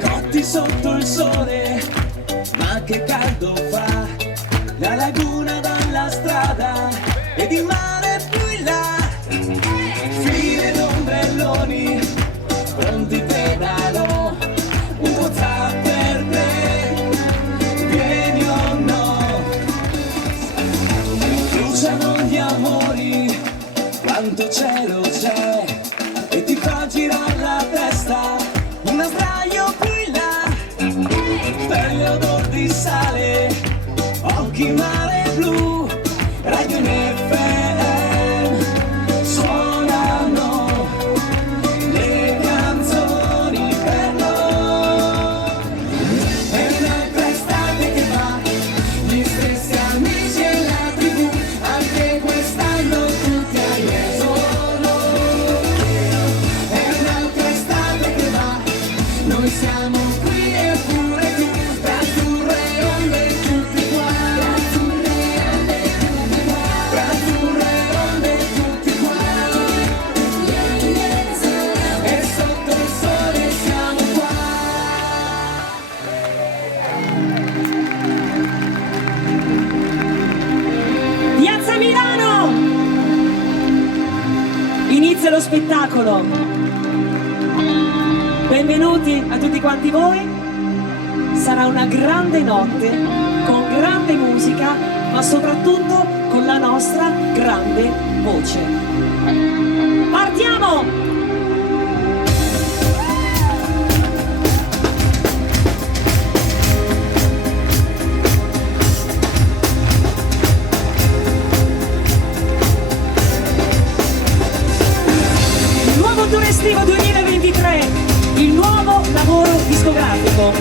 Cotti sotto il sole, ma che caldo fa, la laguna dalla strada ed il mare più in là, file d'ombrelloni, pronti pedalo, un WhatsApp per te, vieni o no, bruciano gli amori, quanto cielo c'è, e ti fa girare la testa, una sdraio più in là, pelle odor di sale, occhi mare blu, radio in FM, suonano le canzoni per noi. È un'altra estate che va, gli stessi amici e la TV, anche quest'anno tutti a solo. È un'altra estate che va, noi siamo qui e pure tu, tra azzurre e onde tutti qua, tra azzurre e onde tutti qua, tra azzurre e onde tutti qua, e sotto il sole siamo qua. Piazza Milano! Inizia lo spettacolo. Benvenuti a tutti quanti voi. Sarà una grande notte con grande musica, ma soprattutto con la nostra grande voce. Partiamo! Nuovo tour estivo 2023, il nuovo lavoro discografico,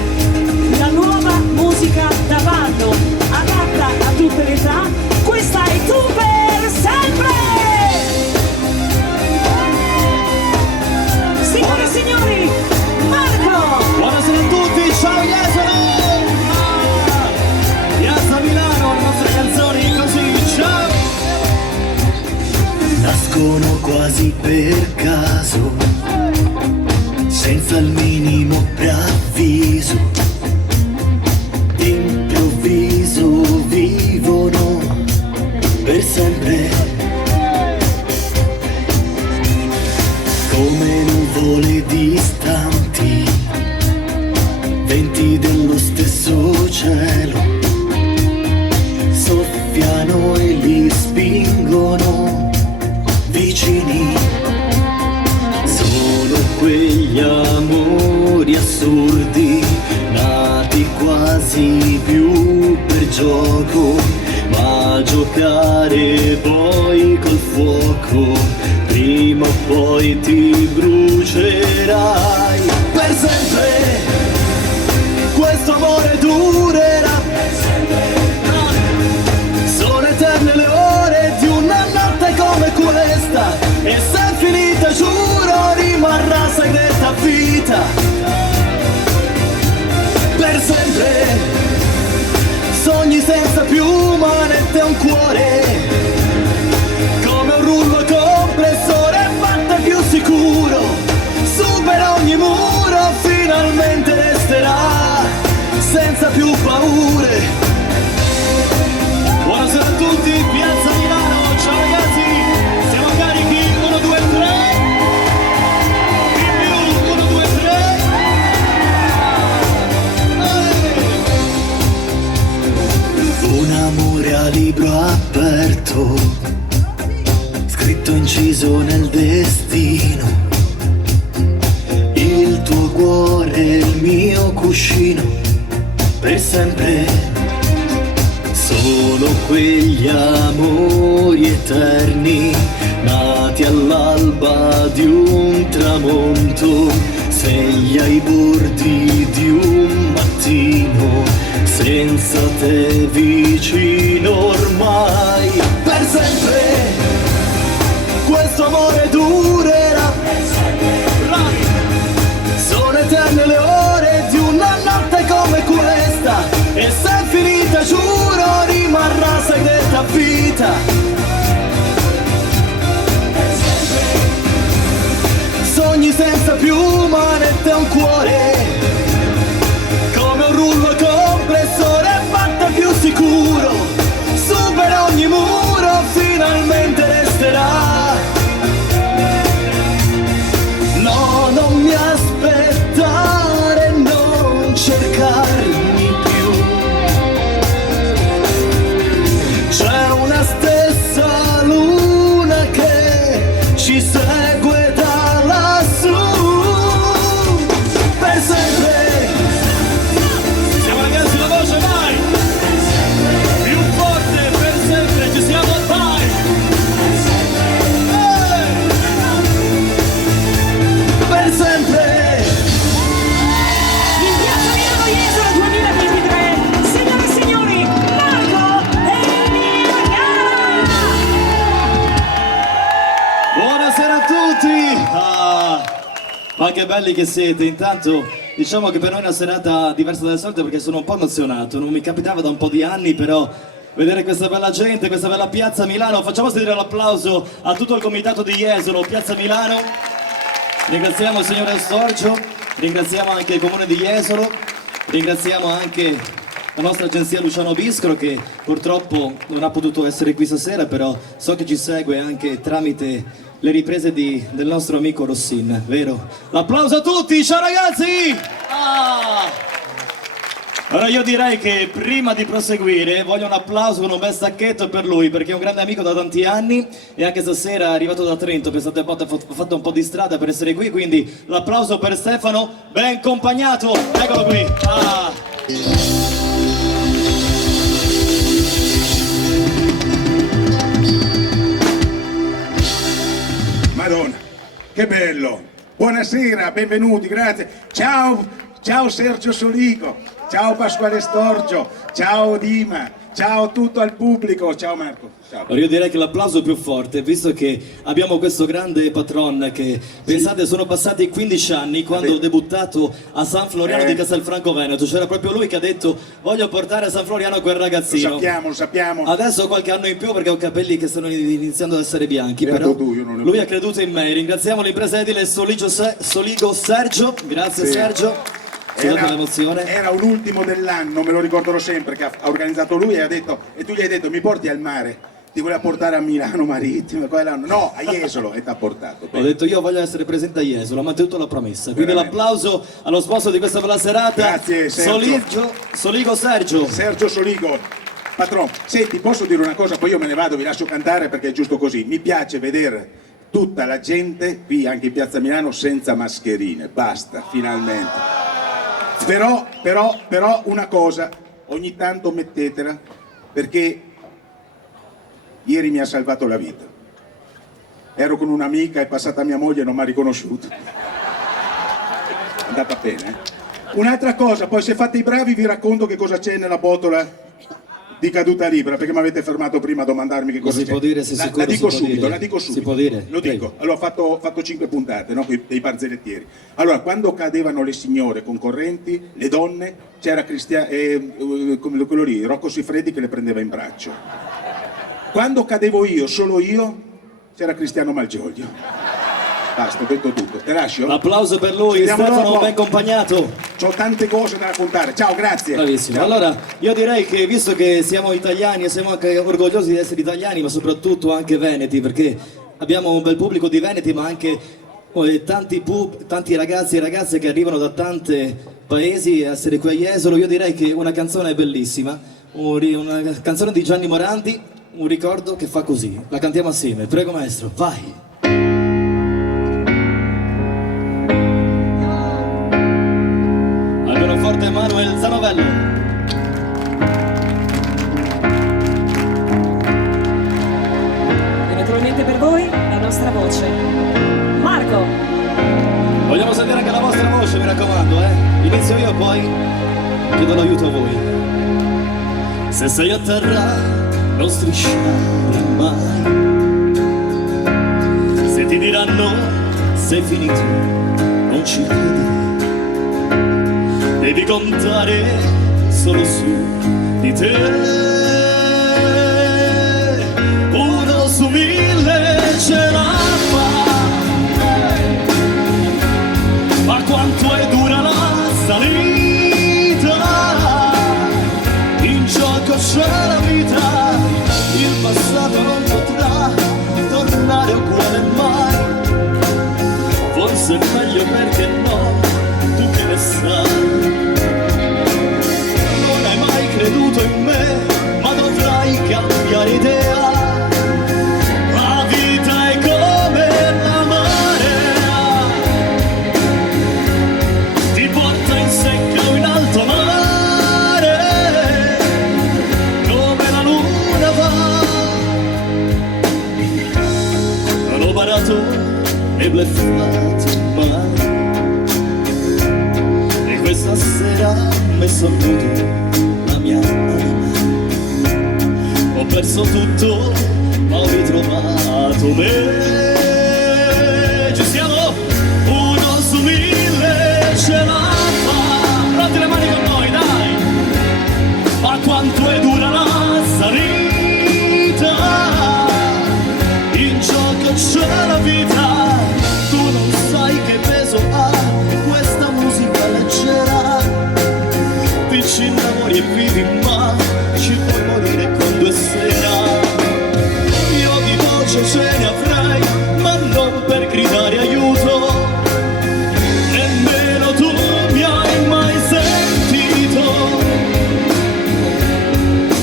la nuova musica da ballo, adatta a tutte le età, questa è Tu per sempre! Signore e signori, Marco! Buonasera a tutti, ciao Jesolo! Piazza Milano, le nostre canzoni così, ciao! Nascono quasi per caso, senza il minimo preavviso, d'improvviso vivono per sempre, come nuvole distanti, venti dello stesso cielo, soffiano e li spingono vicini. Sono quegli amori assurdi, nati quasi più per gioco, ma giocare poi col fuoco, prima o poi ti brucerai. Per sempre questo amore durerà, sono eterne le ore di una notte come questa, e se è finita giuro rimarrà segreta a vita. Per sempre sogni senza più manette e un cuore, come un rullo compressore fatta più sicuro, supera ogni muro, finalmente resterà senza più paure. Buonasera a tutti, Piazza Milano, ciao ragazzi, siamo carichi, 1, 2, 3, in più, 1, 2, 3. Un amore a libro aperto, scritto inciso nel destino, il tuo cuore, il mio cuscino, per sempre. Sono quegli amori eterni, nati all'alba di un tramonto, sei ai bordi di un mattino, senza te vicino ormai. Per sempre questo amore durerà, sono eterne le ore di una notte come questa, e se è finita giuro rimarrà segreta a vita. Sogni senza più manette e un cuore, come un rullo compressore fatta più sicuro, supera ogni muro, finalmente resterà. No, non mi aspettare, non cercarmi più. C'è una stessa luna che ci segue da lassù. Per sempre. Siamo ragazzi, la voce vai! Più forte, per sempre, ci siamo, vai! Per sempre! In Piazza Milano Jesolo 2023, signore e signori, Marco e Emiliana! Buonasera a tutti! Ma che belli che siete! Intanto diciamo che per noi è una serata diversa dalle solite perché sono un po' emozionato, non mi capitava da un po' di anni, però vedere questa bella gente, questa bella piazza Milano. Facciamo sentire l'applauso a tutto il comitato di Jesolo, Piazza Milano. Ringraziamo il signore Storgio, ringraziamo anche il comune di Jesolo, ringraziamo anche la nostra agenzia Luciano Biscro che purtroppo non ha potuto essere qui stasera, però so che ci segue anche tramite le riprese del nostro amico Rossin, vero? L'applauso a tutti, ciao ragazzi! Allora io direi che prima di proseguire voglio un applauso con un bel sacchetto per lui, perché è un grande amico da tanti anni e anche stasera è arrivato da Trento, pensate un po', ha fatto un po' di strada per essere qui, quindi l'applauso per Stefano, ben accompagnato, eccolo qui! Madonna, che bello! Buonasera, benvenuti, grazie. Ciao Sergio Soligo, ciao Pasquale Storgio, ciao Dima, ciao tutto al pubblico, ciao Marco. Ciao. Allora io direi che l'applauso più forte, visto che abbiamo questo grande patron che, pensate, sono passati 15 anni quando ho debuttato a San Floriano di Castelfranco Veneto, c'era proprio lui che ha detto voglio portare a San Floriano quel ragazzino. Lo sappiamo. Adesso ho qualche anno in più perché ho capelli che stanno iniziando ad essere bianchi, Beato però tu, io non ne lui ho. ha creduto in me. Ringraziamo l'impresa edile Soligo Sergio, grazie Sì. Sergio. Scusate l'emozione. Era un ultimo dell'anno, me lo ricorderò sempre, che ha organizzato lui e tu gli hai detto mi porti al mare, ti voleva portare a Milano Marittimo, no, a Jesolo e ti ha portato. Ho detto io voglio essere presente a Jesolo, ho mantenuto la promessa, quindi Veramente. l'applauso allo sponsor di questa bella serata. Grazie, Sergio. Soligo Sergio. Sergio Soligo, patron, senti, posso dire una cosa, poi io me ne vado, vi lascio cantare perché è giusto così. Mi piace vedere tutta la gente qui anche in Piazza Milano senza mascherine, basta, finalmente. Però una cosa, ogni tanto mettetela, perché ieri mi ha salvato la vita. Ero con un'amica, è passata mia moglie e non mi ha riconosciuto. È andata bene, eh? Un'altra cosa, poi se fate i bravi vi racconto che cosa c'è nella botola di caduta libera, perché mi avete fermato prima a domandarmi che cosa si c'è. può dire, sei sicuro? La dico Si può subito, dire? la dico subito. Si può dire? Lo Prego. dico. Allora ho fatto 5 puntate, no? Dei barzellettieri. Allora, quando cadevano le signore concorrenti, le donne, c'era quello lì, Rocco Siffredi che le prendeva in braccio. Quando cadevo io, solo io, c'era Cristiano Malgioglio. Basta, ho detto tutto. Te lascio? L'applauso per lui, Ci vediamo Stefano dopo. ben accompagnato. Ho tante cose da raccontare. Ciao, grazie. Bravissimo. Ciao. Allora, io direi che visto che siamo italiani e siamo anche orgogliosi di essere italiani, ma soprattutto anche veneti, perché abbiamo un bel pubblico di veneti, ma anche tanti ragazzi e ragazze che arrivano da tanti paesi a essere qui a Jesolo, io direi che una canzone è bellissima, una canzone di Gianni Morandi, un ricordo che fa così. La cantiamo assieme. Prego maestro, vai! Almeno forte Manuel Zanovello. E naturalmente per voi la nostra voce. Marco! Vogliamo sentire anche la vostra voce, mi raccomando, Inizio io, poi chiedo l'aiuto a voi. Se sei a terra, non strisciare mai. Se ti diranno, sei finito, non ci credi. Devi contare solo su di te. Uno su 1000 ce la fa. Ma quanto è dura la salita, in gioco c'è la vita, il passato non potrà tornare uguale mai. Forse è meglio, perché no, tu che ne sai. Non hai mai creduto in me, ma dovrai cambiare idea. La vita è come la marea, ti porta in secca o in alto mare, come la luna va. Non ho barato e bleffato mai, e questa sera ho messo a nudo la mia anima. Ho perso tutto, ma ho ritrovato me. Ci siamo? Uno su 1000 ce la fa. Pronti le mani con noi, dai! Ma quanto è dura la salita, in gioco c'è la vita. Tu non sai che peso ha questa musica leggera. Ti ci innamori e vivi, ma ci puoi morire quando è sera. Io di voce ce ne avrei, ma non per gridare aiuto. Nemmeno tu mi hai mai sentito.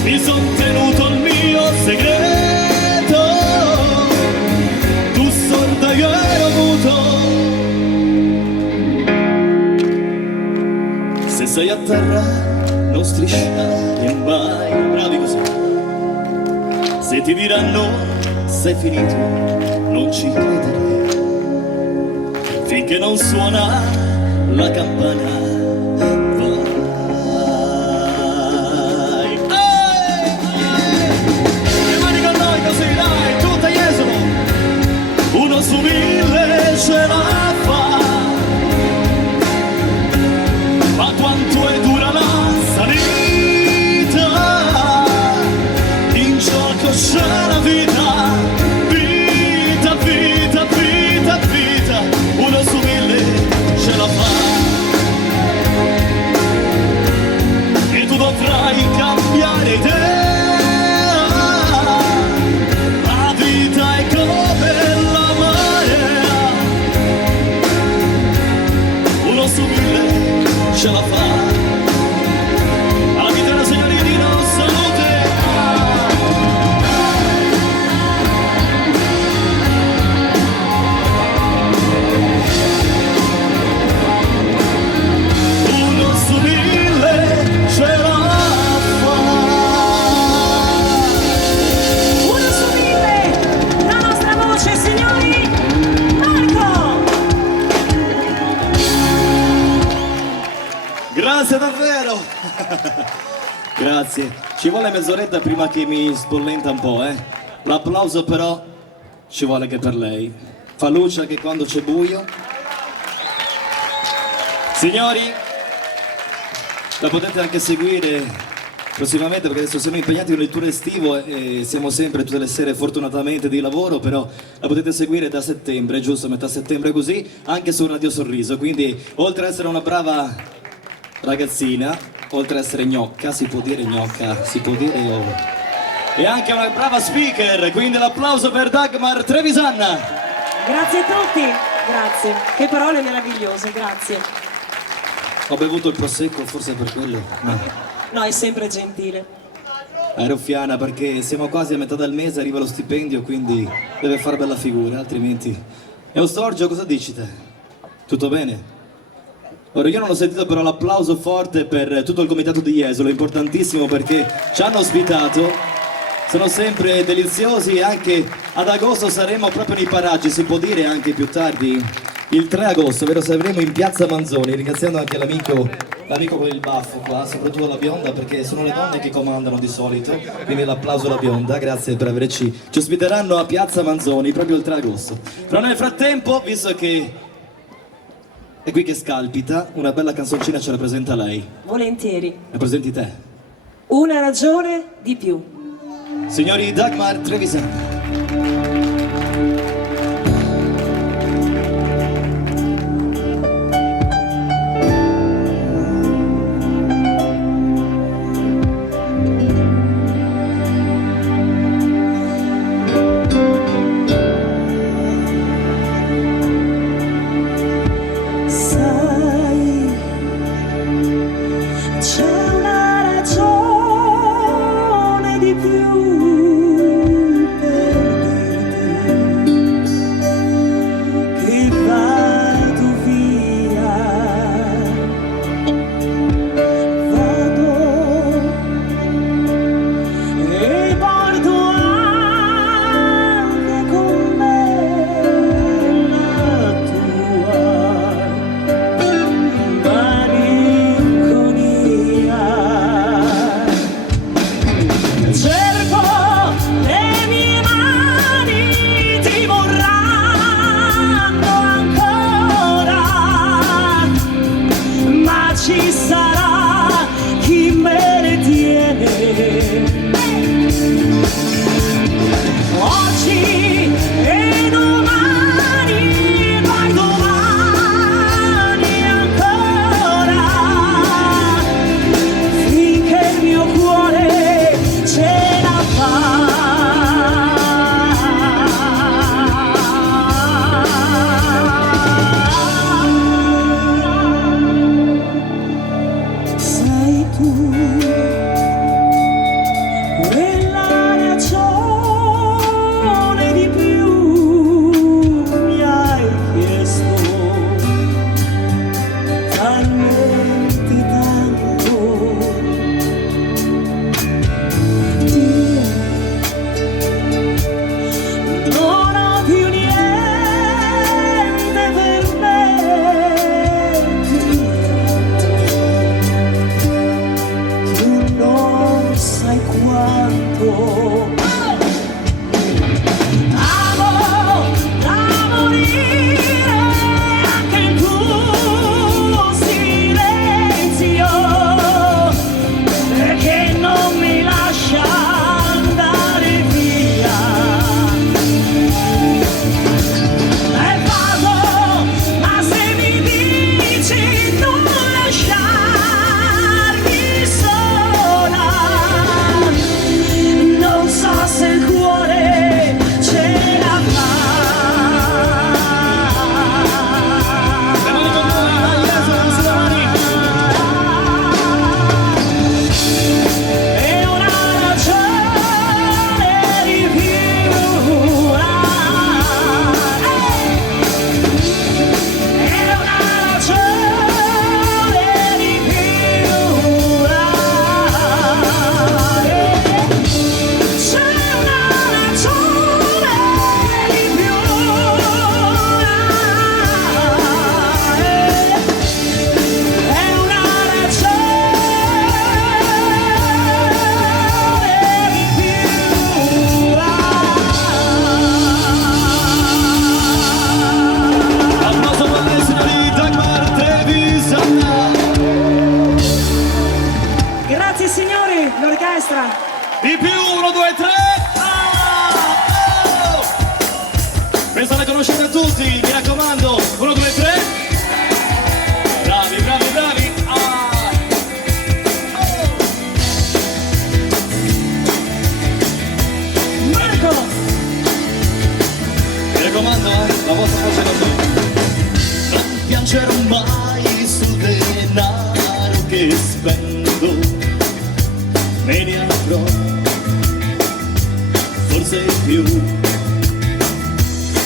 Mi son tenuto il mio segreto, tu sorda io ero muto. Se sei a terra non strisciare mai, bravi così. Se ti diranno sei finito, non ci credere, finché non suona la campana. Vai. Le mani con noi così, dai, tutta Jesolo. Uno su 1000 ce la fa. Ma quanto è dura la salita, in gioco c'è la vita. Vita, vita, vita, vita. Uno su 1000 ce la fa. E tu dovrai cambiare idea. La vita è come la marea. Uno su 1000 ce la fa. Alla chitarra signor Dino, salute. Uno su 1000 ce la fa. Uno su 1000, la nostra voce, signori, Marco! Grazie davvero. Grazie. Ci vuole mezz'oretta prima che mi spollenta un po', eh. L'applauso però ci vuole anche per lei. Fa luce anche quando c'è buio. Signori, la potete anche seguire prossimamente, perché adesso siamo impegnati con il tour estivo e siamo sempre tutte le sere fortunatamente di lavoro, però la potete seguire da settembre, giusto? Metà settembre così, anche su Radio Sorriso. Quindi oltre ad essere una brava ragazzina, oltre ad essere gnocca, si può dire gnocca, si può dire e anche una brava speaker, quindi l'applauso per Dagmar Trevisanna. Grazie a tutti, grazie. Che parole meravigliose, grazie. Ho bevuto il prosecco, forse per quello. No. No, è sempre gentile. È ruffiana perché siamo quasi a metà del mese, arriva lo stipendio, quindi deve fare bella figura, altrimenti... Eustorgio, cosa dici te? Tutto bene? Ora io non ho sentito però l'applauso forte per tutto il comitato di Jesolo, importantissimo perché ci hanno ospitato, sono sempre deliziosi e anche ad agosto saremo proprio nei paraggi, si può dire anche più tardi, il 3 agosto, ovvero saremo in Piazza Manzoni, ringraziando anche l'amico con il baffo qua, soprattutto la bionda perché sono le donne che comandano di solito, quindi l'applauso alla bionda, grazie per averci, ci ospiteranno a Piazza Manzoni proprio il 3 agosto. Però nel frattempo, visto che è qui che scalpita, una bella canzoncina ce la presenta lei. Volentieri. La presenti te? Una ragione di più. Signori Dagmar Trevisan. Di più, 1, 2, 3. Penso la conoscete tutti, mi raccomando. 1, 2, 3. Bravi, bravi, bravi. Marco! Mi raccomando, la vostra voce da qui. Non piangerò mai sul denaro che spendo. Me ne avrò forse più,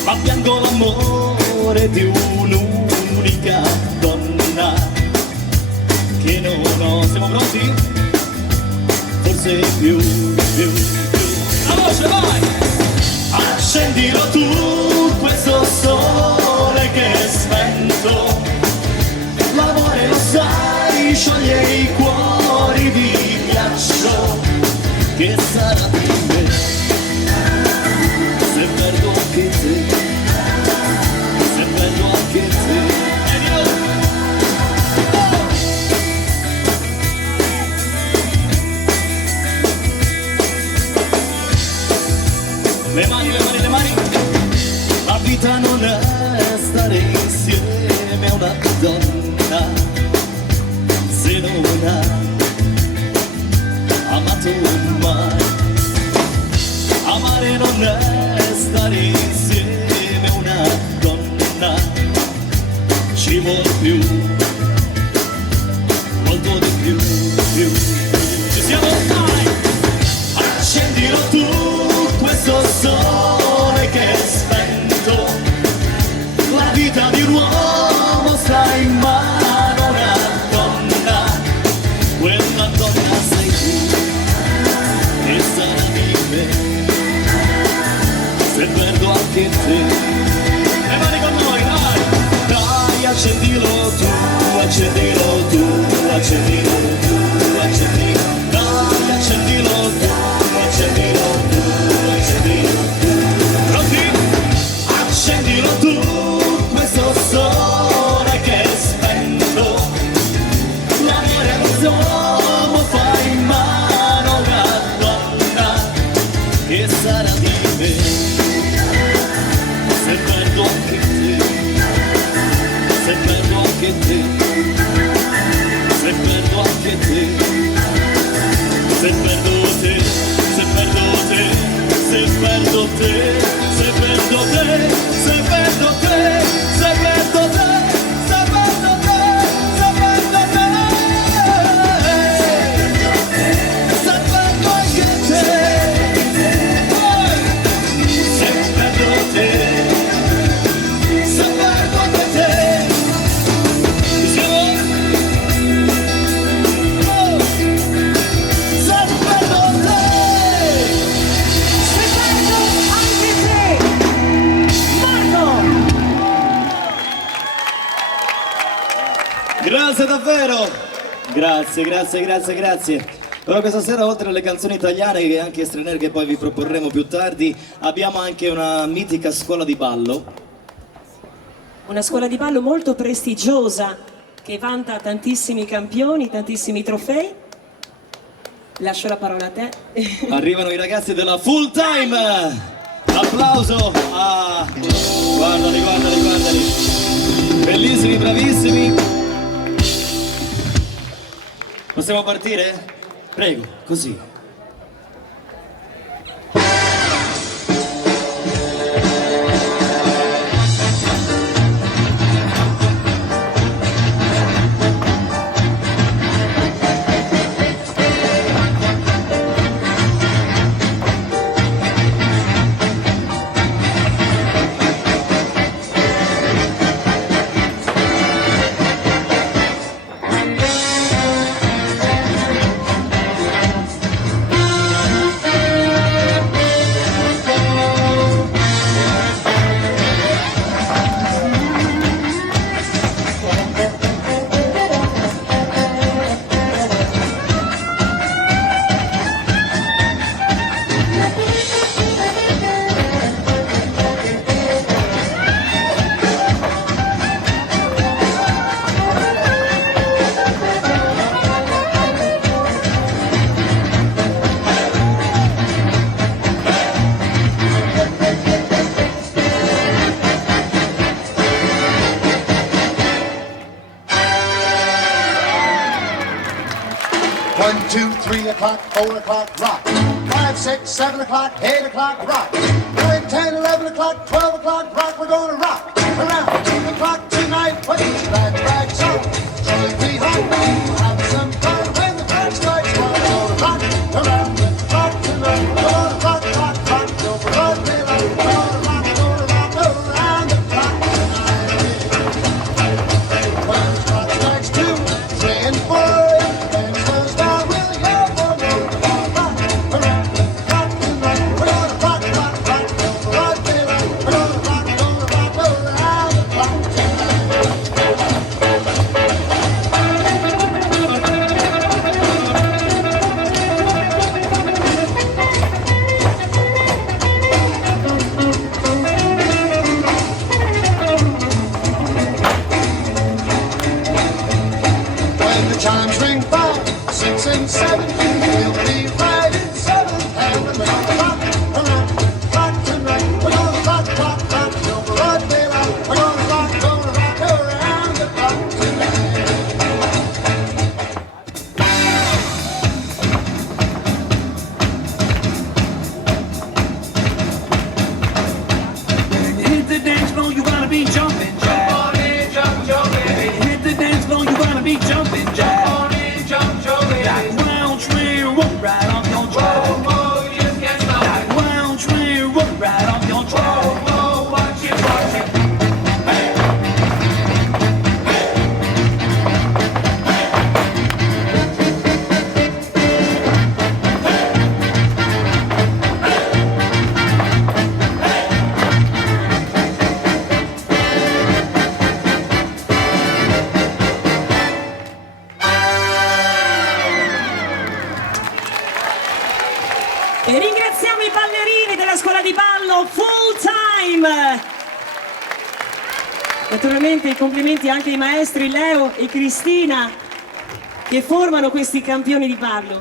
ma piango l'amore di un'unica donna che non ho. Siamo pronti? Forse più. La voce, vai! Accendilo tu questo sole che è spento, l'amore lo sai, scioglie i cuori di che sarà di me se perdo anche te, se perdo anche te. Le mani, le mani, le mani. La vita non è stare insieme a una donna se non ha amato mai. Amare non è stare insieme a una donna, ci vuole più, molto di più, più. Ci siamo mai? Accendilo tu, questo sole che è spento. La vita di un uomo sta in mano a una donna. Quella donna sei tu, e sarà di me. Se perdo anche te, le mani con noi, dai! Dai, accendilo tu, accendilo tu, accendilo tu, accendilo. Dai, accendilo tu, accendilo tu, accendilo tu. Pronti? Accendilo tu, questo sole che è spento. L'amore d'uomo fa in mano una donna che sarà di me. Se perdo anche te, se perdo anche te, se perdo anche te, se perdo te, se perdo te, se perdo te, se perdo te, se perdo te, se perdo te, se perdo te, se perdo te, se perdo anche te, se perdo te. Grazie davvero! Grazie, grazie, grazie, grazie. Però questa sera, oltre alle canzoni italiane e anche straniere che poi vi proporremo più tardi, abbiamo anche una mitica scuola di ballo. Una scuola di ballo molto prestigiosa che vanta tantissimi campioni, tantissimi trofei. Lascio la parola a te. Arrivano i ragazzi della Full Time! Applauso! Ah, guardali, guardali, guardali! Bellissimi, bravissimi! Possiamo partire? Prego, così. One, 2, 3 o'clock, 4 o'clock, rock. 5, 6, 7 o'clock, 8 o'clock, rock. 9, 10, 11 o'clock, 12 o'clock, rock. We're gonna rock around 2 o'clock tonight. Put your glad rags on. Join me home, have some fun when the band strikes. We're gonna rock around the clock tonight. We're gonna rock, rock, rock till the road daylight. We're gonna rock around the clock tonight. When the clock strikes 2, 3, and 4. E ringraziamo i ballerini della scuola di ballo Full Time. Naturalmente i complimenti anche ai maestri Leo e Cristina che formano questi campioni di ballo.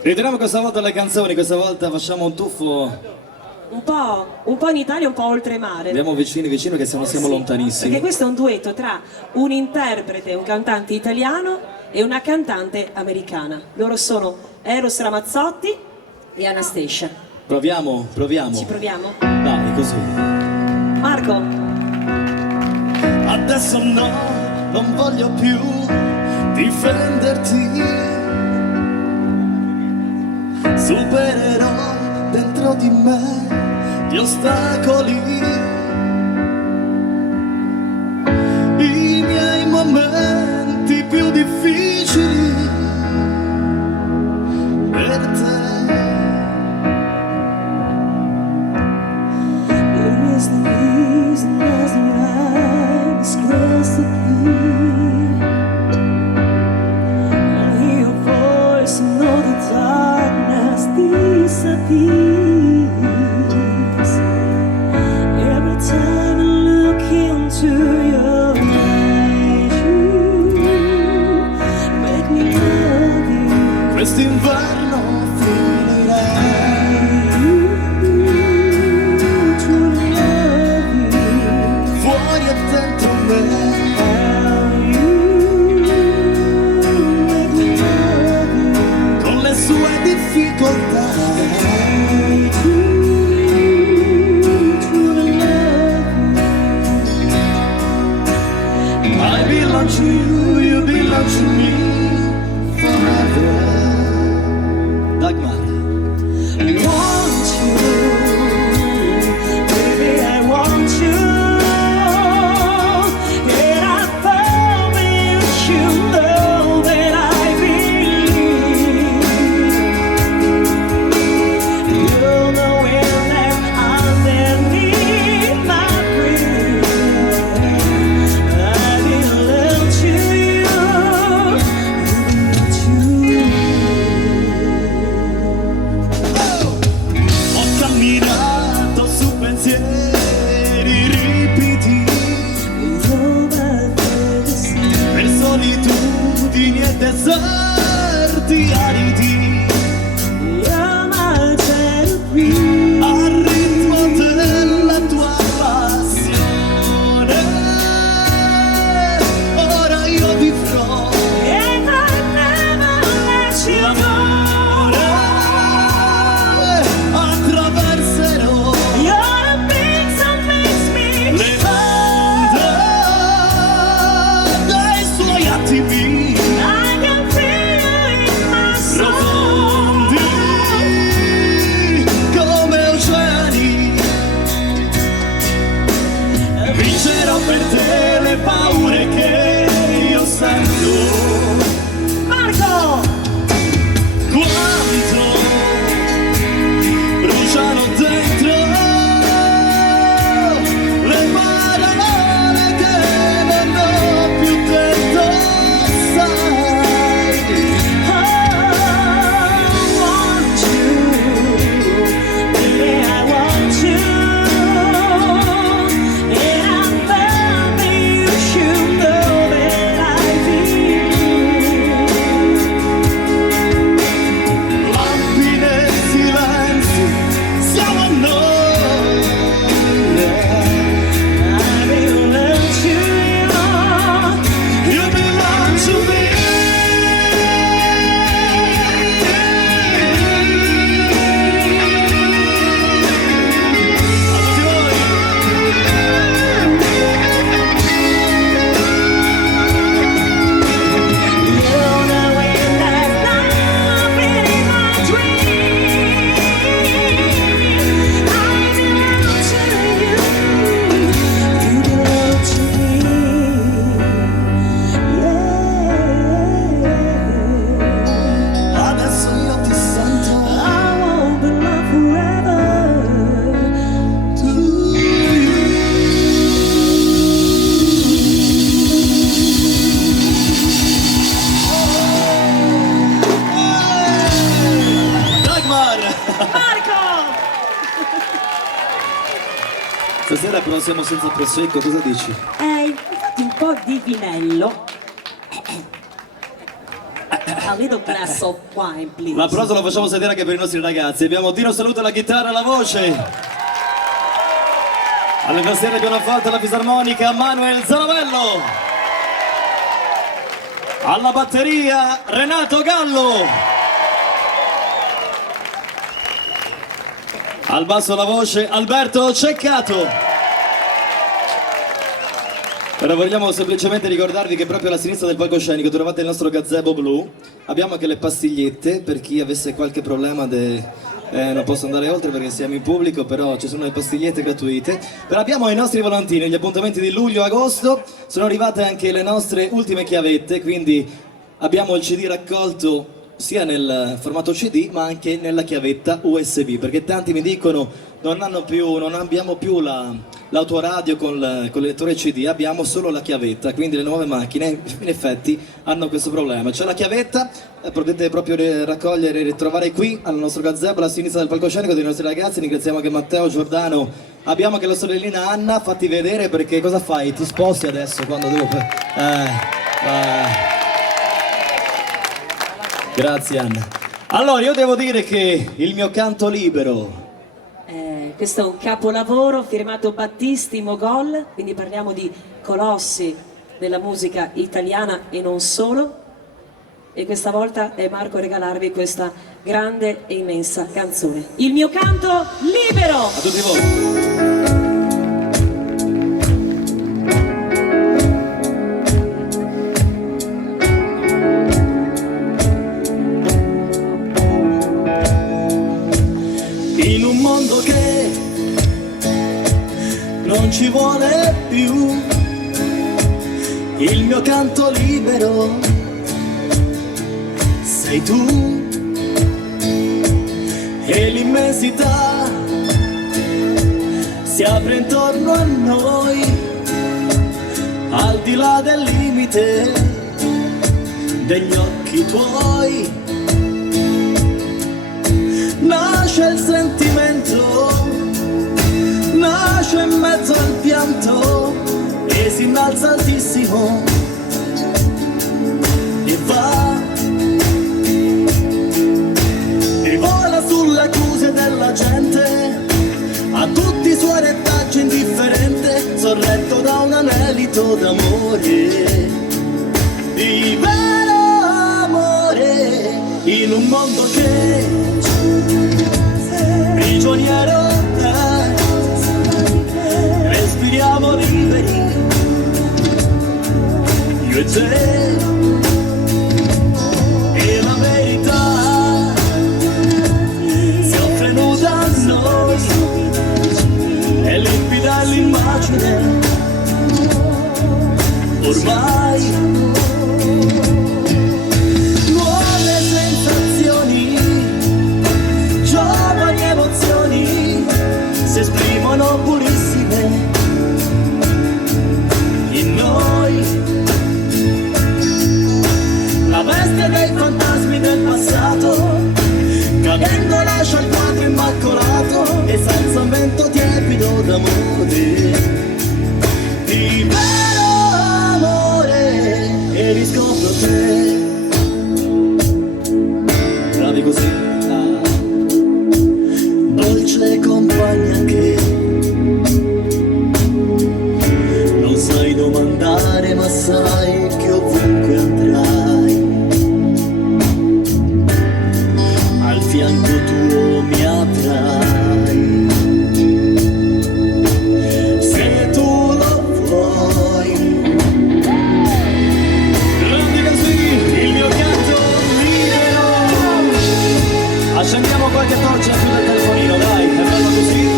Ritiriamo questa volta le canzoni, questa volta facciamo un tuffo. Un po' in Italia, un po' oltremare. Andiamo vicini vicino che siamo Sì, lontanissimi. perché questo è un duetto tra un interprete, un cantante italiano e una cantante americana. Loro sono Eros Ramazzotti e Anastasia. Proviamo. Ci proviamo? Dai, così. Marco, Adesso no, non voglio più difenderti. Supererò dentro di me gli ostacoli, i miei momenti più difficili per te. there is the reason as the light is close to me. I hear your voice and know the darkness disappears. Every time I look into your eyes, you make me love you. Quest'inverno finirà. Fuori e dentro me. Con le sue difficoltà. I belong to you, you belong to me forever. Dagmar. Want you, baby, I want you. And I promise you know that I believe Marco! Stasera però siamo senza prosecco, cosa dici? Infatti un po' di vinello. A little glass of wine, please. L'applauso lo facciamo sedere anche per i nostri ragazzi. Abbiamo Dino Saluto alla chitarra e alla voce. Alle tastiere pianoforte alla fisarmonica Manuel Zanovello. Alla batteria Renato Gallo. Al basso la voce Alberto Ceccato. Ora vogliamo semplicemente ricordarvi che proprio alla sinistra del palcoscenico trovate il nostro gazebo blu. Abbiamo anche le pastigliette per chi avesse qualche problema non posso andare oltre perché siamo in pubblico, però ci sono le pastigliette gratuite. Però abbiamo i nostri volantini, gli appuntamenti di luglio e agosto. Sono arrivate anche le nostre ultime chiavette, quindi abbiamo il CD raccolto sia nel formato CD ma anche nella chiavetta USB, perché tanti mi dicono non abbiamo più l'autoradio con il lettore CD, abbiamo solo la chiavetta, quindi le nuove macchine in effetti hanno questo problema. C'è la chiavetta, potete proprio raccogliere e ritrovare qui al nostro gazebo alla sinistra del palcoscenico dei nostri ragazzi. Ringraziamo anche Matteo Giordano, abbiamo anche la sorellina Anna. Fatti vedere, perché cosa fai? Ti sposti adesso quando devo... Grazie Anna. Allora io devo dire che il mio canto libero, questo è un capolavoro firmato Battisti Mogol, quindi parliamo di colossi della musica italiana e non solo. E questa volta è Marco a regalarvi questa grande e immensa canzone. Il mio canto libero! a tutti voi. In un mondo che non ci vuole più, il mio canto libero sei tu, e l'immensità si apre intorno a noi, al di là del limite degli occhi tuoi. Nasce il sentimento, nasce in mezzo al pianto e si innalza altissimo e va e vola sulle accuse della gente, a tutti i suoi retaggi indifferente, sorretto da un anelito d'amore, di vero amore, in un mondo che prigioniero è, respiriamo liberi, io e te, e la verità si offre nuda a noi, è limpida l'immagine, ormai. Nuove sensazioni, giovani emozioni si esprimono purissime in noi. La veste dei fantasmi del passato cadendo lascia il quadro immacolato e senza un vento tiepido d'amore, di vero amore, e riscopro te. Bravi così. Dolce compagna che non sai domandare ma sai che ovunque andrai al fianco tuo mi avrai, se tu lo vuoi. Grandi così, il mio canto libero. Accendiamo qualche torcia su del telefonino, dai, è bello così.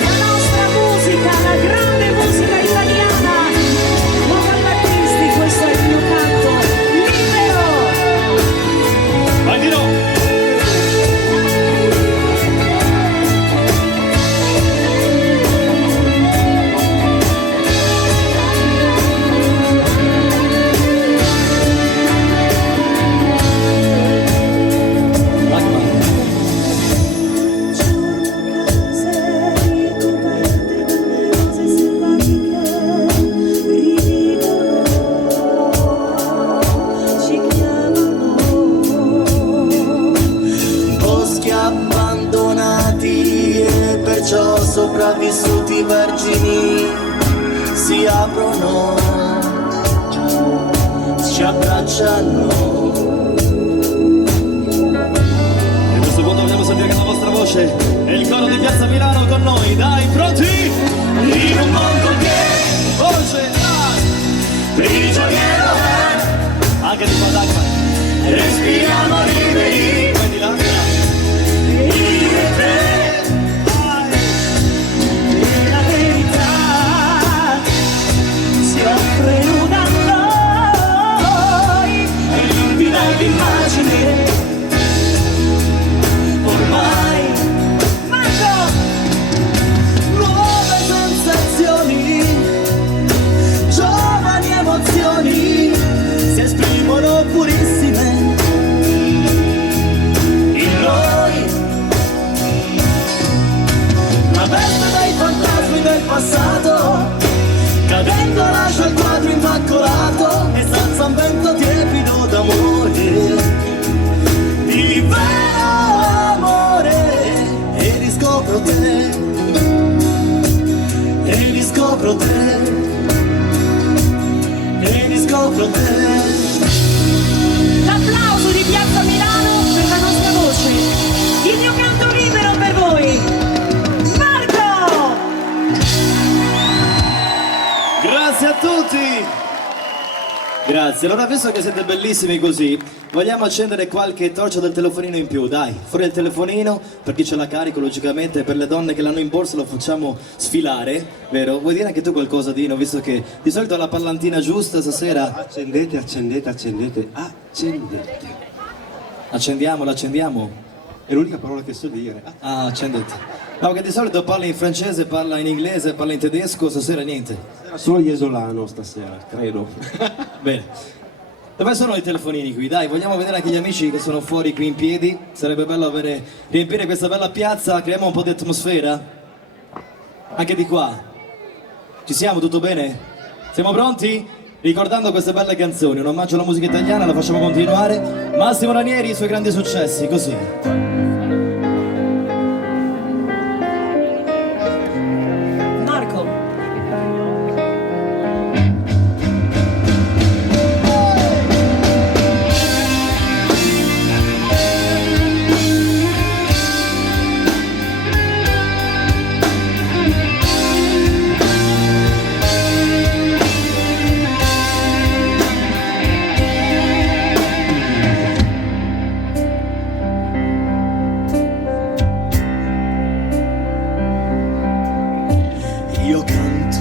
La nostra musica, la grande musica italiana, Mogol Battisti, questo è il mio canto libero. Vai di no! aprono, ci abbracciano. E a questo punto vogliamo sentire che la vostra voce è il coro di Piazza Milano con noi, dai, pronti? In un mondo che voce prigioniero è, anche di Padagma, respiriamo liberi, quindi là, io e te, E la verità si offre una a noi, e illumina l'immagine. ormai Marco! Nuove sensazioni, giovani emozioni si esprimono purissime in noi. La veste dei fantasmi del passato, cadendo lascia il quadro immacolato e senza un vento tiepido d'amore, di vero amore, e riscopro te, e riscopro te, e riscopro te. L'applauso di Piazza Milano per la nostra voce, il mio canto libero per voi, Marco! grazie a tutti! Grazie, allora visto che siete bellissimi così, vogliamo accendere qualche torcia del telefonino in più, dai, fuori il telefonino, per chi ce l'ha carico logicamente, per le donne che l'hanno in borsa lo facciamo sfilare, vero? Vuoi dire anche tu qualcosa Dino, visto che di solito ha la parlantina giusta stasera? Accendete, accendete, accendete, accendete. Accendiamola, accendiamo? È l'unica parola che so dire. Ah, accendete. No, che di solito parla in francese, parla in inglese, parla in tedesco, stasera niente. Era solo Iesolano stasera, credo. Bene. Dove sono i telefonini qui? Dai, vogliamo vedere anche gli amici che sono fuori qui in piedi. Sarebbe bello riempire questa bella piazza, creiamo un po' di atmosfera. Anche di qua. Ci siamo, tutto bene? Siamo pronti? Ricordando queste belle canzoni, un omaggio alla musica italiana, la facciamo continuare. Massimo Ranieri, i suoi grandi successi, così. Marco! Io canto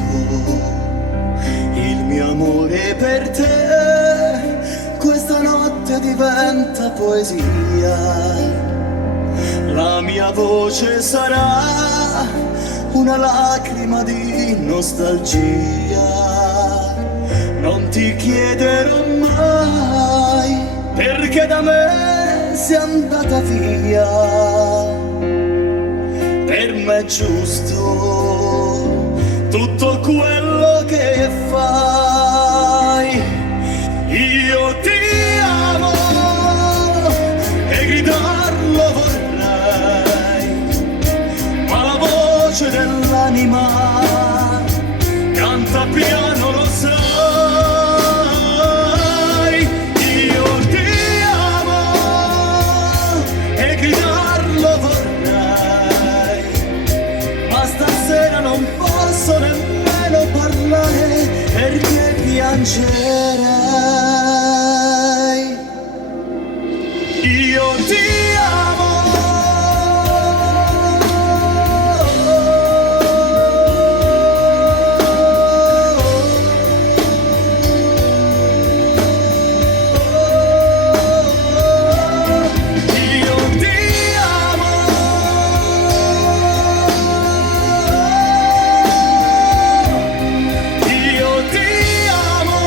il mio amore per te, questa notte diventa poesia, la mia voce sarà una lacrima di nostalgia, non ti chiederò mai perché da me sei andata via, per me è giusto tutto quello che fai. Io ti amo e gridarlo vorrei, ma la voce dell'anima canta piano, lo sai. Io ti amo e gridarlo vorrei, ma stasera non posso nemmeno parlare perché piangerei. Io ti amo. Io ti amo. Io ti amo.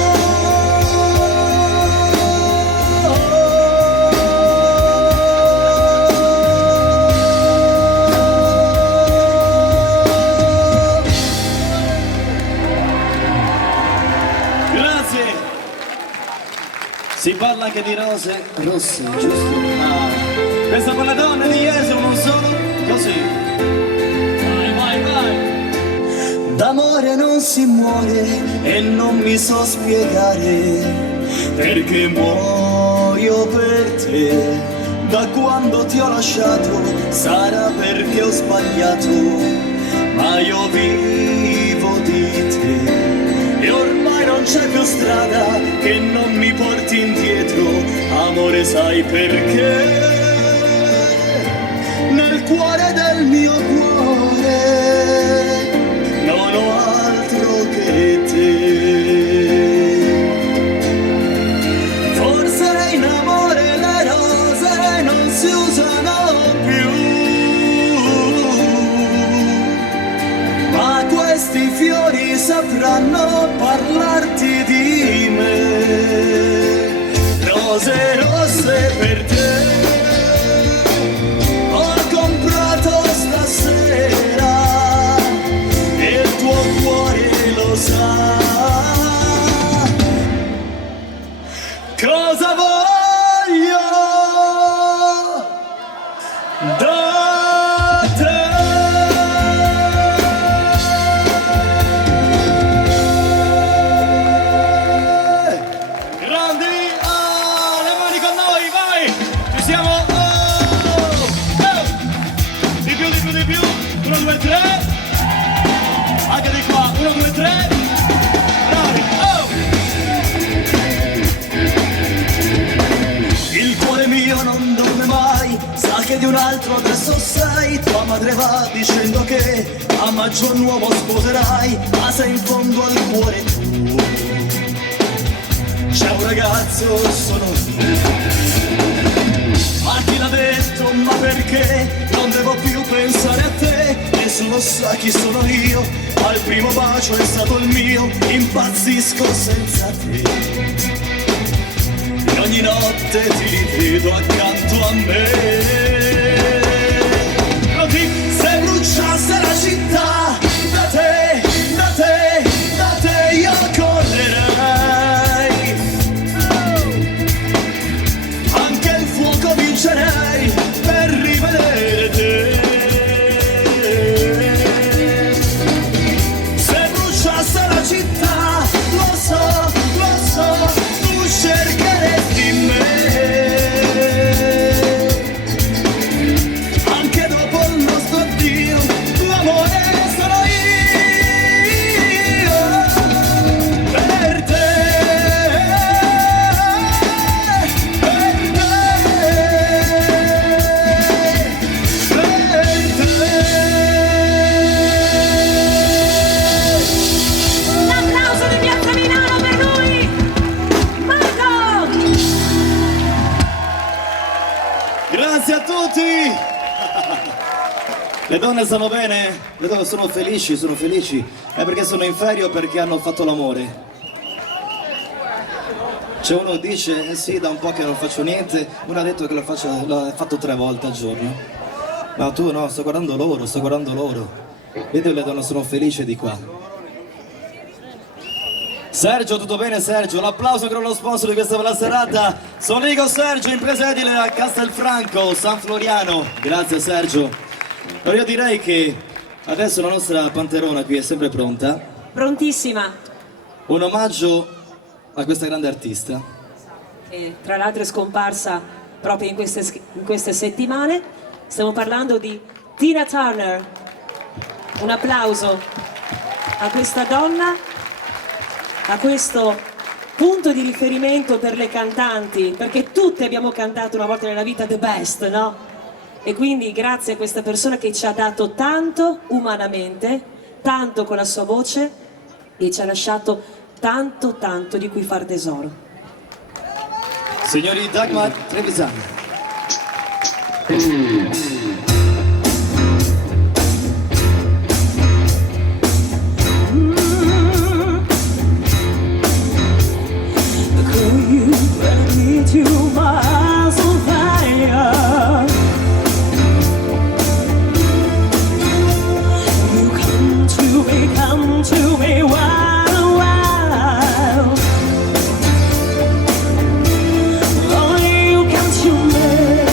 Grazie! Si parla anche di rose rosse, giusto? Ah. Questa per le donne di Jesolo, non solo? Così. Vai, vai, vai! Da D'amore non si muore e non mi so spiegare perché muoio per te. Da quando ti ho lasciato sarà perché ho sbagliato, ma io vivo di te e ormai non c'è più strada che non mi porti indietro. Amore, sai perché? Nel cuore del mio cuore non ho altro che te. Forse in amore le rose non si usano più, ma questi fiori sapranno parlarti di me. Rose rosse per te ho comprato stasera e il tuo cuore lo sa. Cosa voglio da te? Grandi, le mani con noi, vai! Ci siamo! Di più, 1, 2, 3. Anche di qua, 1, 2, 3. Bravi, Il cuore mio non dorme mai, sa che di un altro adesso sei. Tua madre va dicendo che a maggio nuovo sposerai, ma se in fondo al cuore tuo c'è un ragazzo, sono io. Ma chi l'ha detto, ma perché non devo più pensare a te? Nessuno sa chi sono io, ma il primo bacio è stato il mio. Impazzisco senza te e ogni notte ti rivedo accanto a me. Pronti? Se bruciasse la città, da te, da te, da te io correrei. Anche il fuoco vincerei per rivedere te. Se bruciasse la città, lo so, tu cercheresti me. Anche dopo il nostro addio, l'amore sarò io per te. Un applauso di Piazza Milano per lui, Marco! Grazie a tutti! Le donne stanno bene? Le donne sono felici, è perché sono in ferie o perché hanno fatto l'amore? C'è uno che dice, sì, da un po' che non faccio niente, uno ha detto che l'ha fatto 3 volte al giorno. Ma tu no, sto guardando loro. Vedi, le donne sono felici di qua. Sergio, tutto bene Sergio? L'applauso per lo sponsor di questa bella serata. Sono Rico Sergio, impresa edile a Castelfranco, San Floriano. Grazie Sergio. Allora io direi che adesso la nostra panterona qui è sempre pronta. Prontissima, Un omaggio a questa grande artista. che tra l'altro è scomparsa proprio in queste settimane. Stiamo parlando di Tina Turner. Un applauso a questa donna, a questo punto di riferimento per le cantanti, perché tutte abbiamo cantato una volta nella vita The Best, no? E quindi grazie a questa persona che ci ha dato tanto umanamente, tanto con la sua voce e ci ha lasciato tanto di cui far tesoro. Signori Dagmar Trevisani. Come to me, while, while. Oh, you come to me.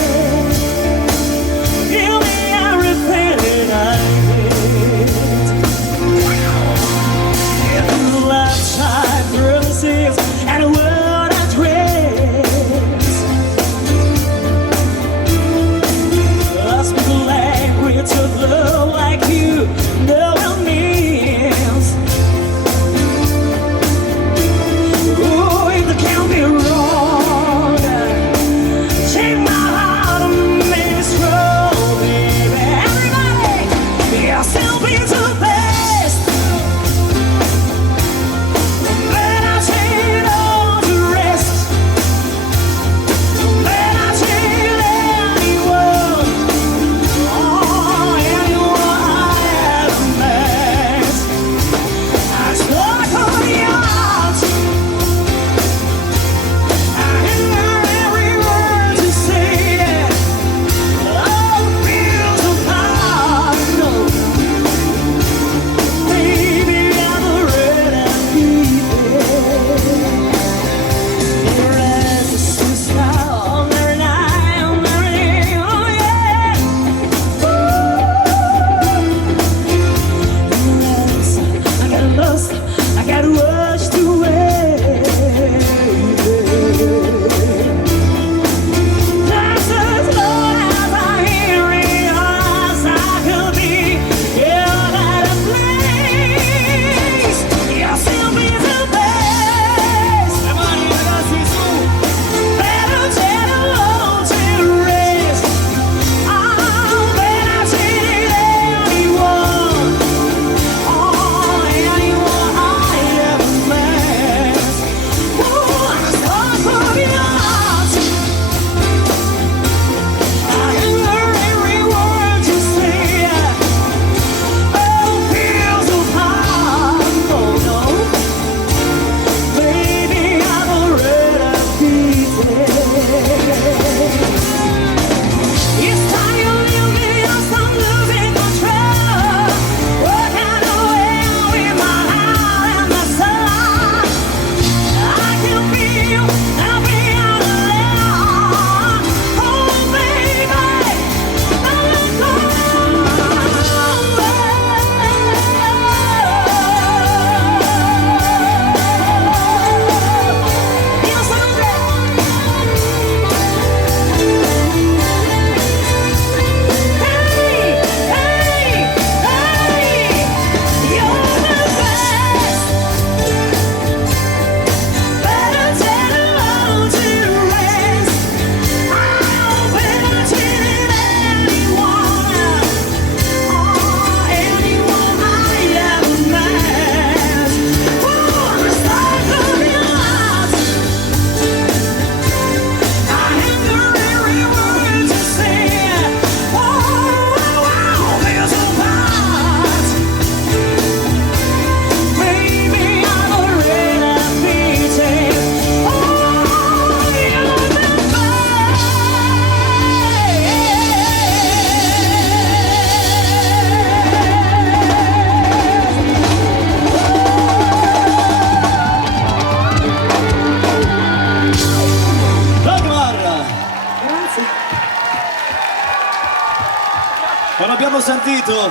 l'abbiamo sentito.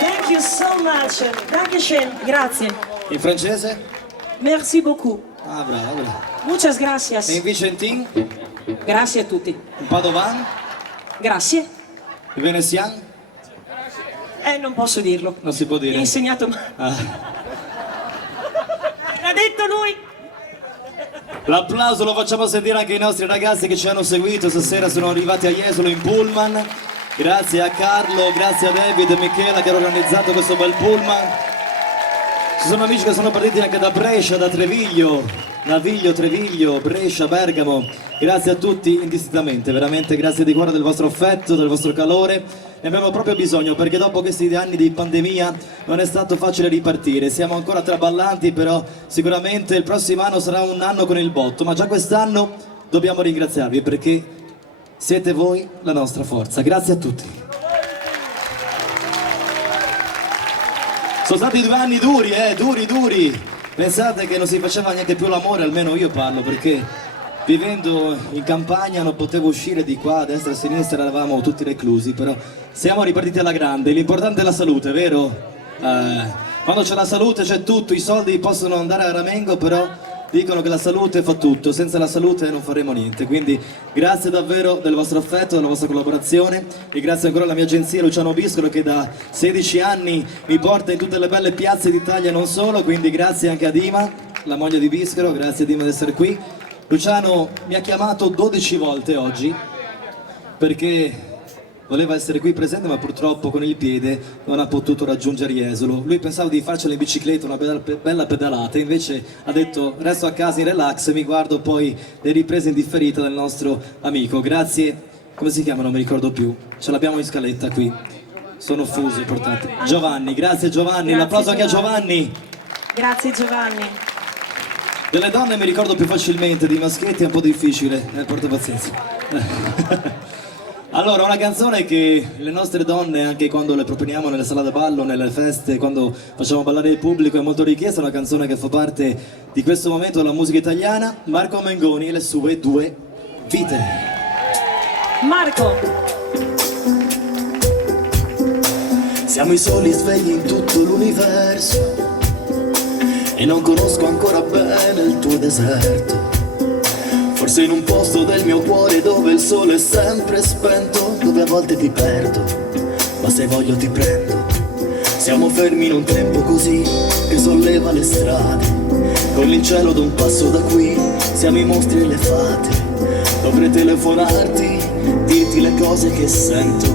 Thank you so much. Dankeschön. Grazie. In francese? Merci beaucoup. Ah, brava, brava. Muchas E gracias. in Vicentin? Grazie a tutti. In Padovan? Grazie. In Venezian? Non posso dirlo. Non si può Mi ha dire. insegnato Ah. L'ha detto lui. L'applauso lo facciamo sentire anche ai nostri ragazzi che ci hanno seguito stasera, sono arrivati a Jesolo in pullman. Grazie a Carlo, grazie a David e Michela che hanno organizzato questo bel pullman. Ci sono amici che sono partiti anche da Brescia, da Treviglio, Naviglio, Treviglio, Brescia, Bergamo. Grazie a tutti indistintamente, veramente grazie di cuore del vostro affetto, del vostro calore. Ne abbiamo proprio bisogno perché dopo questi anni di pandemia non è stato facile ripartire. Siamo ancora traballanti, però sicuramente il prossimo anno sarà un anno con il botto, ma già quest'anno dobbiamo ringraziarvi perché siete voi la nostra forza. Grazie a tutti. Sono stati 2 anni duri, duri. Pensate che non si faceva neanche più l'amore, almeno io parlo, perché vivendo in campagna non potevo uscire di qua, a destra e a sinistra, eravamo tutti reclusi, però siamo ripartiti alla grande. L'importante è la salute, vero? Quando c'è la salute c'è tutto, i soldi possono andare a ramengo, però dicono che la salute fa tutto, senza la salute non faremo niente. Quindi grazie davvero del vostro affetto, della vostra collaborazione e grazie ancora alla mia agenzia Luciano Biscolo che da 16 anni mi porta in tutte le belle piazze d'Italia e non solo, quindi grazie anche a Dima, la moglie di Biscolo, grazie Dima di essere qui. Luciano mi ha chiamato 12 volte oggi perché voleva essere qui presente, ma purtroppo con il piede non ha potuto raggiungere Jesolo. Lui pensava di farcela in bicicletta, una bella pedalata, invece ha detto resto a casa in relax e mi guardo poi le riprese in differita del nostro amico. Grazie, come si chiama? Non mi ricordo più, ce l'abbiamo in scaletta qui. Sono fuso, portate. Giovanni, grazie Giovanni, Grazie, l'applauso anche a Giovanni. Grazie Giovanni. Delle donne mi ricordo più facilmente, di maschietti è un po' difficile, porta pazienza. Allora, una canzone che le nostre donne, anche quando le proponiamo nelle sale da ballo, nelle feste, quando facciamo ballare il pubblico, è molto richiesta, una canzone che fa parte di questo momento della musica italiana, Marco Mengoni e le sue 2 vite. Marco. Siamo i soli svegli in tutto l'universo e non conosco ancora bene il tuo deserto. Forse in un posto del mio cuore dove il sole è sempre spento, dove a volte ti perdo, ma se voglio ti prendo. Siamo fermi in un tempo così che solleva le strade, con il cielo ad un passo da qui, siamo i mostri e le fate. Dovrei telefonarti, dirti le cose che sento,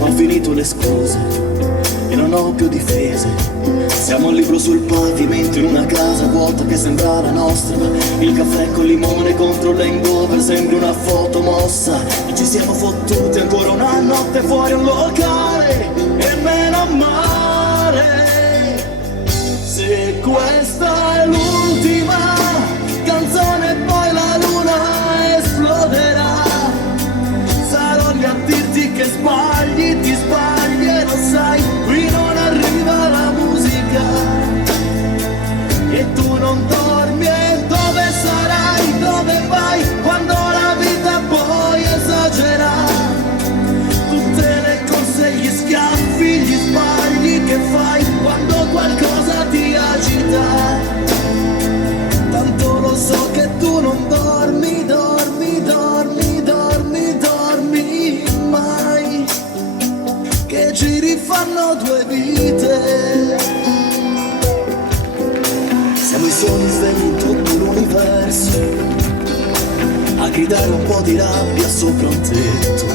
ma ho finito le scuse e non ho più difese. Siamo un libro sul pavimento in una casa vuota che sembra la nostra. Il caffè col limone contro l'hangover sembra una foto mossa. E ci siamo fottuti ancora una notte fuori un locale e meno male. Se questa è l'ultima canzone poi la luna esploderà. Sarò lì a dirti che sbagli, ti sbagli e lo sai. Qui non arriva la musica e tu non dormi e dove sarai, dove vai quando la vita poi esagera. Tutte le corse, gli schiaffi, gli sbagli che fai quando qualcosa ti agita. Tanto lo so che tu non dormi, dormi, dormi, dormi, dormi mai, che giri fanno 2 vite. Siamo i soli svegli in tutto l'universo, a gridare un po' di rabbia sopra un tetto,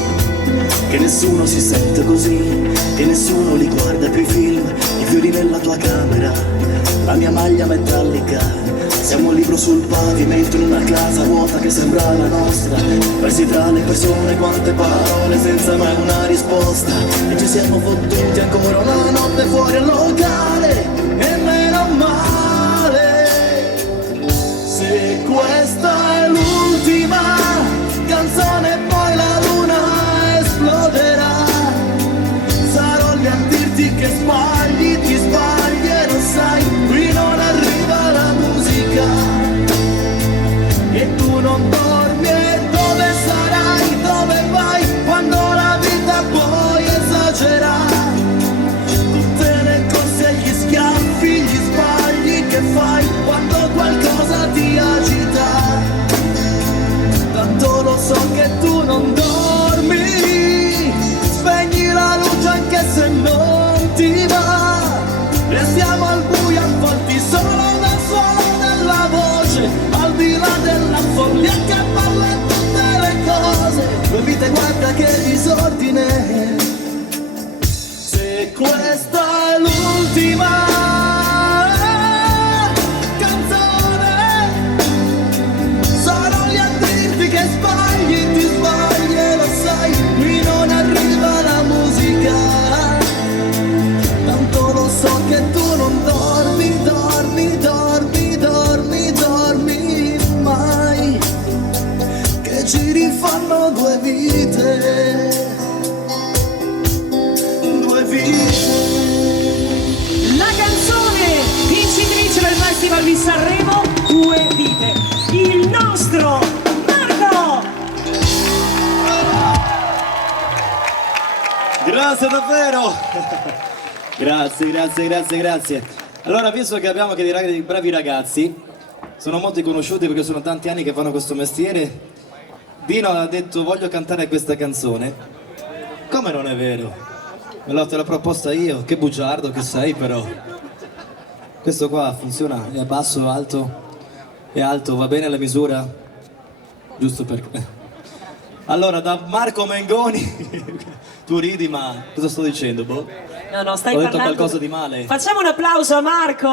che nessuno si sente così, che nessuno li guarda più i film, i fiori nella tua camera, la mia maglia metallica. Siamo un libro sul pavimento in una casa vuota che sembra la nostra, persi tra le persone, quante parole senza mai una risposta. E ci siamo fottuti ancora una notte fuori al locale e meno male. Se questa è l'ultima canzone poi la luna esploderà. Sarò lì a dirti che sbagli, ti sbagli e lo sai. Qui non arriva la musica e tu non dormi e dove questa è l'ultima canzone. Sono lì a dirti che sbagli, ti sbagli e lo sai, qui non arriva la musica. Tanto lo so che tu non dormi, dormi, dormi, dormi, dormi mai, che ci rifanno due vite, due vite. La canzone vincitrice del Festival di Sanremo, Due Vite. Il nostro Marco! Grazie davvero. Grazie, grazie, grazie, grazie. Allora, visto che abbiamo anche dei bravi ragazzi, sono molto conosciuti perché sono tanti anni che fanno questo mestiere, Dino ha detto voglio cantare questa canzone. Come non è vero? Me te l'ho proposta io, che bugiardo che sei però. Questo qua funziona, è basso, è alto, va bene la misura? Giusto per... Allora, da Marco Mengoni, tu ridi ma cosa sto dicendo, boh? No, stai Ho detto parlando... qualcosa di male? Facciamo un applauso a Marco?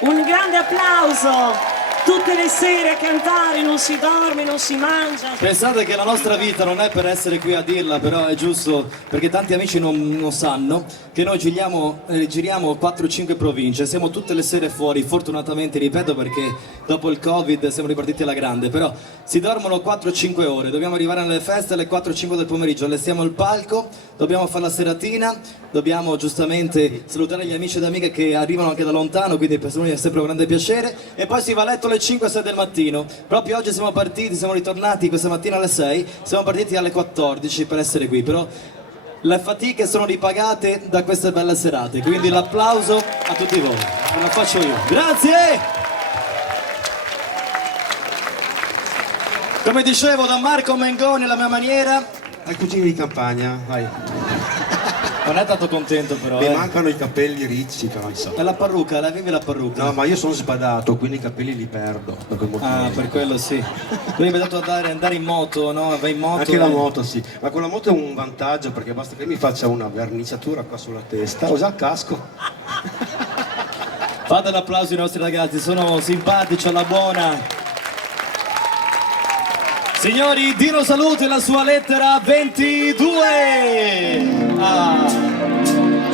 Un grande applauso! Tutte le sere a cantare, non si dorme, non si mangia. Pensate che la nostra vita non è per essere qui a dirla, però è giusto, perché tanti amici non sanno che noi giriamo 4-5 province, siamo tutte le sere fuori, fortunatamente ripeto perché dopo il Covid siamo ripartiti alla grande, però si dormono 4-5 ore, dobbiamo arrivare nelle feste alle 4-5 del pomeriggio, allestiamo il palco, dobbiamo fare la seratina, dobbiamo giustamente salutare gli amici ed amiche che arrivano anche da lontano, quindi per noi è sempre un grande piacere, e poi si va a letto alle 5-6 del mattino. Proprio oggi siamo partiti, siamo ritornati questa mattina alle 6, siamo partiti alle 14 per essere qui, però le fatiche sono ripagate da queste belle serate, quindi l'applauso a tutti voi, lo faccio io. Grazie! Come dicevo, da Marco Mengoni alla mia maniera. Ai cugini di campagna, vai. Non è tanto contento però, Mi mancano i capelli ricci, però insomma. È la parrucca, la avevi la parrucca? No, ma io sono sbadato, quindi i capelli li perdo. Per quel motivo. Ah, per quello sì. Quindi mi hai detto andare in moto, no? Vai in moto. Anche la moto, sì. Ma con la moto è un vantaggio perché basta che mi faccia una verniciatura qua sulla testa. Usa il casco. Fate l'applauso ai nostri ragazzi, sono simpatici alla buona. Signori, Dino Saluti la sua lettera 22.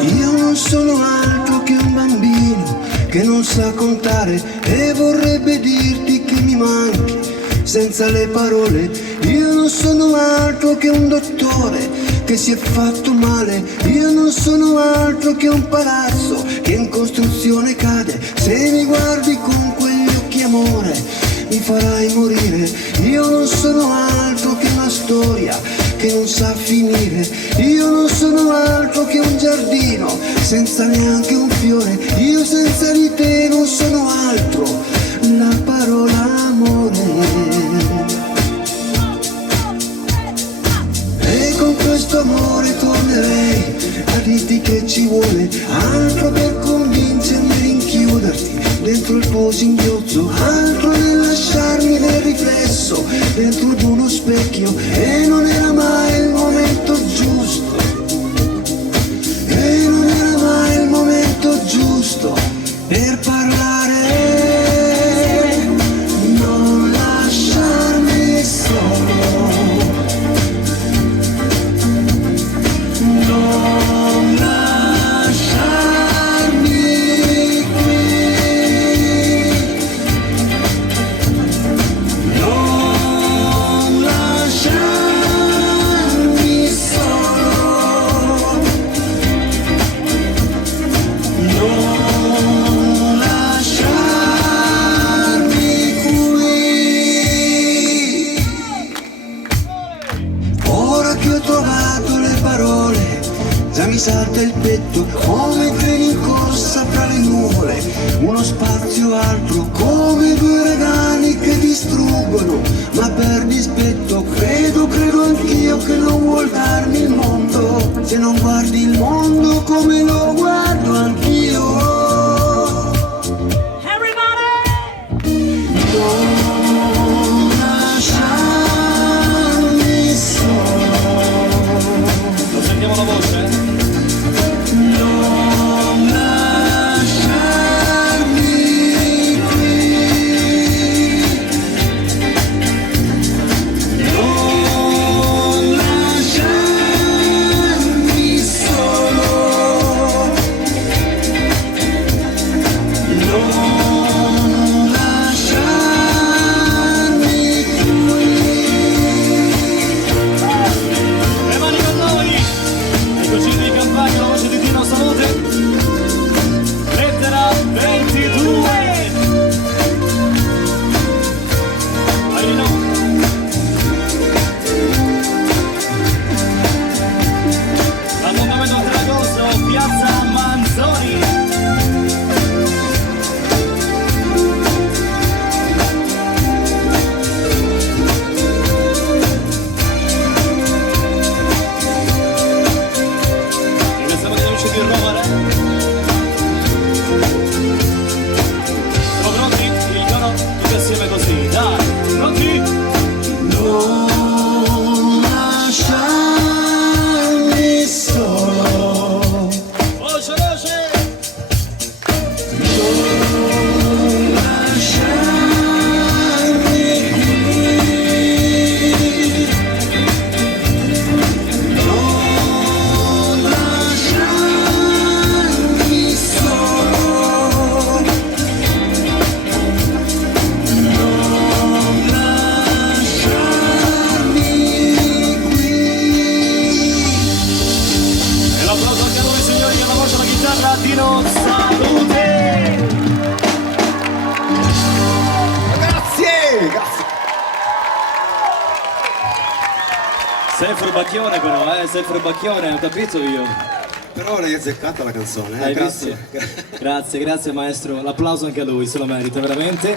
Io non sono altro che un bambino che non sa contare e vorrebbe dirti che mi manchi senza le parole. Io non sono altro che un dottore che si è fatto male. Io non sono altro che un palazzo che in costruzione cade. Se mi guardi con quegli occhi amore mi farai morire. Io non sono altro che una storia che non sa finire. Io non sono altro che un giardino senza neanche un fiore. Io senza di te non sono altro, la parola amore. E con questo amore tornerei a dirti che ci vuole altro per convincermi a rinchiuderti dentro il tuo singhiozzo, altro nel lasciarmi nel riflesso dentro ad uno specchio. E non era mai il momento giusto, e non era mai il momento giusto per parlare. Non lasciarmi solo, non lasciarmi qui, non lasciarmi solo, non lasciarmi qui. Ora che ho trovato le parole, già mi salta il petto come treni in corsa fra le nuvole, uno spazio altro come due regali che distruggono, ma per dispetto credo anch'io che non vuol darmi il mondo, se non guardi il mondo come lo guardo anch'io. Everybody! Non lasciarmi solo, Lo sentiamo la voce? non amici di Roma Re. Siamo pronti? Il coro tutti assieme così, dai, pronti? Non lasciarmi solo, Voce, voce! non lasciarmi qui, non lasciarmi solo, non lasciarmi qui. E l'applauso anche a voi signori che alla voce la chitarra Dino Salute! Grazie! Grazie! Sei furbacchione però, sei furbacchione, ho capito io. Però l'hai azzeccata la canzone, Hai grazie. visto? Grazie, grazie maestro, l'applauso anche a lui, se lo merita veramente.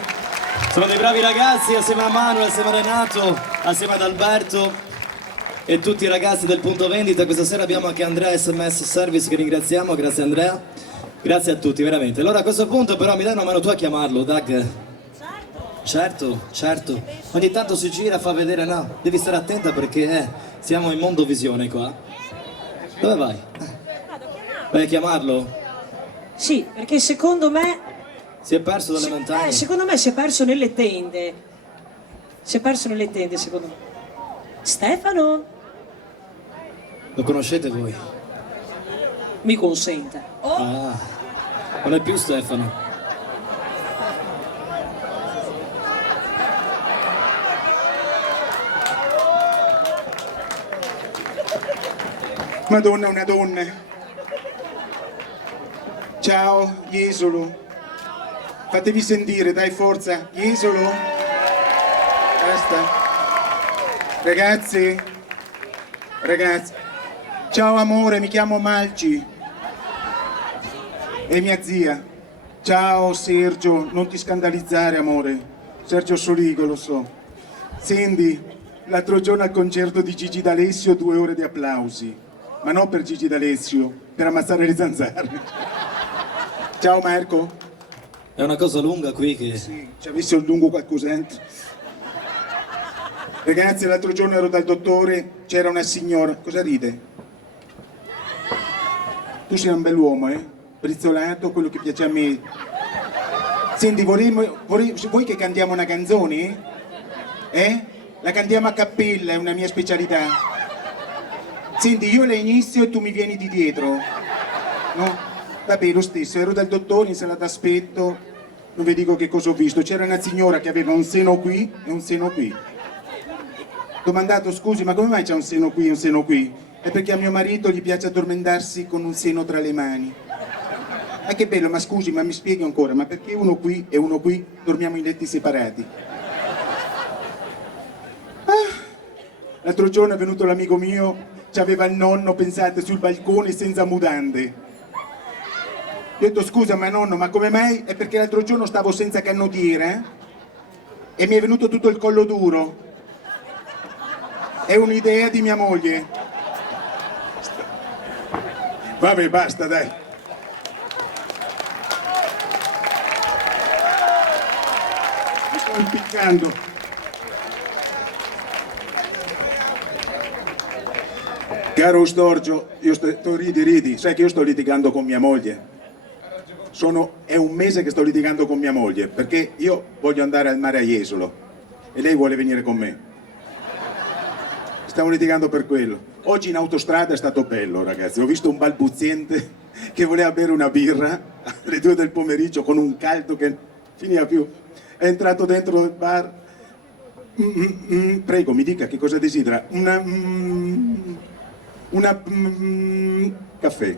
Sono dei bravi ragazzi, assieme a Manuel, assieme a Renato, assieme ad Alberto e tutti i ragazzi del punto vendita. Questa sera abbiamo anche Andrea SMS Service che ringraziamo, grazie Andrea. Grazie a tutti, veramente. Allora a questo punto però mi dai una mano tu a chiamarlo, Doug? Certo, certo. Ogni tanto si gira, fa vedere, no, devi stare attenta perché siamo in Mondovisione qua. Dove vai? Vai a chiamarlo? Sì, perché secondo me, Si è perso dalle montagne? secondo me si è perso nelle tende. Si è perso nelle tende, secondo me. Stefano, Lo conoscete voi? mi consenta. Ah, non è più Stefano. Madonna, una donna. Ciao, Jesolo. Fatevi sentire, dai forza. Jesolo. Basta. Ragazzi. Ragazzi. Ciao amore, mi chiamo Malci. E mia zia. Ciao Sergio, non ti scandalizzare amore. Sergio Soligo, lo so. Senti, l'altro giorno al concerto di Gigi D'Alessio 2 ore di applausi. Ma non per Gigi D'Alessio, per ammazzare le zanzare. Ciao Marco. È una cosa lunga qui che... Sì, ci avessi un lungo qualcos'altro. Ragazzi, l'altro giorno ero dal dottore, c'era una signora. Cosa ride? Tu sei un bell'uomo, Brizzolato, quello che piace a me. Senti, vuoi che cantiamo una canzone? La cantiamo a cappella, è una mia specialità. Senti, io la inizio e tu mi vieni di dietro. No? Vabbè, lo stesso, ero dal dottore in sala d'aspetto, non vi dico che cosa ho visto. C'era una signora che aveva un seno qui e un seno qui. Domandato, scusi, ma come mai c'è un seno qui e un seno qui? È perché a mio marito gli piace addormentarsi con un seno tra le mani. Ma che bello, ma scusi, ma mi spieghi ancora, ma perché uno qui e uno qui dormiamo in letti separati? L'altro giorno è venuto l'amico mio, c'aveva il nonno, pensate, sul balcone senza mutande. Gli ho detto, scusa, ma nonno, ma come mai? È perché l'altro giorno stavo senza canottiere e mi è venuto tutto il collo duro. È un'idea di mia moglie. Vabbè, basta, dai. Mi sto impiccando. Caro Storgio, tu ridi, sai che io sto litigando con mia moglie. È un mese che sto litigando con mia moglie, perché io voglio andare al mare a Jesolo e lei vuole venire con me. Stiamo litigando per quello. Oggi in autostrada è stato bello, ragazzi. Ho visto un balbuziente che voleva bere una birra alle 2 del pomeriggio con un caldo che finiva più. È entrato dentro il bar. Prego, mi dica che cosa desidera. Caffè.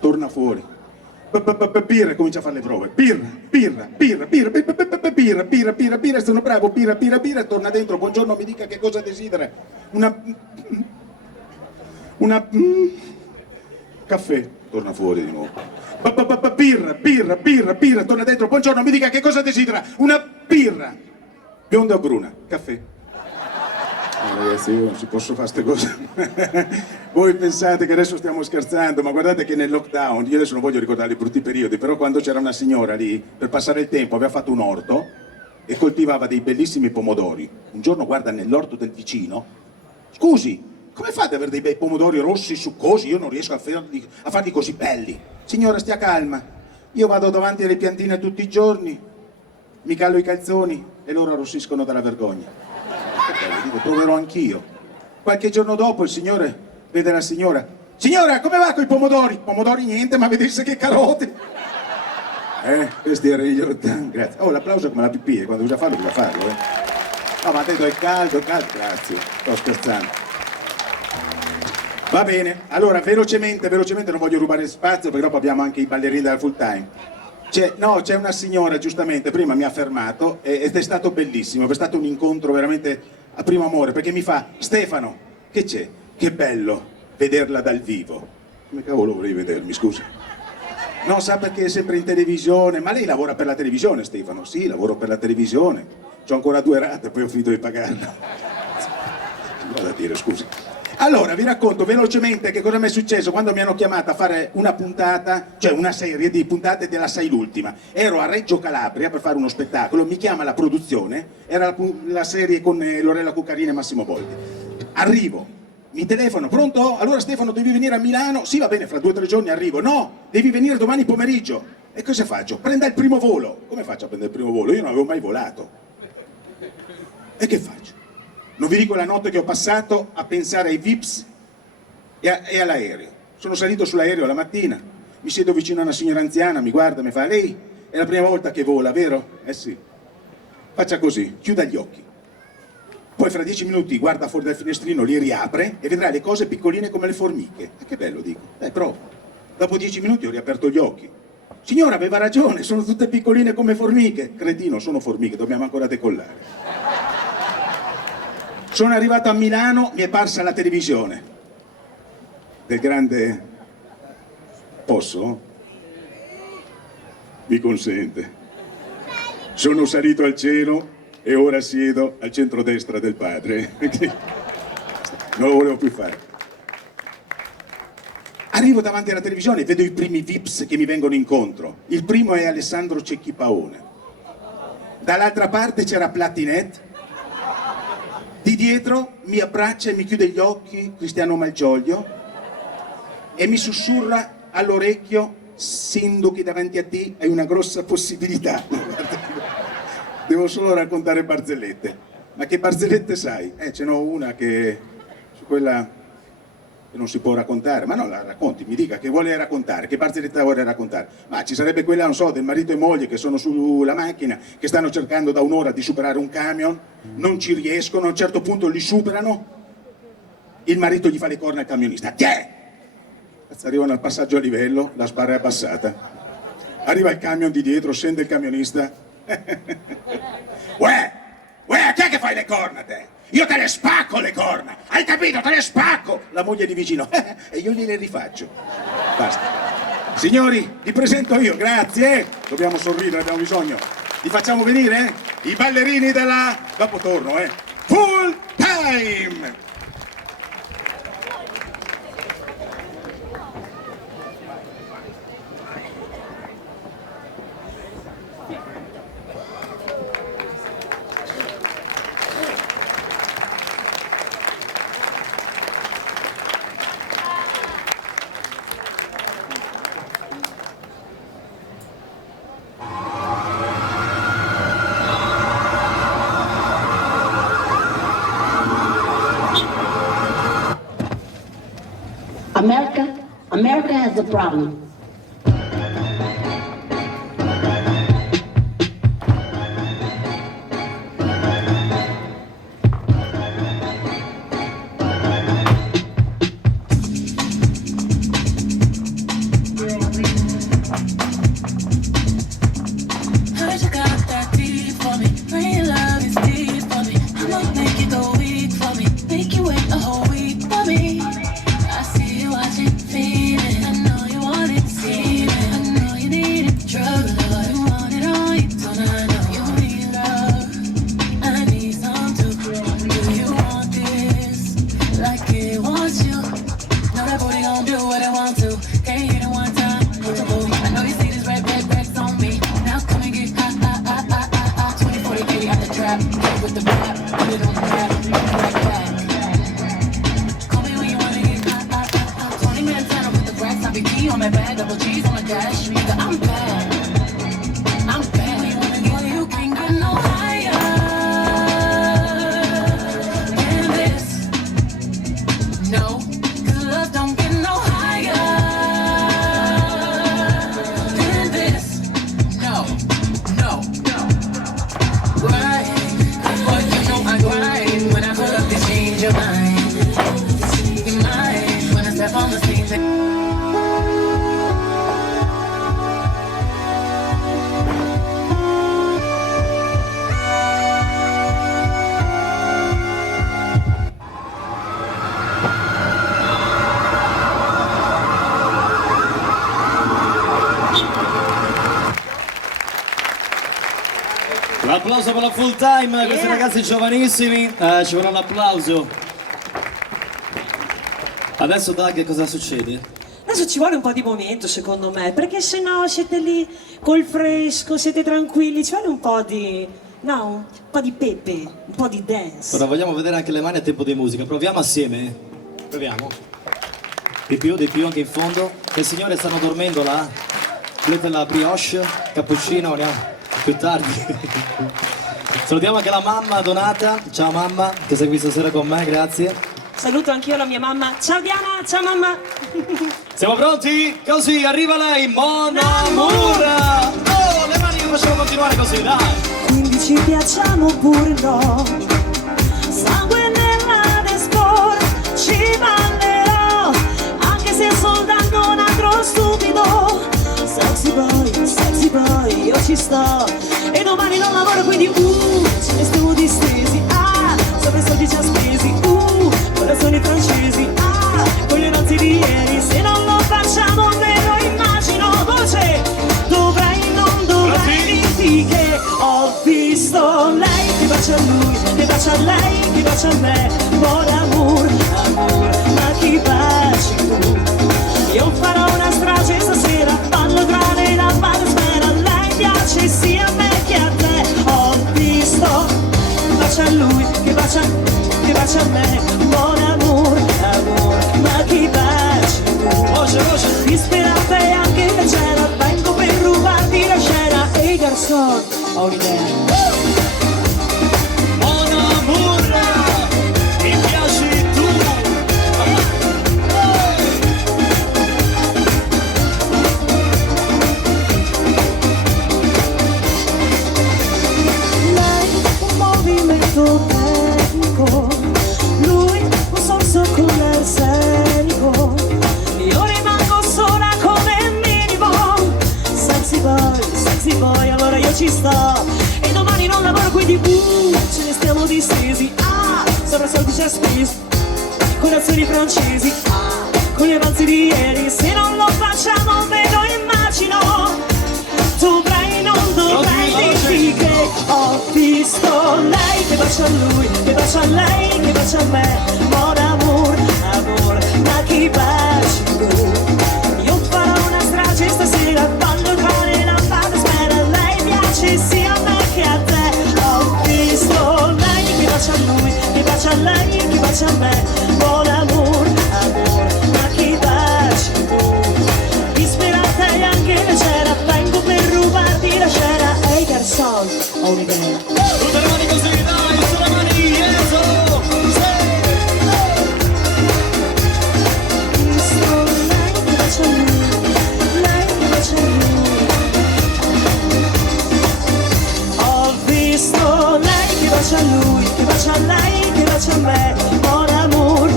Torna fuori. Birra, comincia a fare le prove. Birra, sono bravo, birra, torna dentro, buongiorno, mi dica che cosa desidera. Caffè, torna fuori di nuovo. Birra, torna dentro, buongiorno, mi dica che cosa desidera. Una birra. Bionda o bruna? Caffè. Ragazzi, io non si posso fare queste cose. Voi pensate che adesso stiamo scherzando, ma guardate che nel lockdown, io adesso non voglio ricordare i brutti periodi, però quando c'era una signora lì, per passare il tempo, aveva fatto un orto e coltivava dei bellissimi pomodori. Un giorno guarda nell'orto del vicino, scusi, come fate ad avere dei bei pomodori rossi, succosi? Io non riesco a farli così belli. Signora, stia calma, io vado davanti alle piantine tutti i giorni, mi callo i calzoni e loro arrossiscono dalla vergogna. Dico, proverò anch'io. Qualche giorno dopo il signore vede la signora. Signora, come va con i pomodori? Pomodori niente, ma vedesse che carote. Questi erano gli 80. Grazie. Oh, l'applauso è come la pipì, quando bisogna farlo, bisogna farlo, No, ma detto è caldo, grazie. Sto scherzando. Va bene, allora velocemente, non voglio rubare spazio perché dopo abbiamo anche i ballerini della full time. C'è una signora, giustamente, prima mi ha fermato ed è stato bellissimo, è stato un incontro veramente a primo amore, perché mi fa: Stefano, che c'è? Che bello vederla dal vivo. Come cavolo volevi vedermi, scusa? No, sa perché è sempre in televisione, ma lei lavora per la televisione, Stefano? Sì, lavoro per la televisione, c'ho ancora 2 rate, poi ho finito di pagarla. Vado a dire, scusi. Allora, vi racconto velocemente che cosa mi è successo quando mi hanno chiamato a fare una puntata, cioè una serie di puntate della Sai l'Ultima. Ero a Reggio Calabria per fare uno spettacolo, mi chiama la produzione, era la serie con Lorella Cuccarini e Massimo Boldi. Arrivo, mi telefono, pronto? Allora Stefano, devi venire a Milano? Sì, va bene, fra 2 o 3 giorni arrivo. No, devi venire domani pomeriggio. E cosa faccio? Prenda il primo volo. Come faccio a prendere il primo volo? Io non avevo mai volato. E che faccio? Non vi dico la notte che ho passato a pensare ai VIPs e all'aereo. Sono salito sull'aereo la mattina, mi siedo vicino a una signora anziana, mi guarda, mi fa: lei è la prima volta che vola, vero? Eh sì. Faccia così, chiuda gli occhi. Poi fra 10 minuti guarda fuori dal finestrino, li riapre e vedrà le cose piccoline come le formiche. Che bello, dico. Prova. Dopo 10 minuti ho riaperto gli occhi. Signora, aveva ragione, sono tutte piccoline come formiche. Cretino, sono formiche, dobbiamo ancora decollare. Sono arrivato a Milano, mi è parsa la televisione del grande... Posso? Mi consente. Sono salito al cielo e ora siedo al centrodestra del padre. Non lo volevo più fare. Arrivo davanti alla televisione e vedo i primi VIPs che mi vengono incontro. Il primo è Alessandro Cecchi Paone. Dall'altra parte c'era Platinette. Di dietro mi abbraccia e mi chiude gli occhi Cristiano Malgioglio e mi sussurra all'orecchio: Sindaco, davanti a te hai una grossa possibilità. Devo solo raccontare barzellette. Ma che barzellette sai? Ce n'ho una che... su quella che non si può raccontare. Ma no, la racconti, mi dica che vuole raccontare, che barzelletta vuole raccontare. Ma ci sarebbe quella, non so, del marito e moglie che sono sulla macchina, che stanno cercando da un'ora di superare un camion, non ci riescono, a un certo punto li superano, il marito gli fa le corna al camionista. Chi è? Arrivano al passaggio a livello, la sbarra è abbassata. Arriva il camion di dietro, scende il camionista. Uè, chi è che fai le corna te? Io te le spacco le corna, hai capito? Te le spacco! La moglie di vicino, e io gliele rifaccio. Basta. Signori, li presento io, grazie. Dobbiamo sorridere, abbiamo bisogno. Li facciamo venire? I ballerini della... Dopo torno, Full Time! America has a problem. Heard you got that deep for me. Real love is deep for me. I'ma make you go weak for me. Make you wait a whole week for me. I see you watching, feeling. I know you want it. G's on the dash, nigga, I'm bad. I'm bad. You can't get no higher than this. No, 'cause love don't get no higher than this. No, no, no. Right, but you know I grind when I put up this change your mind. Your mind when I step on the scene. Un applauso per la full time, questi ragazzi giovanissimi, ci vorrà un applauso. Adesso Doug, cosa succede? Adesso ci vuole un po' di momento secondo me, perché se no siete lì col fresco, siete tranquilli, ci vuole un po' di... no, un po' di pepe, un po' di dance. Ora vogliamo vedere anche le mani a tempo di musica, proviamo assieme? Proviamo. Di più anche in fondo. Le signore stanno dormendo là. Volete la brioche? Cappuccino? Andiamo più tardi. Salutiamo anche la mamma Donata. Ciao mamma, che sei qui stasera con me, grazie. Saluto anch'io la mia mamma. Ciao Diana, ciao mamma. Siamo pronti? Così arriva lei, Mon Amour! Oh, le mani che facciamo continuare così, dai! Quindi ci piacciamo oppure no? Sangue nella descor, ci ballerò, anche se soltanto un altro stupido. Sexy boy, io ci sto. E domani non lavoro, quindi ce ne stiamo distesi. Sopra i soldi già spesi, corazioni francesi, con le nozze di ieri. Se non lo facciamo me lo immagino. Voce, non dovrai dirti che ho visto lei che bacia a lui, che bacia a lei, che bacia a me. Mon amour, ma chi baci tu? Io farò una strage stasera, ballo tra le lampade, spera. Lei piace sia a me che a te. Ho visto, bacia a lui, che bacia a me. Mon amour, ma chi baci tu? Voce! Disperata e anche leggera, vengo per rubarti la scena. Ehi garçon, ho un'idea. Mon Amour, mi piaci tu! Lei un movimento tecnico, lui un sorso con l'arsenico. Io rimango sola come minimo. Sexy boy, allora io ci sto. E domani non lavoro, quindi ce ne stiamo distesi. Sopra soldi già spesi, con azioni francesi, con gli avanzi di ieri. Se non lo facciamo me lo immagino. Non dovrai dirti che ho visto lei che bacia a lui, che bacia a lei, che bacia a me. Mon amour, ma chi baci tu? Io farò una strage stasera, ballo tra le lampade, spera. Lei piace sia a me che a te. Ho visto lei che bacia a lui, che bacia a lei, che bacia a me. Mon amour, ma chi baci tu? Disperata e anche leggera, vengo per rubarti la scena. Ehi garçon, ho un'idea. Tutte le mani così, dai, sulle mani, eso! Visto lei che bacia a lui, lei che bacia a lui. Ho visto lei che bacia a lui, che bacia a lei, che bacia a me. Mon amour,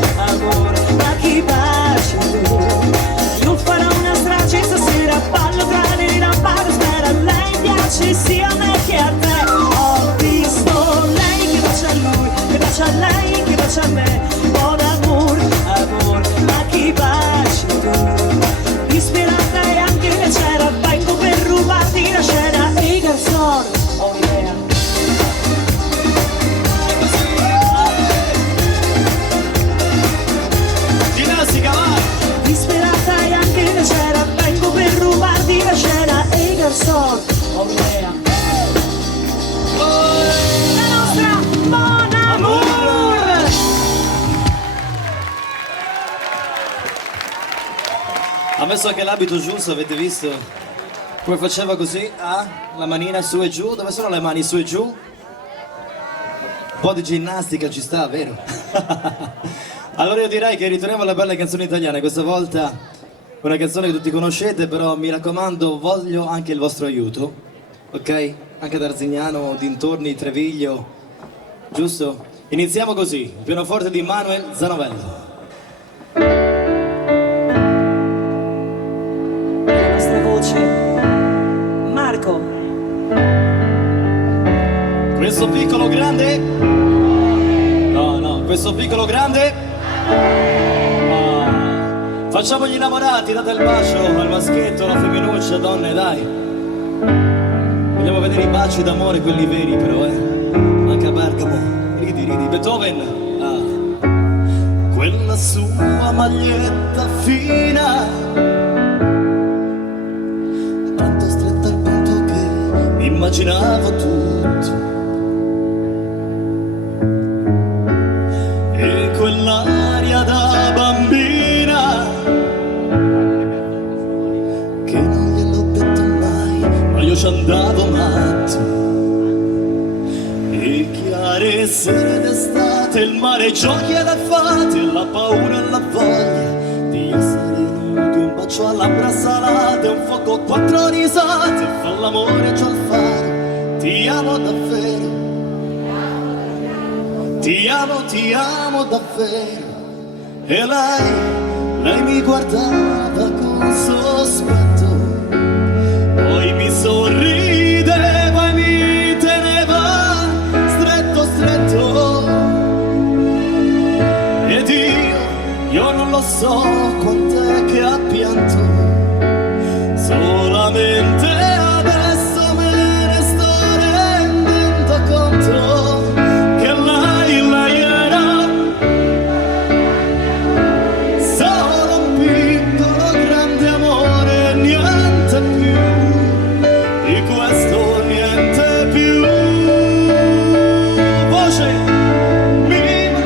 ma chi baci tu? Io farò una strage stasera, ballo tra le lampade, spera. Lei piace sia a me che a te. Ho messo anche l'abito giusto, avete visto? Come faceva così? Ah, la manina su e giù. Dove sono le mani su e giù? Un po' di ginnastica ci sta, vero? Allora io direi che ritorniamo alle belle canzoni italiane. Questa volta una canzone che tutti conoscete, però mi raccomando, voglio anche il vostro aiuto, ok? Anche da Arzignano, dintorni, Treviglio, giusto? Iniziamo così, il pianoforte di Manuel Zanovello. La nostra voce, Marco. Questo piccolo grande? No, questo piccolo grande? Ah. Facciamo gli innamorati, date il bacio al maschietto, alla femminuccia, donne, dai. Vogliamo vedere i baci d'amore, quelli veri però, anche a Bergamo. Ridi, Beethoven. Ah. Quella sua maglietta fina, tanto stretta al punto che immaginavo tutto. E quell'aria da bambina che non gliel'ho detto mai, ma io ci andavo matto. E chiare sere d'estate, il mare, i giochi e le fate, la paura e la voglia di essere nudi, un bacio a labbra salate, un fuoco, 4 risate, fa l'amore già al fare. Ti amo davvero, ti amo davvero. E lei mi guardava con sospetto, poi mi sorrideva e mi teneva stretto, stretto. Ed io non lo so quant'è che ha pianto, solamente adesso me ne sto rendendo conto che lei era solo un piccolo grande amore, niente più di questo, niente più. Voce mia,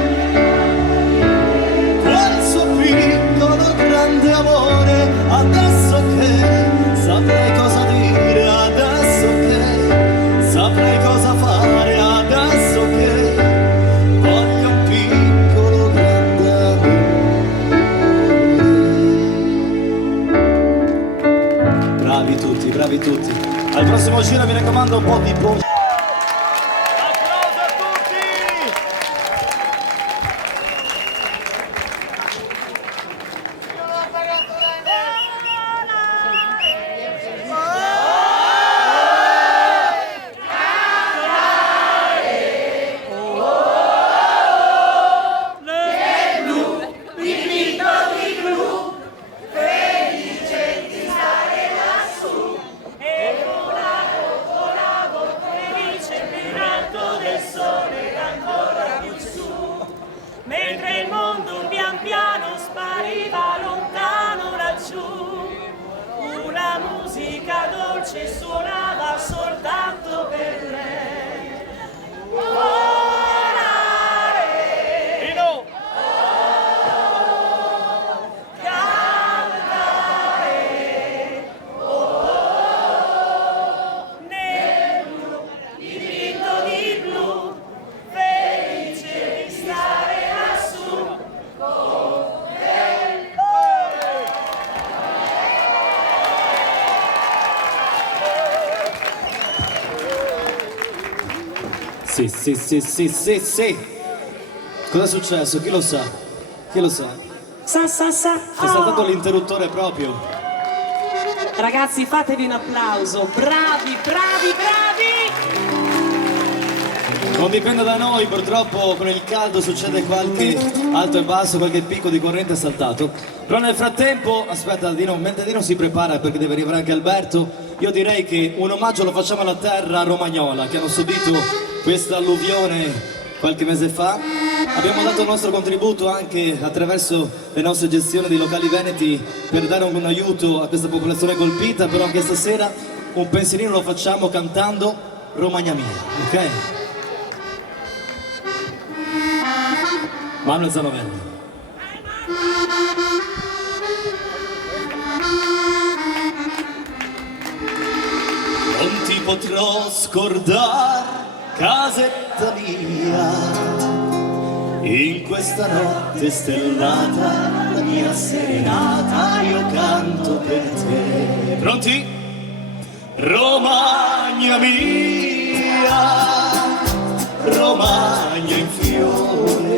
quel suo piccolo grande amore, adesso che saprei cosa dire, adesso che saprei cosa fare, adesso che voglio un piccolo grande amore. Bravi tutti, bravi tutti. Al prossimo giro mi raccomando un po' di applauso a tutti! Mentre il mondo pian piano spariva lontano laggiù, una musica dolce suonava soltanto per lei. Volare, cantare, nel blu, dipinto di blu, felice di stare lassù con lei. Sì. Cosa è successo? Chi lo sa? Chi lo sa? Sa. È saltato l'interruttore proprio. Ragazzi, fatevi un applauso. Bravi. Non dipende da noi, purtroppo con il caldo succede qualche alto e basso, qualche picco di corrente è saltato. Però nel frattempo, aspetta Dino, mentre Dino si prepara perché deve arrivare anche Alberto, io direi che un omaggio lo facciamo alla terra romagnola che hanno subito questa alluvione qualche mese fa. Abbiamo dato il nostro contributo anche attraverso le nostre gestioni di locali veneti per dare un aiuto a questa popolazione colpita, però anche stasera un pensierino lo facciamo cantando Romagna Mia, ok? Manuel Zanovello. potrò scordare casetta mia, in questa notte stellata, la mia serenata, io canto per te. Pronti? Romagna mia, Romagna in fiore,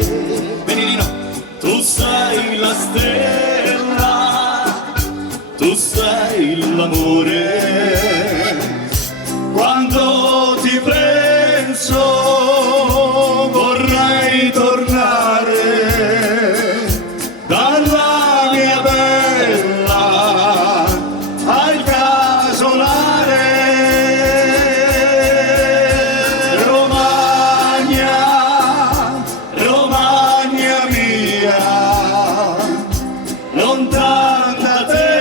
Benilino, tu sei la stella, tu sei l'amore, quando ti penso vorrei tornare dalla mia bella al casolare. Romagna, Romagna mia, lontana da te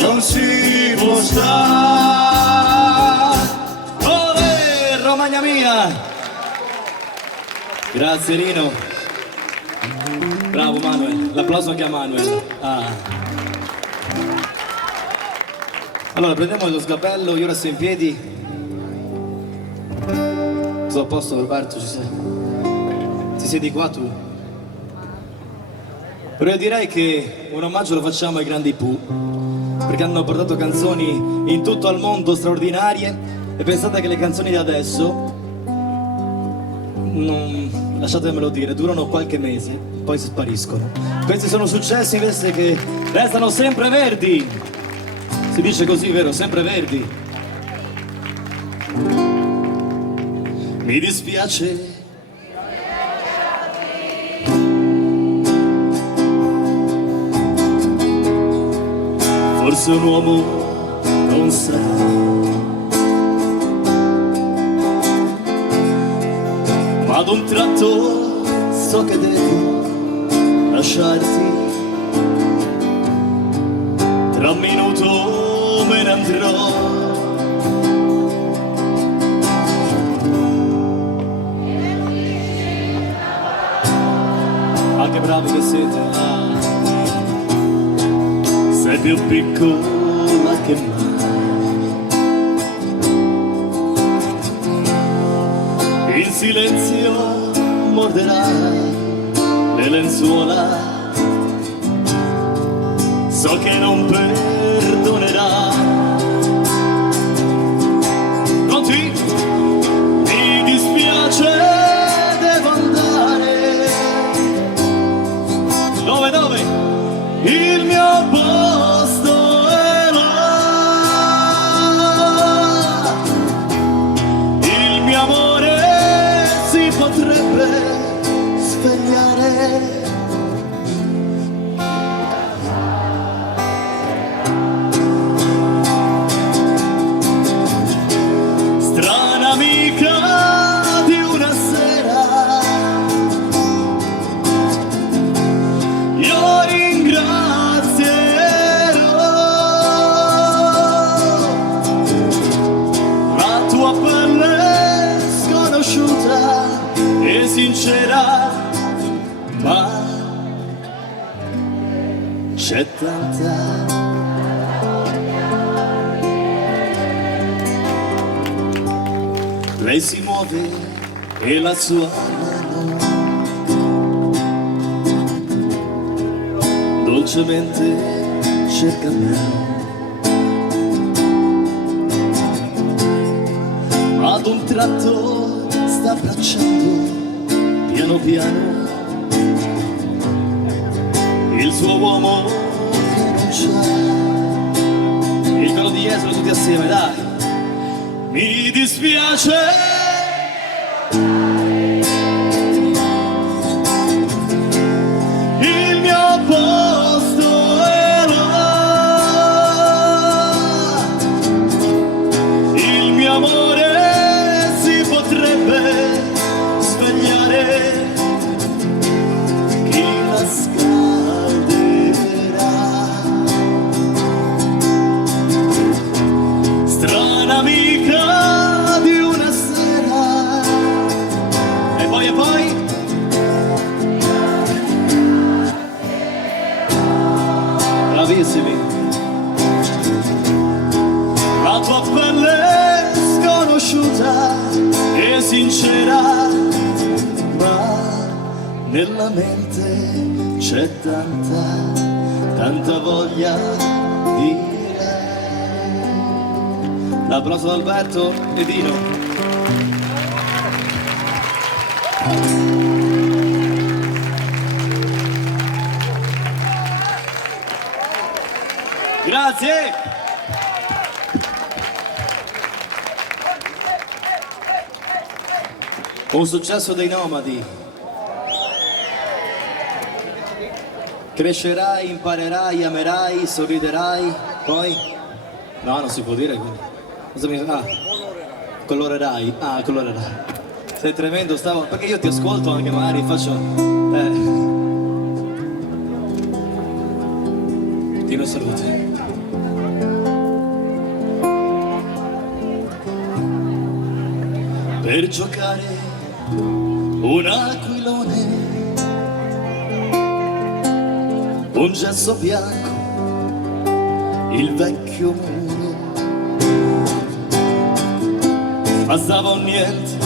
non si può stare. Olè, Romagna mia! Grazie Rino. Bravo Manuel, l'applauso anche a Manuel. Ah. Allora prendiamo lo sgabello, io resto in piedi. Tutto a posto Roberto, ci sei? Ti siedi qua tu? Però io direi che un omaggio lo facciamo ai grandi Pooh, perché hanno portato canzoni in tutto il mondo straordinarie, e pensate che le canzoni di adesso, lasciatemelo dire, durano qualche mese, poi spariscono. Questi sono successi invece che restano sempre verdi. Si dice così, vero? Sempre verdi. Mi dispiace. Forse un uomo non sa, ma ad un tratto so che devo lasciarti. Tra un minuto me ne andrò. Ah, che bravi che siete! Ah. Sei più piccola che mai. Il silenzio morderà le lenzuola. So che non perdonerà. Pronti? Mi dispiace, devo andare. Dove? Il mio posto è là. Il mio amore si potrebbe svegliare. Strana amica di una sera, io ringrazierò la tua pelle sconosciuta e sincera, ma c'è tanta. Lei si muove e la sua mano dolcemente cerca me. Ad un tratto sta abbracciando piano piano il suo uomo che non c'è. Il coro di Jesolo tutti assieme, dai. Mi dispiace, il mio posto è là. Il mio amore si potrebbe svegliare. Chi la scalderà? Strana amica di una sera, tua pelle sconosciuta e sincera, ma nella mente c'è tanta voglia di lei. L'applauso ad Alberto e Dino. Grazie! Un successo dei Nomadi. Crescerai, imparerai, amerai, sorriderai, poi... No, non si può dire. Cosa mi... Ah, colorerai. Ah, colorerai. Sei tremendo, stavo... Perché io ti ascolto anche, magari faccio... Dino, salute. Per giocare un aquilone, un gesso bianco, il vecchio muro, bastava un niente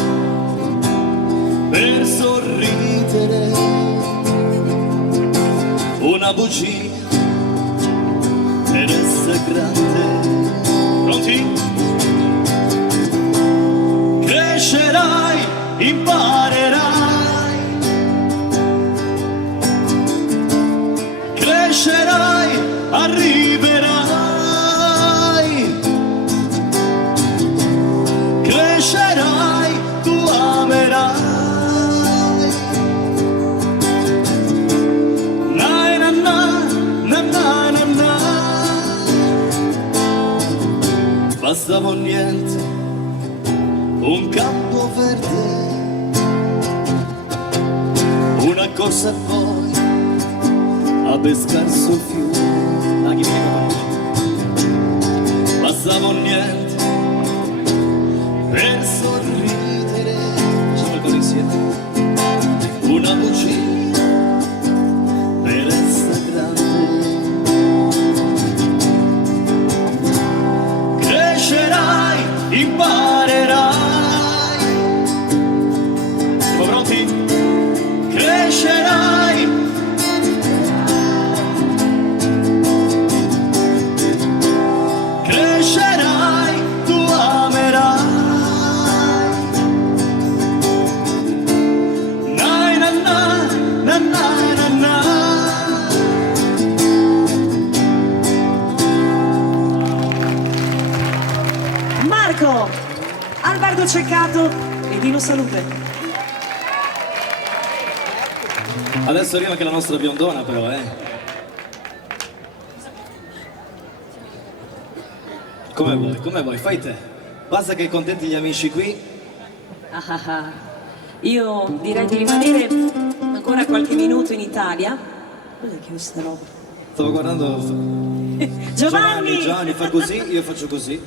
per sorridere, una bugia per essere grande. Pronti? Crescerai, imparerai, crescerai, arriverai, crescerai, tu amerai. Na na na na na na na. Bastava un niente, un campo verde, una corsa e poi a pescar sul fiume. Ah, chi viene con me? Bastava un niente per sorridere, facciamo il coro insieme, una bugia per essere grande. Crescerai, imparerai. Siamo pronti? Crescerai, crescerai, tu amerai. Na na na na na na. Marco, Alberto Ceccato e Dino Salute. Adesso arriva anche la nostra biondona però, Come vuoi, fai te. Basta che contenti gli amici qui. Io direi di rimanere ancora qualche minuto in Italia. Cos'è che questa roba? Stavo guardando... Giovanni, fa così, io faccio così.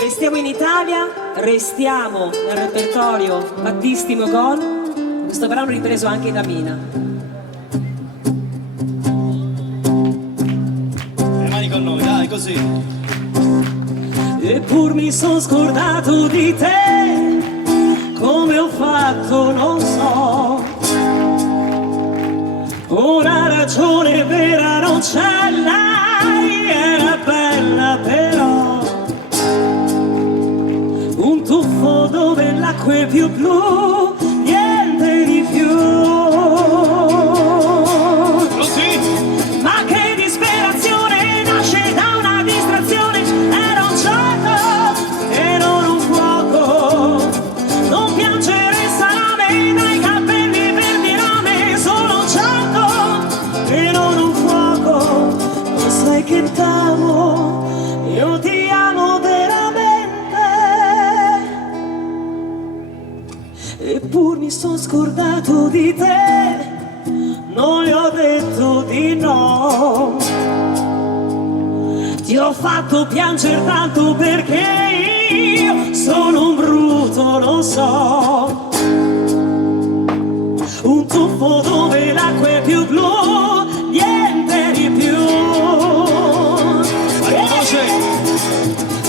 Restiamo in Italia, restiamo nel repertorio Battisti Mogol. Questo brano ripreso anche da Mina. Rimani con noi, dai, così. Eppur mi son scordato di te, come ho fatto non so. Una ragione vera non ce l'hai, era bella però. Un tuffo dove l'acqua è più blu, niente di più. Ma che disperazione nasce da una distrazione. Era un gioco e non un fuoco. Non piangere salame dai capelli verdi rame. Solo un gioco e non un fuoco. Lo sai che t'amo, io ti amo veramente. Eppur mi son scordato di te, non le ho detto di no. Ti ho fatto piangere tanto perché io sono un bruto, lo so. Un tuffo dove l'acqua è più blu, niente di più.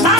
Ma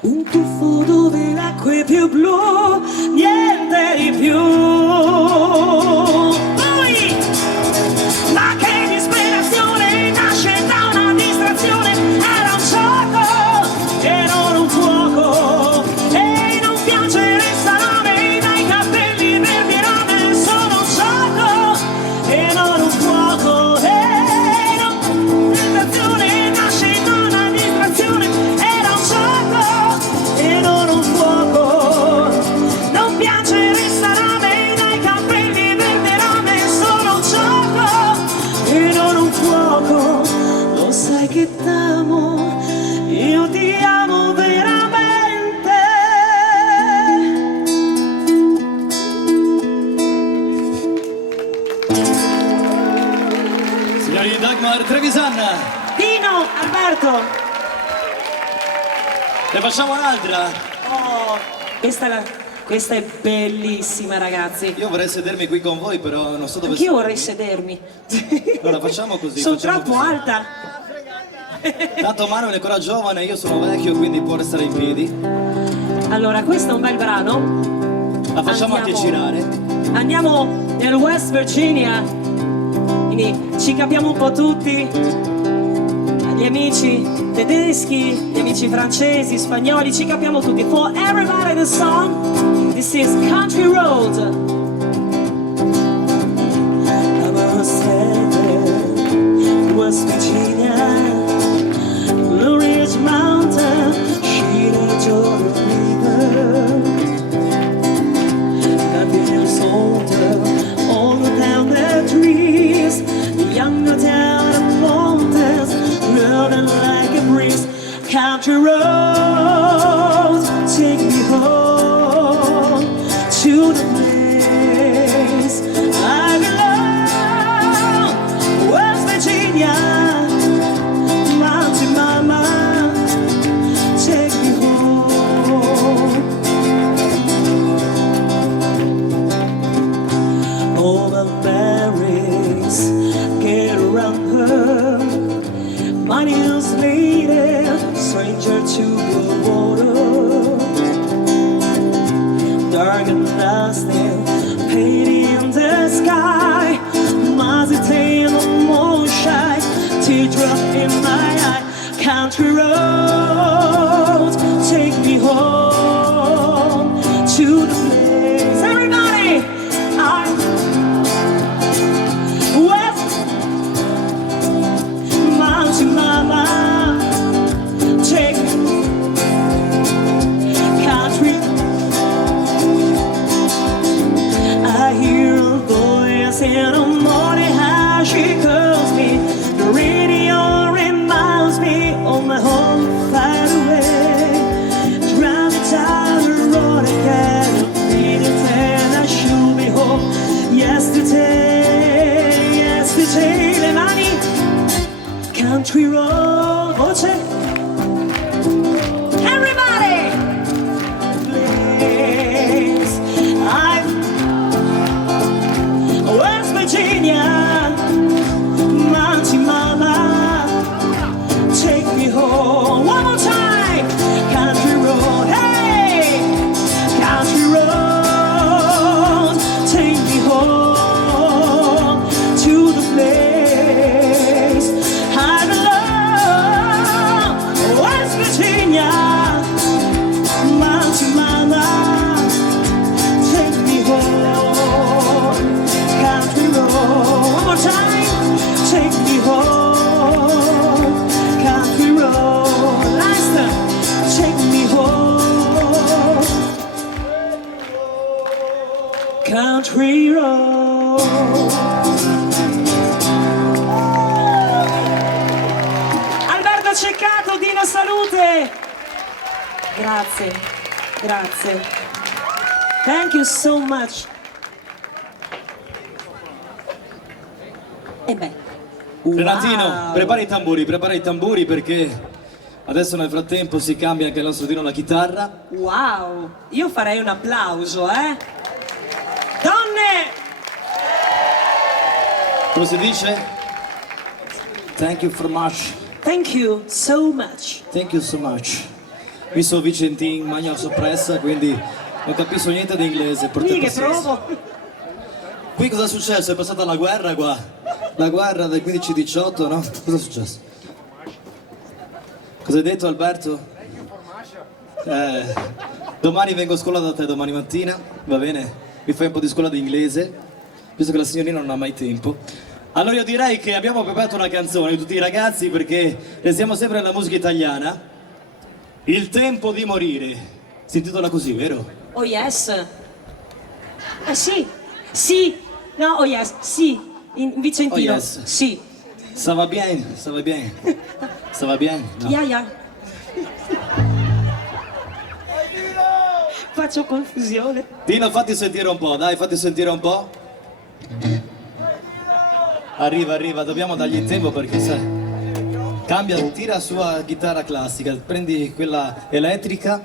un tuffo dove l'acqua è più blu, niente di più. Poi, ma che disperazione nasce da una distrazione, era un gioco e non un fuoco, e non piangere salame dai capelli verdi rame, sono un gioco e non un fuoco, e non tentazione nasce da una distrazione, era un gioco e non un fuoco, non piangere salame dai capelli verdi rame, sono un gioco e non un fuoco, lo sai che t'amo, io ti amo veramente. Signori Dagmar Trevisan, Dino, Alberto, ne facciamo un'altra? oh, questa è bellissima, ragazzi. Io vorrei sedermi qui con voi, però non so dove Anch'io vorrei sedermi. Allora facciamo così. Sono facciamo troppo così. alta. Tanto Manuel è ancora giovane, io sono vecchio, quindi può restare in piedi. Allora, questo è un bel brano. La facciamo anche girare. Andiamo nel West Virginia. Quindi ci capiamo un po' tutti. Gli amici tedeschi, gli amici francesi, spagnoli, ci capiamo tutti. For everybody the song, this is Country Road. I was headed West Virginia, Blue Ridge Mountain, Sheila Jordan River. The hills older, all down the trees, the younger down the mountains, running like a breeze. Country road, take me home to the place I belong. West Virginia, Mountain Mama, take me home. All the berries get around her. Money is needed, stranger to the water. Dark and dusty, painted in the sky. Mazzy in the moonshine, teardrop in my eye. Country road, take me home to the place. Everybody, West Mountain Mama, take country. I hear a voice in the morning, how she calls me. The radio reminds me of my home far away. Driving down the road again, feeling that I should be home. Yesterday, yesterday, le mani. Country road, voce. Everybody, please. I'm West Virginia, Mountain Mama, take me home. One more time. Country road, hey, country road, take me home to the place I belong. West Virginia, Mountain Mama, take me home. Country road, one more time. Take me home. Country road, last time. Take me home. Country road. Alberto Ceccato, Dino Salute. Grazie, grazie. Thank you so much. E beh. Renatino, prepara i tamburi perché adesso nel frattempo si cambia anche il nostro Dino la chitarra. Wow, io farei un applauso, eh? Donne! Come si dice? Thank you so much. Thank you so much. Thank you so much. mi sono Vicentin, magna soppressa, quindi non capisco niente di inglese. per te Sì, che pazienza. provo. Qui cosa è successo? È passata la guerra qua? La guerra del 15-18, no? Cosa è successo? Cosa hai detto Alberto? Domani vengo a scuola da te, domani mattina, va bene? Mi fai un po' di scuola di inglese, visto che la signorina non ha mai tempo. Allora io direi che abbiamo preparato una canzone di tutti i ragazzi perché restiamo sempre nella musica italiana. Il tempo di morire. Si intitola così, vero? Oh yes. Sì. Sì. No, oh yes. Sì. In vicentino. Oh yes. Sì. Ça va bien, ça va bien. Ça va bien? No. Ya. Faccio confusione. Dino, fatti sentire un po', dai, fatti sentire un po'. Arriva, dobbiamo dargli il tempo perché sai. Cambia, tira sua chitarra classica, prendi quella elettrica.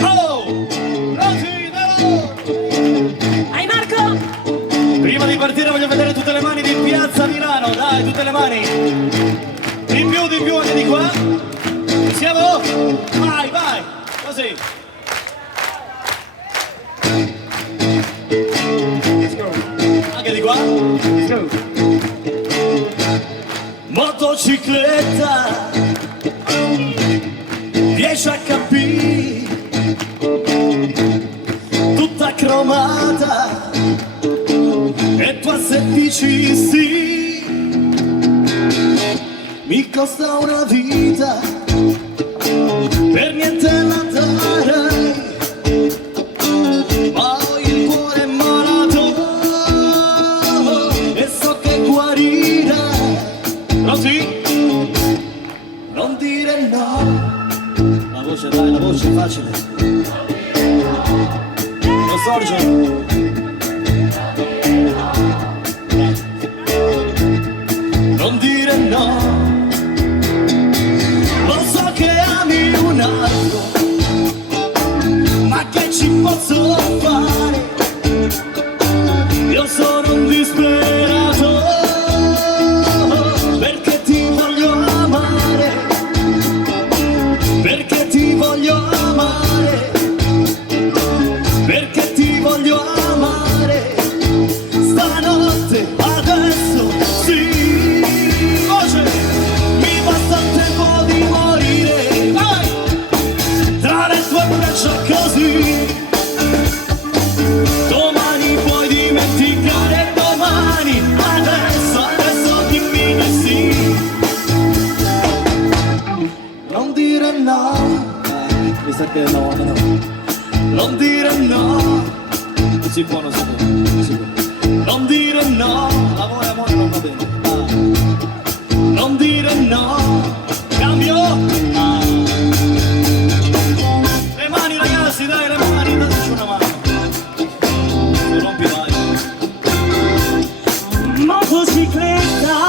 Oh! Hai Marco? Prima di partire voglio vedere tutte le mani di Piazza Milano, dai, tutte le mani. Di più anche di qua. Siamo? Vai, così. Anche di qua. Motocicletta 10 HP tutta cromata e tu se dici sì mi costa una vita per niente la darei ma ho il cuore malato e so che guarirà. Pronti? Non dire no. La voce, dai, la voce è facile. Lo sorge. Non dire no. Lo so che ami un altro, ma che ci posso fare? Io sono un disperato. Perché ti voglio amare, perché ti voglio amare, perché ti voglio amare, stanotte, adesso, sì, voce, mi basta il tempo di morire, vai, tra le tue braccia così, domani puoi dimenticare, domani, adesso dimmi di sì. Non dire no, mi sa che no. Non dire no, non si può. Non dire no, amore non va bene. Non dire no, cambio. Le mani ragazzi, dai, le mani, dateci una mano. Non rompi mai. Motocicletta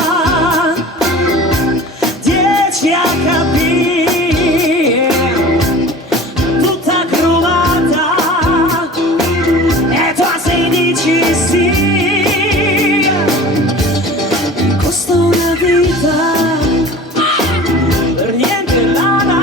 10 HP tutta cromata e tu sei dici sì mi costa una vita per niente la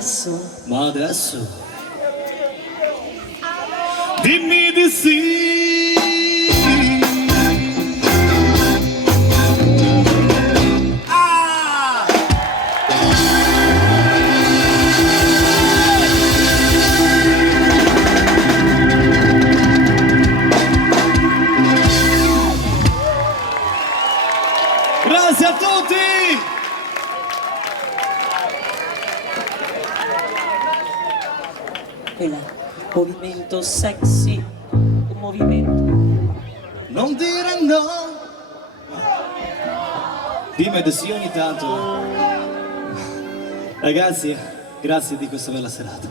adesso? Ma adesso dimmi di sì. Ah! Grazie a tutti! Quella, movimento sexy, un movimento. Non dire no. Dimmi di sì ogni tanto. Ragazzi, grazie di questa bella serata.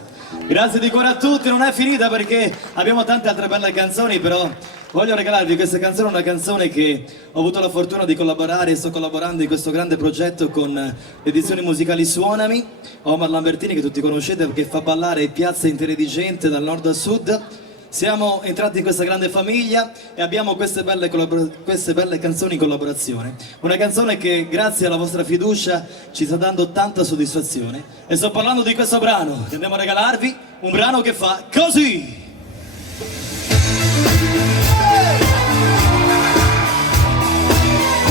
Grazie di cuore a tutti, non è finita perché abbiamo tante altre belle canzoni, però voglio regalarvi questa canzone, una canzone che ho avuto la fortuna di collaborare e sto collaborando in questo grande progetto con le edizioni musicali Suonami. Omar Lambertini, che tutti conoscete, che fa ballare piazze intere di gente dal nord al sud. Siamo entrati in questa grande famiglia e abbiamo queste belle canzoni in collaborazione. Una canzone che grazie alla vostra fiducia ci sta dando tanta soddisfazione. E sto parlando di questo brano che andiamo a regalarvi, un brano che fa così.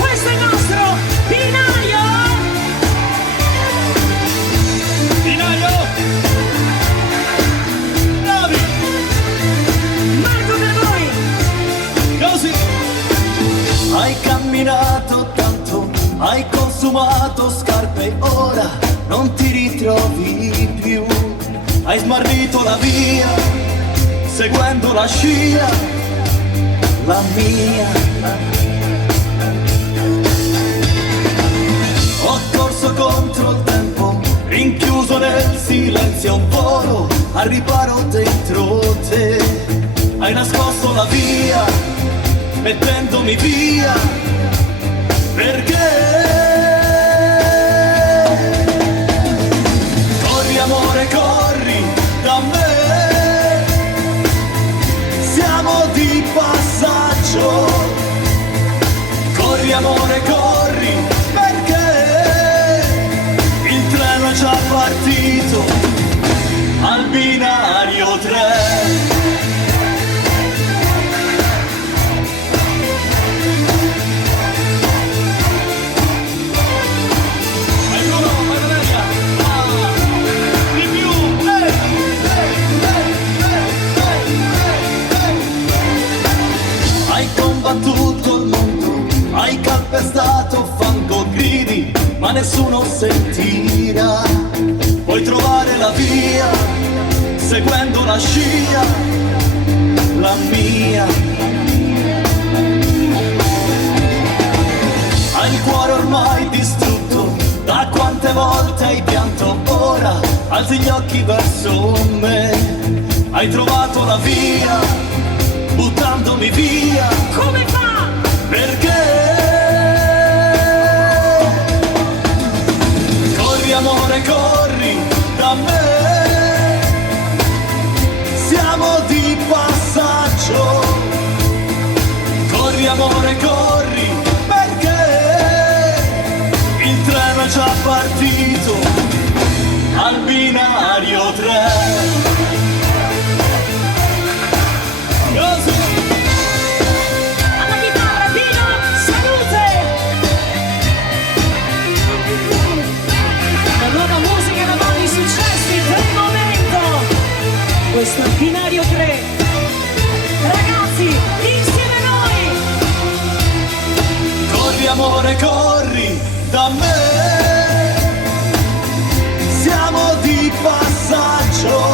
Questo è il nostro binario! Binario! Bravi! Marco per voi! Così! Hai camminato tanto, hai consumato scarpe, ora non ti ritrovi più. Hai smarrito la via, seguendo la scia, la mia. Ho corso contro il tempo, rinchiuso nel silenzio, volo al riparo dentro te. Hai nascosto la via, mettendomi via, perché? Corri amore, corri da me, siamo di passaggio. Corri amore, corri, perché il treno è già partito al binario 3. Hai combattuto il mondo, hai calpestato fango, gridi, ma nessuno sentirà. Puoi trovare la via, seguendo la scia, la mia. Hai il cuore ormai distrutto, da quante volte hai pianto, ora alzi gli occhi verso me. Hai trovato la via, buttandomi via. Come fa? Perché? Corri amore, corri da me, siamo di passaggio. Corri amore, corri, perché il treno è già partito al binario 3. Alla chitarra, Dino, salute! La nuova musica da nuovi successi del momento! Questo è il binario 3. Ragazzi, insieme a noi! Corri amore, corri da me, siamo di passaggio.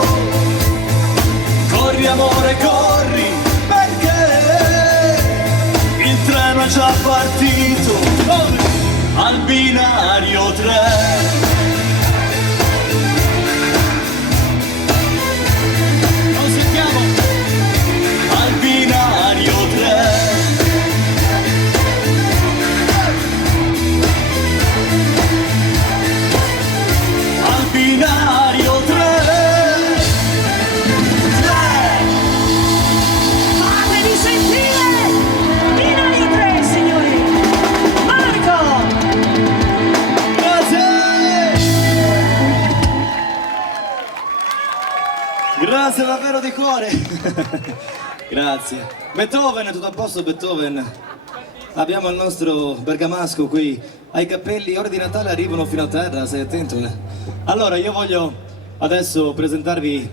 Grazie davvero di cuore. Grazie. Beethoven, tutto a posto Beethoven? Abbiamo il nostro bergamasco qui, ha i capelli, ore di Natale arrivano fino a terra, sei attento? Allora io voglio adesso presentarvi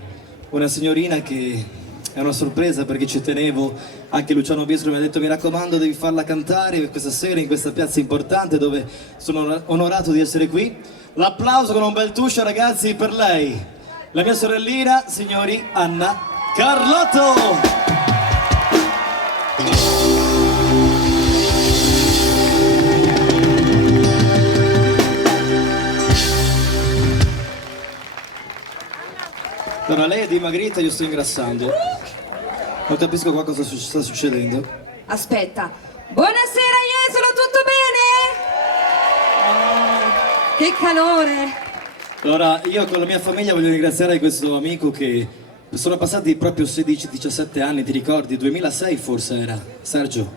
una signorina che è una sorpresa perché ci tenevo, anche Luciano Biesco mi ha detto mi raccomando devi farla cantare questa sera in questa piazza importante dove sono onorato di essere qui. L'applauso con un bel tuscio ragazzi per lei, la mia sorellina, signori, Anna Carlotto! Allora, lei è dimagrita e io sto ingrassando. Non capisco qua cosa sta succedendo. Aspetta. Buonasera Jesolo, tutto bene? Che calore! Allora, io con la mia famiglia voglio ringraziare questo amico che sono passati proprio 16-17 anni, ti ricordi? 2006 forse era, Sergio?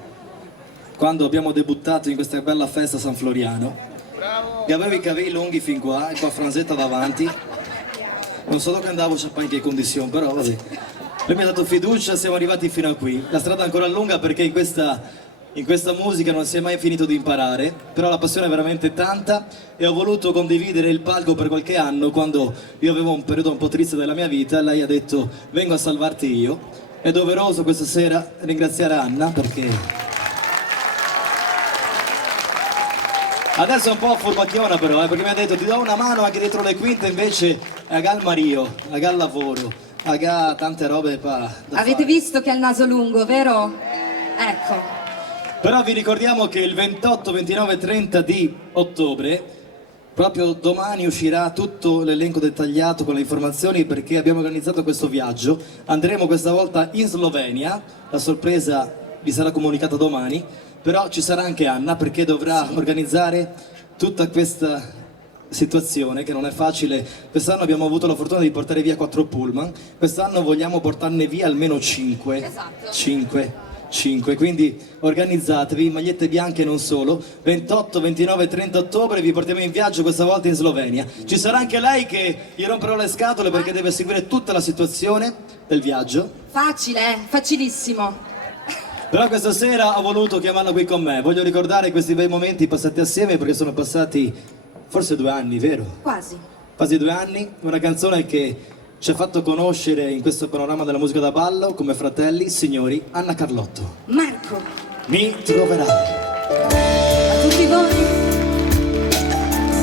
Quando abbiamo debuttato in questa bella festa a San Floriano. Bravo! E avevo i capelli lunghi fin qua e qua franzetta davanti. Non so dove andavo, sapeva in che condizioni, però vabbè. Lui mi ha dato fiducia, siamo arrivati fino a qui. La strada è ancora lunga perché in questa musica non si è mai finito di imparare, però la passione è veramente tanta e ho voluto condividere il palco per qualche anno quando io avevo un periodo un po' triste della mia vita. Lei ha detto vengo a salvarti io. È doveroso questa sera ringraziare Anna perché... Adesso è un po' furbacchiona però, perché mi ha detto ti do una mano anche dietro le quinte, invece aga il Mario, aga il lavoro, aga tante robe da Avete fare. visto che ha il naso lungo, vero? Ecco. Però vi ricordiamo che il 28, 29 e 30 di ottobre, proprio domani uscirà tutto l'elenco dettagliato con le informazioni perché abbiamo organizzato questo viaggio. Andremo questa volta in Slovenia, la sorpresa vi sarà comunicata domani. Però ci sarà anche Anna perché dovrà organizzare tutta questa situazione che non è facile. Quest'anno abbiamo avuto la fortuna di portare via 4 pullman, quest'anno vogliamo portarne via almeno 5. Esatto. 5, quindi organizzatevi, magliette bianche e non solo. 28, 29 e 30 ottobre vi portiamo in viaggio questa volta in Slovenia. Ci sarà anche lei che gli romperò le scatole perché deve seguire tutta la situazione del viaggio. Facile, facilissimo. Però questa sera ho voluto chiamarla qui con me, voglio ricordare questi bei momenti passati assieme perché sono passati forse 2 anni, vero? Quasi. Quasi 2 anni, una canzone che ci ha fatto conoscere in questo panorama della musica da ballo come fratelli, signori, Anna Carlotto. Marco. Mi troverai. A tutti voi.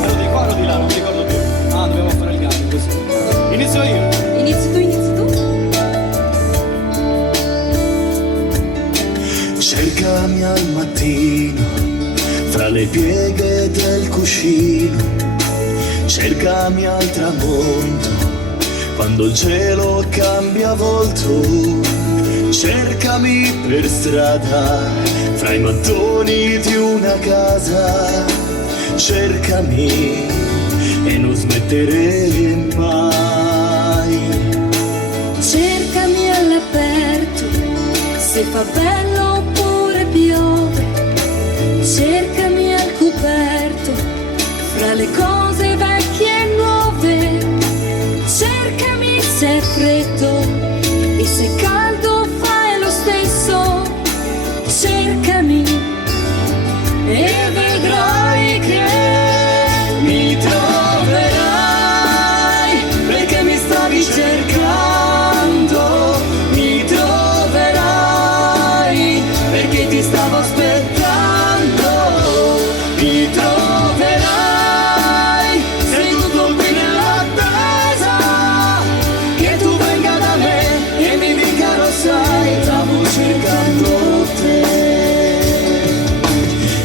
Ero di qua o di là, non mi ricordo più. Ah, dobbiamo fare il cambio così. Inizio io. Inizi tu, inizi tu. Cercami al mattino, fra le pieghe del cuscino, cercami al tramonto, quando il cielo cambia volto, cercami per strada, fra i mattoni di una casa, cercami e non smettere mai. Cercami all'aperto, se fa bello oppure piove, cercami al coperto, fra le cose vecchie e nuove, cercami se è freddo e se caldo fai lo stesso, cercami e vedrai che mi troverai, perché mi stavi cercando, mi troverai, perché ti stavo aspettando, mi troverai, seduto qui nell'attesa, che tu venga da me e mi dica lo sai, stavo cercando te.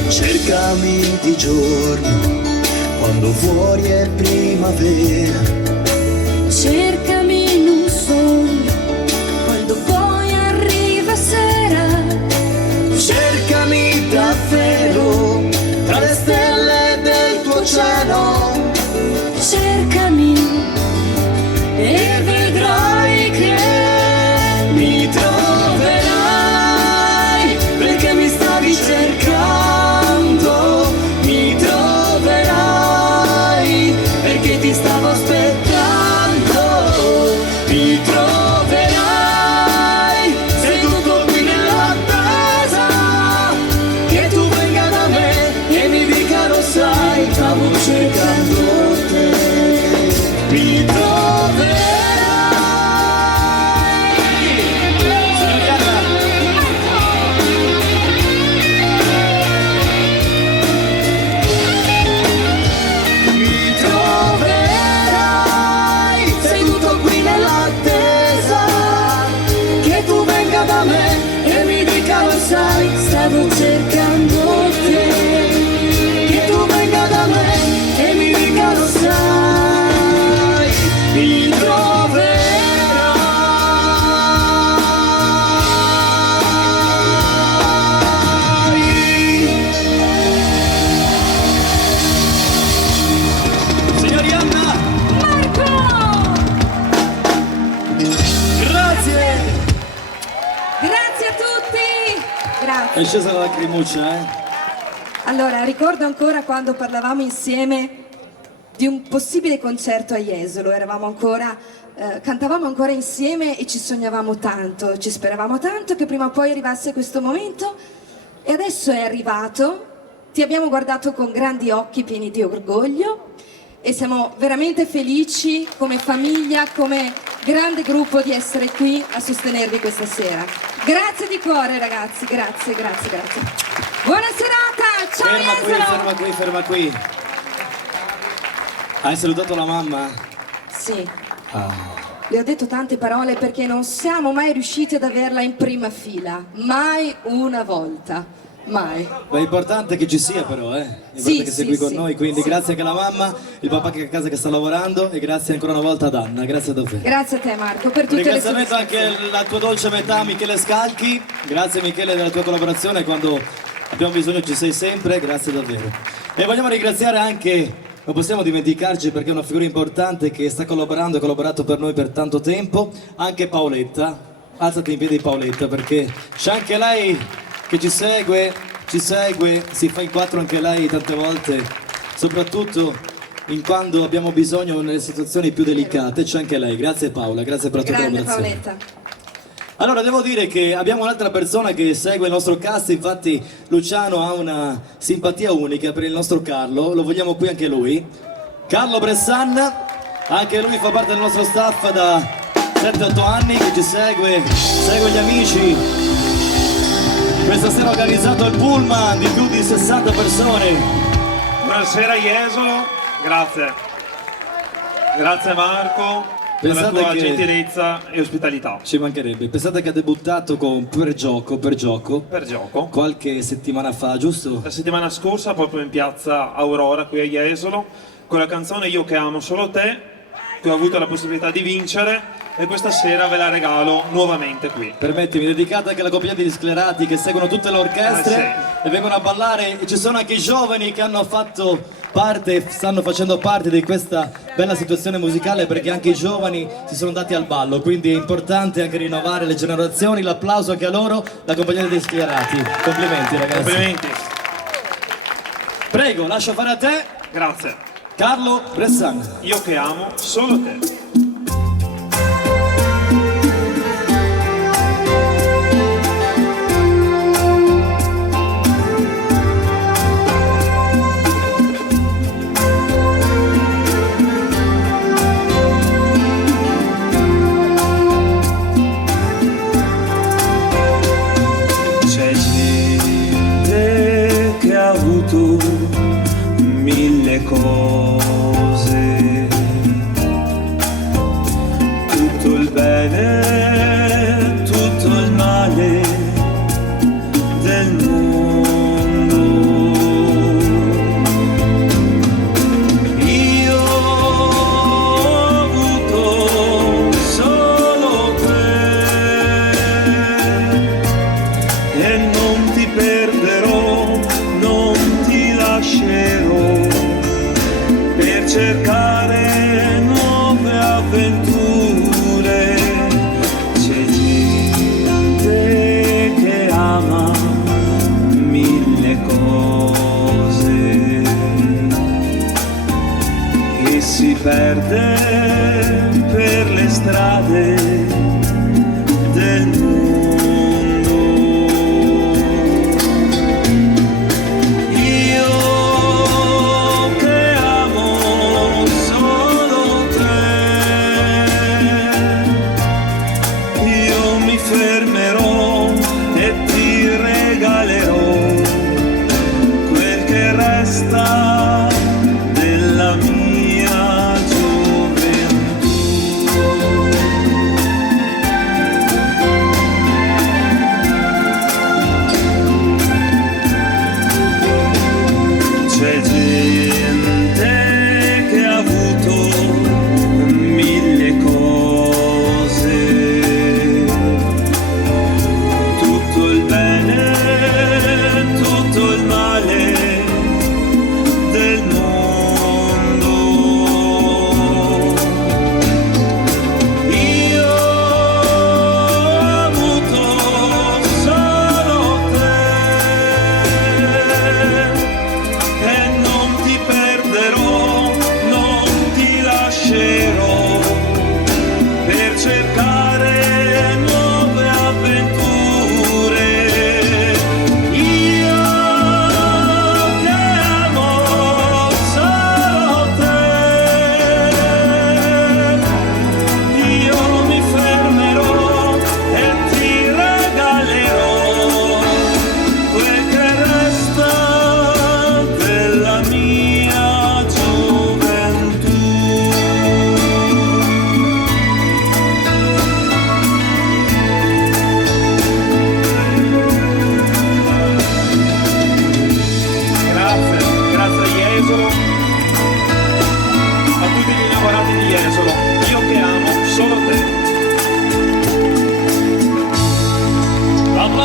Cercami di giorno, quando fuori è primavera, Cercami in un sogno, quando poi arriva sera, cercami davvero, tra le stelle del tuo cielo, cercami e vedrai che mi troverai, perché mi stavi cercando, mi troverai, perché ti stavo aspettando. mi troverai. Mi troverai seduto qui nell'attesa che tu venga da me e mi dica lo sai, stavo cercando te. Che tu venga da me e mi dica lo sai, mi troverai. Signori Anna, Marco! grazie! Grazie a tutti! Grazie. È scesa la lacrimuccia, eh? Allora, ricordo ancora quando parlavamo insieme di un possibile concerto a Jesolo, cantavamo ancora insieme e ci sognavamo tanto, ci speravamo tanto che prima o poi arrivasse questo momento e adesso è arrivato, ti abbiamo guardato con grandi occhi pieni di orgoglio e siamo veramente felici come famiglia, come grande gruppo di essere qui a sostenervi questa sera. Grazie di cuore ragazzi, grazie. Buona serata, ciao Jesolo! Ferma qui. Hai salutato la mamma? Sì, Ah. le ho detto tante parole perché non siamo mai riusciti ad averla in prima fila, mai una volta, mai. Beh, è importante che ci sia però, È importante Sì, che sia sì, qui con sì. noi, quindi Sì. grazie anche alla mamma, il papà che è a casa che sta lavorando e grazie ancora una volta ad Anna, grazie davvero. Grazie a te Marco per tutte le Ringraziamento soddisfazioni. anche alla tua dolce metà Michele Scalchi, grazie Michele della tua collaborazione, quando abbiamo bisogno ci sei sempre, grazie davvero. E vogliamo ringraziare anche, non possiamo dimenticarci perché è una figura importante che sta collaborando, ha collaborato per noi per tanto tempo, anche Paoletta, alzati in piedi Paoletta perché c'è anche lei che ci segue, si fa in quattro anche lei tante volte, soprattutto in quando abbiamo bisogno nelle situazioni più delicate, c'è anche lei, grazie Paola, grazie per la tua Grande collaborazione. Paoletta. Allora devo dire che abbiamo un'altra persona che segue il nostro cast, infatti Luciano ha una simpatia unica per il nostro Carlo, lo vogliamo qui anche lui. Carlo Bressan, anche lui fa parte del nostro staff da 7-8 anni che ci segue gli amici. Questa sera ha organizzato il pullman di più di 60 persone. Buonasera Jesolo, grazie. Grazie Marco per la Pensate tua che- gentilezza e ospitalità. Ci mancherebbe, pensate che ha debuttato con Per Gioco Per gioco. qualche settimana fa, giusto? La settimana scorsa proprio in piazza Aurora qui a Jesolo con la canzone Io che amo solo te, che ho avuto la possibilità di vincere e questa sera ve la regalo nuovamente qui. Permettimi, dedicata anche alla compagnia degli sclerati che seguono tutte le orchestre e vengono a ballare e ci sono anche i giovani che hanno fatto parte, stanno facendo parte di questa bella situazione musicale perché anche i giovani si sono dati al ballo, quindi è importante anche rinnovare le generazioni, l'applauso anche a loro, la compagnia degli sclerati. Complimenti ragazzi. Complimenti. Prego, lascio fare a te Grazie. Carlo Bressan. Io che amo solo te. C'è gente che ha avuto mille cose, tutto il bene, tutto il male del mondo. Io ho avuto solo te e non ti perderò, non ti lascerò per cercare nuove avventure. C'è gente che ama mille cose e si perde per le strade del mondo. Io che amo solo te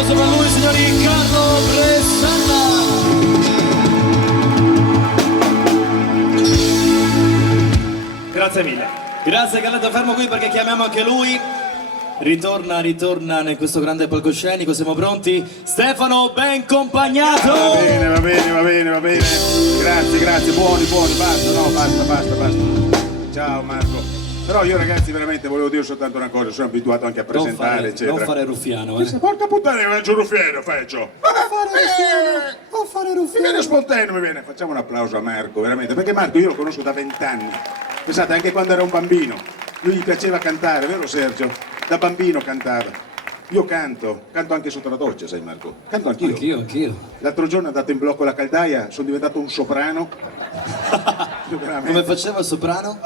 applauso per lui, signori, Carlo Bressanna. Grazie mille. Grazie Carletto, fermo qui perché chiamiamo anche lui. Ritorna in questo grande palcoscenico, siamo pronti? Stefano Bencompagnato! Va bene. Grazie, buoni, basta. Ciao Marco. Però io ragazzi veramente volevo dire soltanto una cosa, sono abituato anche a presentare, eccetera. Non fare ruffiano, Porca puttana, io faccio ruffiano, faccio! Non fare Mi viene spontaneo, mi viene. Facciamo un applauso a Marco, veramente, perché Marco io lo conosco da 20 anni. Pensate, anche quando era un bambino, lui gli piaceva cantare, vero Sergio? Da bambino cantava. Io canto anche sotto la doccia, sai Marco? Canto anch'io. Anch'io. L'altro giorno andato in blocco alla caldaia, sono diventato un soprano. Come faceva il soprano?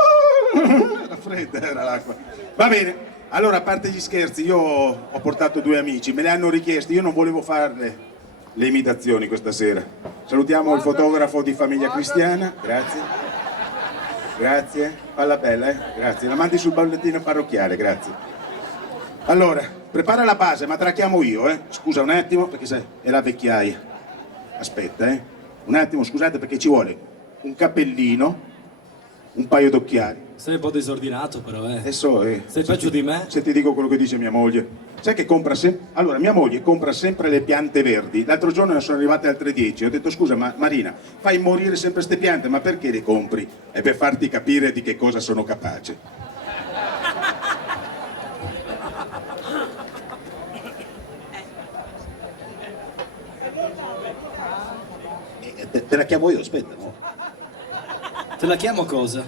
Era fredda, era l'acqua. Va bene, allora a parte gli scherzi, io ho portato 2 amici, me le hanno richieste, io non volevo farle le imitazioni questa sera. Salutiamo il fotografo di Famiglia Cristiana, grazie, falla bella, grazie, la mandi sul bollettino parrocchiale, grazie. Allora, prepara la base, ma te la chiamo io, scusa un attimo, perché sai, è la vecchiaia. Aspetta, un attimo, scusate, perché ci vuole un cappellino, un paio d'occhiali. Sei un po' disordinato però, Sei peggio di me? Se ti dico quello che dice mia moglie. Sai che compra sempre... Allora, mia moglie compra sempre le piante verdi. L'altro giorno ne sono arrivate altre 10. Ho detto, scusa, ma Marina, fai morire sempre queste piante, ma perché le compri? È per farti capire di che cosa sono capace. Te la chiamo io, aspetta, no? Te la chiamo cosa?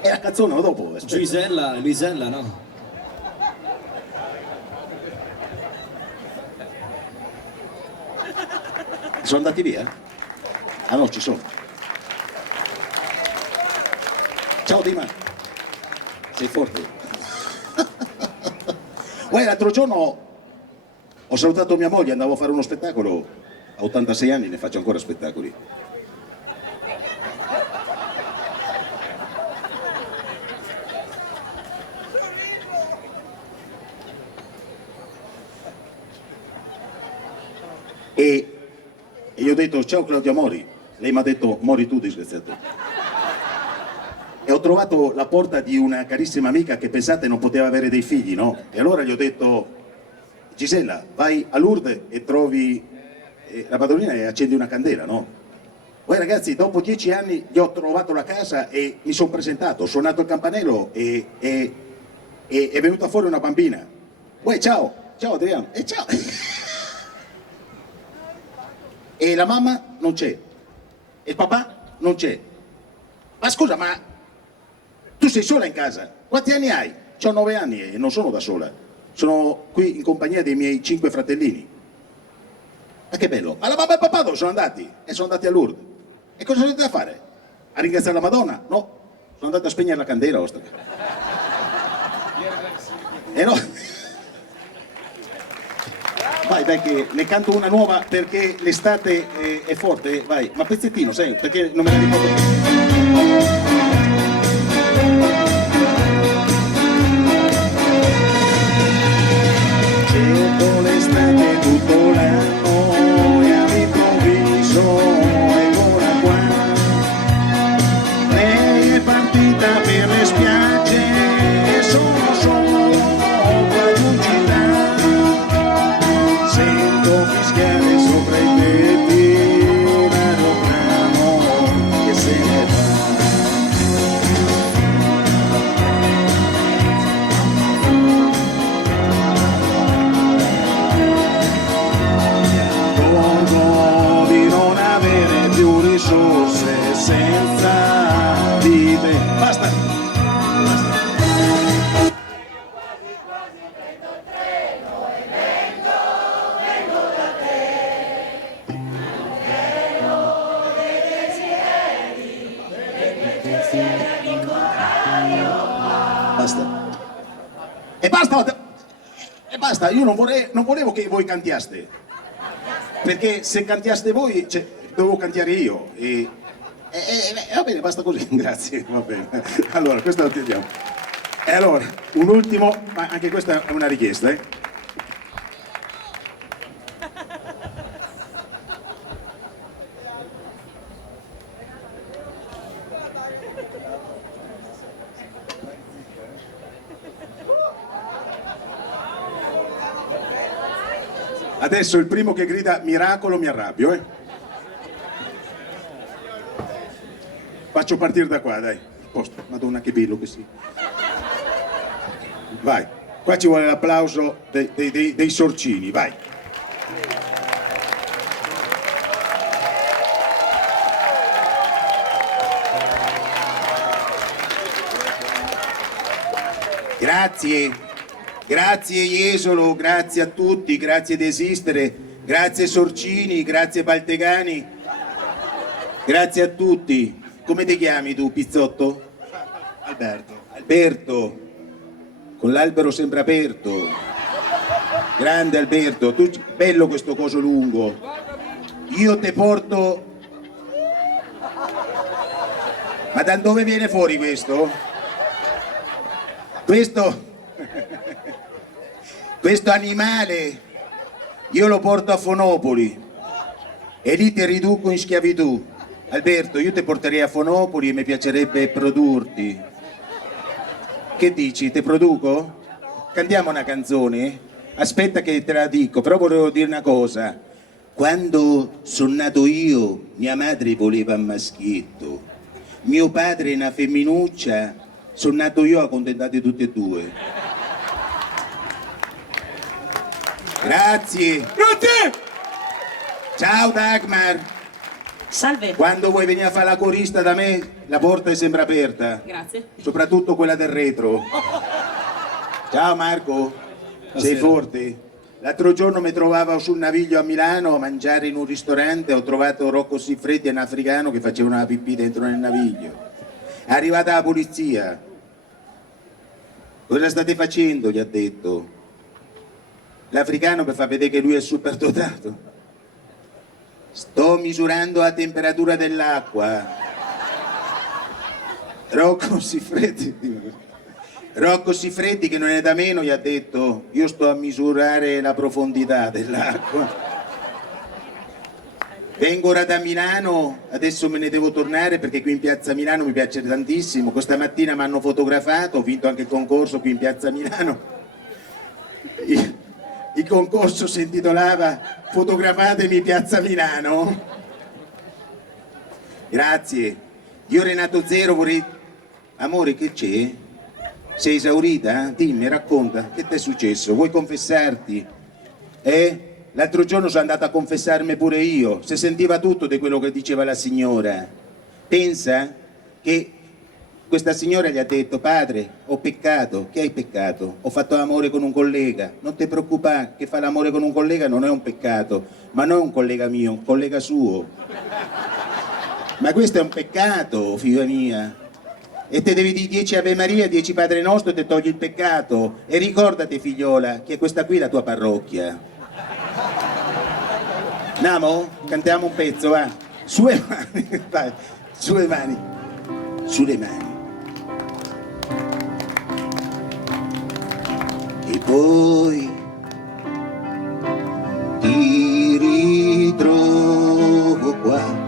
È la canzone, o dopo? Aspetta. Luisella, no? Sono andati via? Ah no, ci sono. Ciao Dima. Sei forte. Guarda, l'altro giorno ho salutato mia moglie, andavo a fare uno spettacolo. A 86 anni ne faccio ancora spettacoli. E gli ho detto, ciao Claudia Mori. Lei mi ha detto, mori tu disgraziato. E ho trovato la porta di una carissima amica che pensate non poteva avere dei figli, no? E allora gli ho detto, Gisella, vai a Lourdes e trovi la Madonnina e accendi una candela, no? Poi ragazzi, dopo 10 anni gli ho trovato la casa e mi sono presentato, ho suonato il campanello e è venuta fuori una bambina. Uè, ciao Adriano, e ciao. E la mamma non c'è, e il papà non c'è. Ma scusa, ma tu sei sola in casa? Quanti anni hai? C'ho 9 anni e non sono da sola. Sono qui in compagnia dei miei 5 fratellini. Ma che bello! Ma la mamma e il papà dove sono andati? E sono andati a Lourdes. E cosa sono andati a fare? A ringraziare la Madonna? No, sono andati a spegnere la candela, ostra. E no. Vai, dai che ne canto una nuova perché l'estate è forte, vai, ma pezzettino, sai, perché non me la ricordo più. Cerco l'estate tutto l'anno e all'improvviso eccola qua. Lei è partita per le spiagge e sono solo qua in città. Sento fischiare sopra i tetti un aeroplano che se ne va. Di non avere più risorse senza di te. Basta. Basta. E basta. E basta. Io non volevo che voi cantiaste. Perché se cantiaste voi, cioè, dovevo cantare io e va bene, basta così, grazie, va bene. Allora, questo lo teniamo. E allora, un ultimo, ma anche questa è una richiesta, Adesso il primo che grida miracolo mi arrabbio, eh. Faccio partire da qua, dai. Posto. Madonna che bello che sia. Vai. Qua ci vuole l'applauso dei sorcini, vai. Grazie, grazie Jesolo, grazie a tutti, grazie di esistere, grazie Sorcini, grazie Paltegani, grazie a tutti. Come ti chiami tu, Pizzotto? Alberto. Alberto, con l'albero sempre aperto. Grande Alberto, tu, bello questo coso lungo. Io te porto... Ma da dove viene fuori questo? Questo animale io lo porto a Fonopoli e lì ti riduco in schiavitù. Alberto, io ti porterei a Fonopoli e mi piacerebbe produrti. Che dici, te produco? Cantiamo una canzone? Aspetta che te la dico, però volevo dire una cosa. Quando sono nato io, mia madre voleva un maschietto, mio padre una femminuccia, sono nato io, accontentati tutti e due. Grazie. Grazie! Ciao Dagmar. Salve. Quando vuoi venire a fare la corista da me, la porta è sempre aperta. Grazie. Soprattutto quella del retro. Ciao Marco. Sei forte? L'altro giorno mi trovavo sul Naviglio a Milano a mangiare in un ristorante, ho trovato Rocco Siffredi, un africano che faceva una pipì dentro nel Naviglio. È arrivata la polizia. Cosa state facendo? Gli ha detto. L'africano per far vedere che lui è super dotato. Sto misurando la temperatura dell'acqua. Rocco Siffredi, che non è da meno, gli ha detto: io sto a misurare la profondità dell'acqua. Vengo ora da Milano, adesso me ne devo tornare perché qui in piazza Milano mi piace tantissimo. Questa mattina mi hanno fotografato, ho vinto anche il concorso qui in piazza Milano. Il concorso si intitolava Fotografatemi piazza Milano. Grazie. Io Renato Zero vorrei... Amore, che c'è? Sei esaurita? Dimmi, racconta, che ti è successo? Vuoi confessarti? L'altro giorno sono andata a confessarmi pure io, si sentiva tutto di quello che diceva la signora. Pensa che questa signora gli ha detto: padre, ho peccato. Che hai peccato? Ho fatto l'amore con un collega. Non ti preoccupare, che fare l'amore con un collega non è un peccato, ma non è un collega mio, un collega suo. Ma questo è un peccato, figlia mia. E te devi dire 10 Ave Maria, 10 Padre Nostro e te togli il peccato. E ricordati, figliola, che questa qui è la tua parrocchia. Andiamo? Cantiamo un pezzo, va. Sulle mani, vai. Sulle mani. Sulle mani. E poi ti ritrovo qua.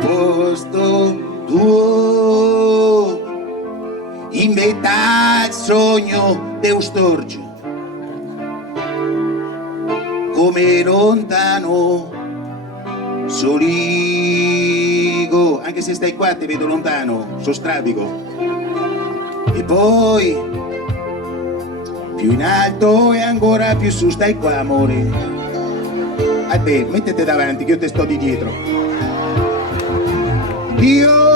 Posto tuo, in metà al sogno Deo storge, come lontano soligo, anche se stai qua ti vedo lontano, so strabico. E poi più in alto e ancora più su, stai qua amore. Alberto, mettete davanti che io te sto di dietro. Io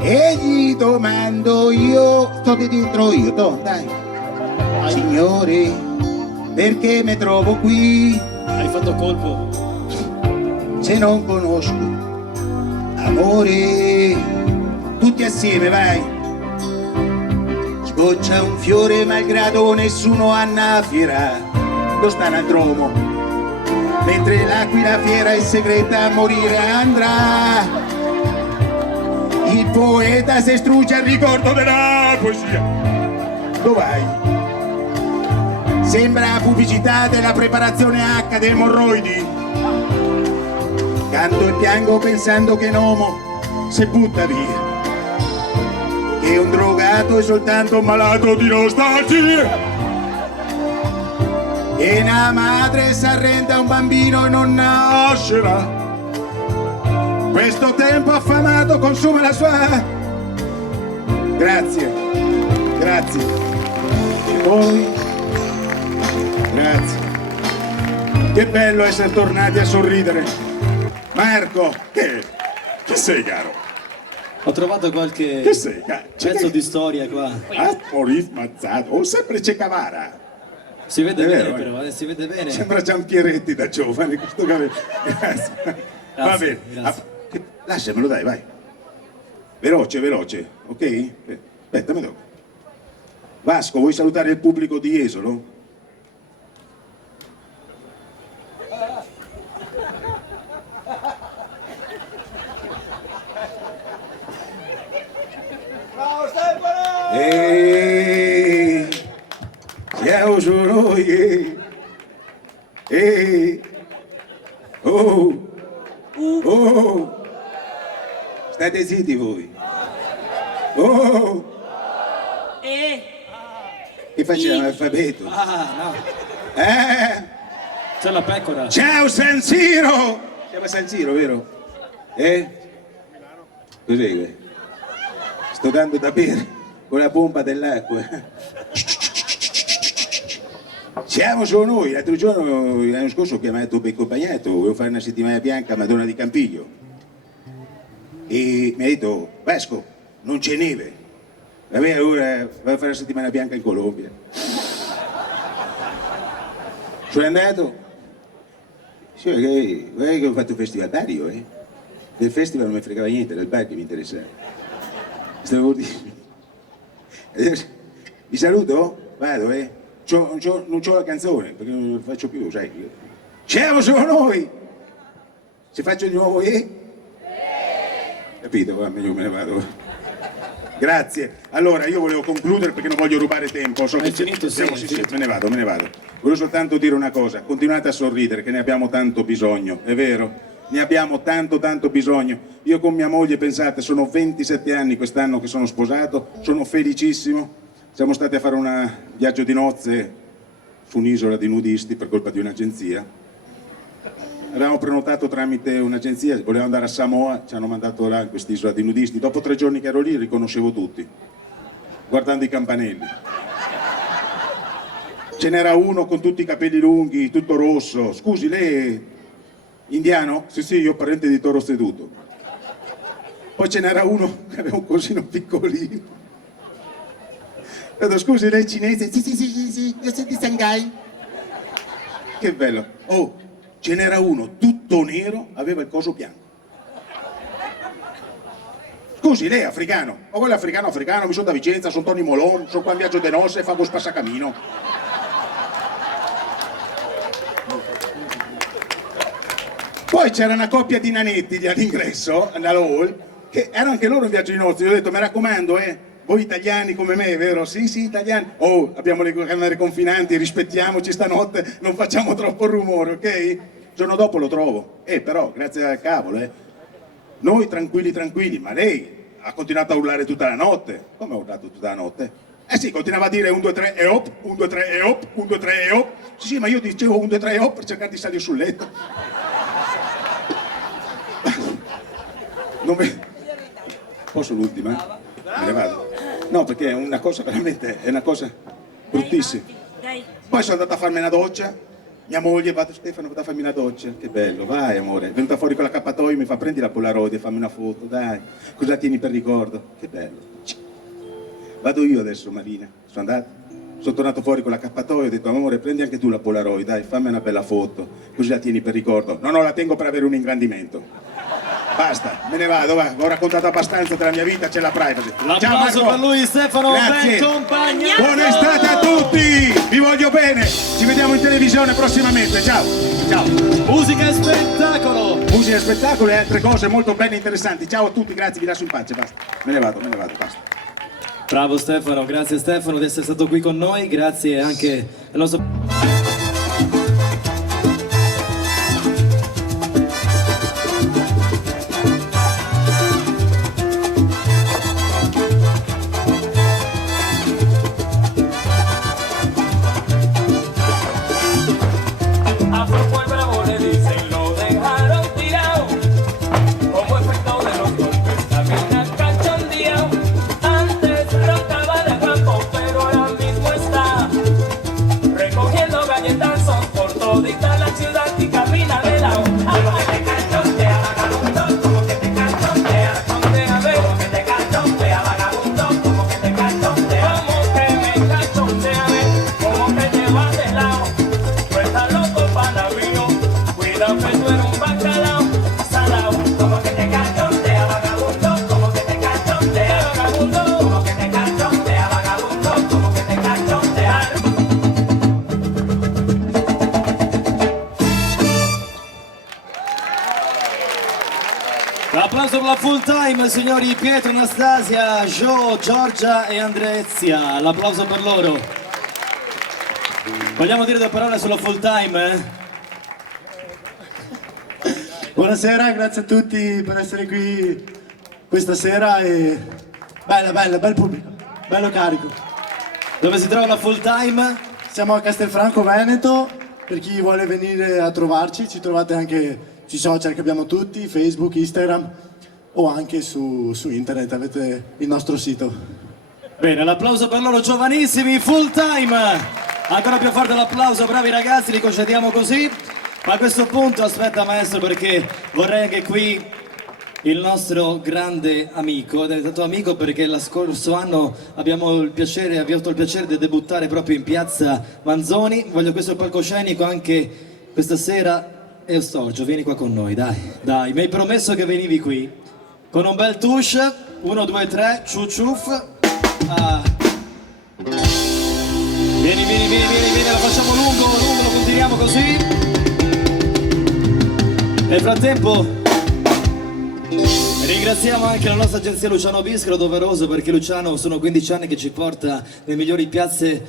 e gli domando, io sto di dietro io, dai. Signore, perché mi trovo qui? Hai fatto colpo. Se non conosco amore, tutti assieme, vai. Sboccia un fiore malgrado nessuno annaffiera, lo sta nel dromo. Mentre l'aquila fiera e segreta a morire andrà, il poeta si strucia al ricordo della poesia. Dove vai? Sembra la pubblicità della preparazione H dei emorroidi. Canto e piango pensando che un uomo si butta via. che un drogato è soltanto un malato di nostalgia. E una madre si arrende a un bambino e non nascerà. Questo tempo affamato consuma la sua. Grazie, grazie. E poi, grazie. Che bello essere tornati a sorridere. Marco, che sei, caro? Ho trovato qualche Che sei, caro? pezzo di storia qua. Ah, Maurice Mazzato, o sempre Che Cavara. Si vede È bene vero, però, si vede bene. Sembra Giampieretti da giovane questo capello. Grazie. Va bene. grazie. Lasciamelo, dai, vai. Veloce, veloce, ok? Aspetta, mi tocca. Vasco, vuoi salutare il pubblico di Jesolo? Ehi, siamo su noi, oh, oh, state zitti voi, oh, che facciamo l'alfabeto? Ah, no, c'è la pecora. Ciao San Siro! Siamo a San Siro, vero? Cos'è? Sto dando da bere con la pompa dell'acqua. Siamo solo noi, l'altro giorno, l'anno scorso ho chiamato Becco Bagnato, volevo fare una settimana bianca a Madonna di Campiglio. E mi ha detto, Vasco, non c'è neve. Vabbè, allora vado a fare la settimana bianca in Colombia. Sono andato, sì, guarda che ho fatto festival vario, Del festival non mi fregava niente, del bar che mi interessava. Stavo dicendo. Vi saluto? Vado, non c'ho la canzone, perché non la faccio più, sai. Siamo solo noi! Se faccio di nuovo Capito? Va, meglio me ne vado. Grazie. Allora, io volevo concludere perché non voglio rubare tempo. So che finito, siamo, sì, sì, me ne vado. Volevo soltanto dire una cosa, continuate a sorridere, che ne abbiamo tanto bisogno, è vero? Ne abbiamo tanto bisogno. Io con mia moglie, pensate, sono 27 anni quest'anno che sono sposato, sono felicissimo. Siamo stati a fare un viaggio di nozze su un'isola di nudisti per colpa di un'agenzia. Avevamo prenotato tramite un'agenzia, volevamo andare a Samoa, ci hanno mandato là in quest'isola di nudisti. Dopo 3 giorni che ero lì riconoscevo tutti, guardando i campanelli. Ce n'era uno con tutti i capelli lunghi, tutto rosso. Scusi, lei indiano? Sì, io parente di Toro Seduto. Poi ce n'era uno che aveva un cosino piccolino. Ho detto, scusi, lei è cinese? Sì, io sono di Shanghai. Che bello. Oh, ce n'era uno tutto nero, aveva il coso bianco. Scusi, lei è africano? Ma quello è africano, mi sono da Vicenza, sono Tony Molon, sono qua in viaggio de nozze e fago spassacamino. Poi c'era una coppia di nanetti lì all'ingresso, alla hall, che erano anche loro in viaggio di nozze. Io ho detto, mi raccomando, voi italiani come me, vero? Sì, italiani. Oh, abbiamo le camere confinanti, rispettiamoci stanotte, non facciamo troppo rumore, ok? Il giorno dopo lo trovo. Però, grazie al cavolo, Noi tranquilli, ma lei ha continuato a urlare tutta la notte. Come ha urlato tutta la notte? Sì, continuava a dire 1, 2, 3 e hop, 1, 2, 3 e hop, 1, 2, 3 e hop. Sì, ma io dicevo 1, 2, 3 e hop per cercare di salire sul letto. Posso l'ultima? Me ne vado. No, perché è una cosa veramente, è una cosa bruttissima. Poi sono andato a farmi una doccia, mia moglie, vado Stefano, vado a farmi una doccia. Che bello, vai amore. È venuta fuori con l'accappatoio, mi fa prendi la Polaroid e fammi una foto, dai. Cosa tieni per ricordo? Che bello. Vado io adesso, Marina. Sono andato, sono tornato fuori con l'accappatoio e ho detto, amore, prendi anche tu la Polaroid, dai, fammi una bella foto. Così la tieni per ricordo. No, la tengo per avere un ingrandimento. Basta, me ne vado, va. Ho raccontato abbastanza della mia vita, c'è la privacy. L'applauso per lui, Stefano Grazie. Bencompagnato. Buona estate a tutti, vi voglio bene. Ci vediamo in televisione prossimamente, ciao. Musica e spettacolo. Musica e spettacolo e altre cose molto belle e interessanti. Ciao a tutti, grazie, vi lascio in pace, basta. Me ne vado, basta. Bravo Stefano, grazie Stefano di essere stato qui con noi, grazie anche al nostro... L'applauso per la full time, signori Pietro, Anastasia, Jo, Giorgia e Andrezia. L'applauso per loro. Vogliamo dire due parole sulla full time? Buonasera, grazie a tutti per essere qui questa sera e bel pubblico, bello carico. Dove si trova la full time? Siamo a Castelfranco Veneto, per chi vuole venire a trovarci ci trovate anche sui social che abbiamo tutti, Facebook, Instagram o anche su internet, avete il nostro sito. Bene, l'applauso per loro giovanissimi, full time! Ancora più forte l'applauso, bravi ragazzi, li concediamo così. Ma a questo punto, aspetta maestro, perché vorrei anche qui il nostro grande amico, è diventato amico perché lo scorso anno abbiamo avuto il piacere di debuttare proprio in piazza Manzoni. Voglio questo palcoscenico anche questa sera. Eustorgio, vieni qua con noi, dai, mi hai promesso che venivi qui con un bel touche, 1, 2, 3, ciuf. Ah. Vieni, la facciamo lungo, lo continuiamo così. Nel frattempo ringraziamo anche la nostra agenzia Luciano Biscaro, doveroso, perché Luciano sono 15 anni che ci porta nelle migliori piazze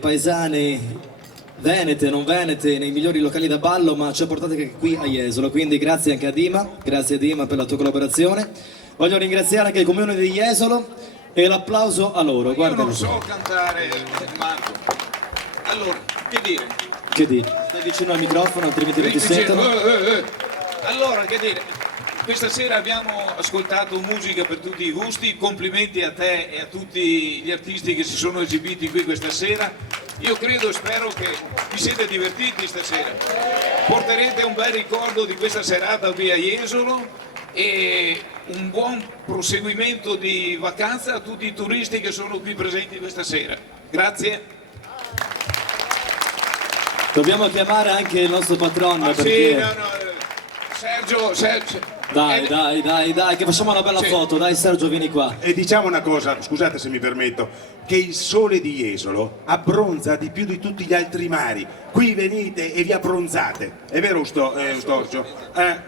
paesane, venete, non venete, nei migliori locali da ballo, ma ci ha portato anche qui a Jesolo, quindi grazie anche a Dima, grazie a Dima per la tua collaborazione. Voglio ringraziare anche il comune di Jesolo e l'applauso a loro. Io non so cantare, Marco. Allora, che dire? Che dire? Stai vicino al microfono, altrimenti non ti sentono. Allora, che dire? Questa sera abbiamo ascoltato musica per tutti i gusti, complimenti a te e a tutti gli artisti che si sono esibiti qui questa sera. Io credo e spero che vi siete divertiti stasera. Porterete un bel ricordo di questa serata qui a Jesolo e un buon proseguimento di vacanza a tutti i turisti che sono qui presenti questa sera. Grazie. Dobbiamo chiamare anche il nostro patrono perché... Sì, no, Sergio. Dai, che facciamo una bella foto, dai Sergio, vieni qua. E diciamo una cosa, scusate se mi permetto, che il sole di Jesolo abbronza di più di tutti gli altri mari. Qui venite e vi abbronzate, è vero Storgio?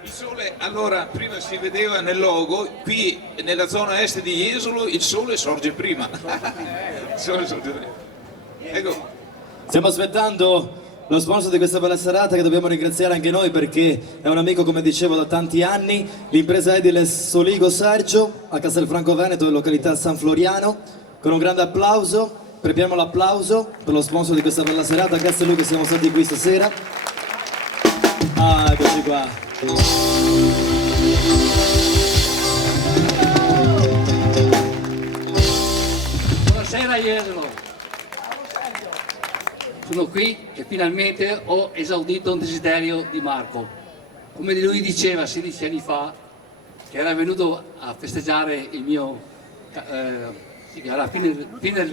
Il sole, allora, prima si vedeva nel logo, qui nella zona est di Jesolo il sole sorge prima. Il sole sorge prima. Ecco. Stiamo aspettando lo sponsor di questa bella serata, che dobbiamo ringraziare anche noi perché è un amico, come dicevo, da tanti anni, l'impresa edile Soligo Sergio a Castelfranco Veneto, in località San Floriano. Con un grande applauso, prepariamo l'applauso per lo sponsor di questa bella serata, grazie a lui che siamo stati qui stasera. Ah, eccoci qua. Buonasera Jesolo. Sono qui e finalmente ho esaudito un desiderio di Marco. Come lui diceva 16 anni fa, che era venuto a festeggiare il mio alla fine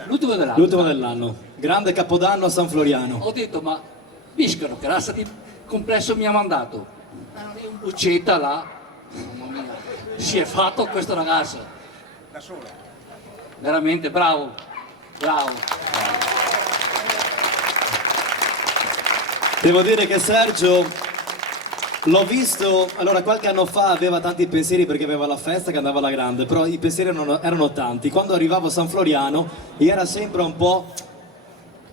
l'ultimo dell'anno. L'ultimo dell'anno, grande capodanno a San Floriano. Ho detto, ma Biscaro, che razza di complesso mi ha mandato? Un buccetta là, mamma mia, si è fatto questo ragazzo. Da sola. Veramente bravo. Devo dire che Sergio l'ho visto, allora qualche anno fa aveva tanti pensieri perché aveva la festa che andava alla grande, però i pensieri erano tanti. Quando arrivavo a San Floriano era sempre un po',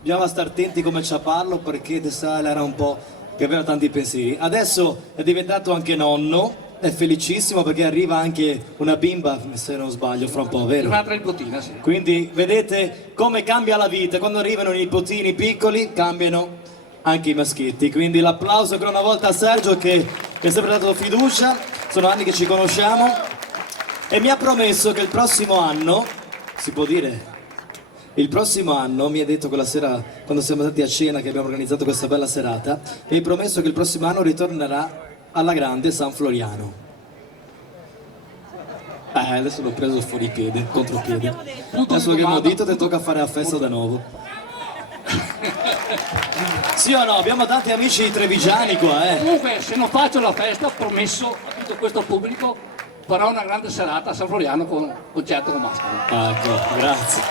bisognava stare attenti come ciaparlo perché era un po' che aveva tanti pensieri. Adesso è diventato anche nonno, è felicissimo perché arriva anche una bimba, se non sbaglio, fra un po', vero? Un'altra nipotina, sì. Quindi vedete come cambia la vita, quando arrivano i nipotini piccoli cambiano anche i maschietti, quindi l'applauso ancora una volta a Sergio che mi ha sempre dato fiducia, sono anni che ci conosciamo e mi ha promesso che il prossimo anno, si può dire, il prossimo anno mi ha detto quella sera quando siamo andati a cena che abbiamo organizzato questa bella serata, mi ha promesso che il prossimo anno ritornerà alla grande San Floriano. Adesso l'ho preso fuori piede, contropiede. Adesso che abbiamo detto ti tocca fare la festa da nuovo. Sì o no? Abbiamo tanti amici trevigiani qua, Comunque, se non faccio la festa, promesso a tutto questo pubblico, farò una grande serata a San Floriano con concerto con Mascaro. Ecco, grazie.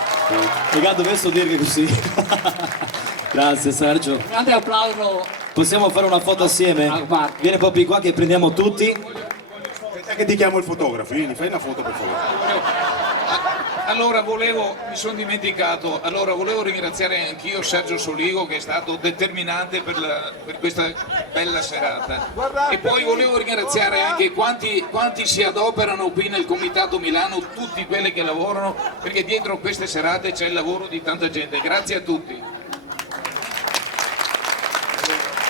Peccato dovessi dirvi così. Grazie Sergio. Grande applauso. Possiamo fare una foto assieme? Viene proprio qua che prendiamo tutti. Che ti chiamo il fotografo, vieni, fai una foto per favore. Allora mi sono dimenticato, volevo ringraziare anch'io Sergio Soligo che è stato determinante per questa bella serata. E poi volevo ringraziare anche quanti si adoperano qui nel Comitato Milano, tutti quelli che lavorano, perché dietro queste serate c'è il lavoro di tanta gente. Grazie a tutti.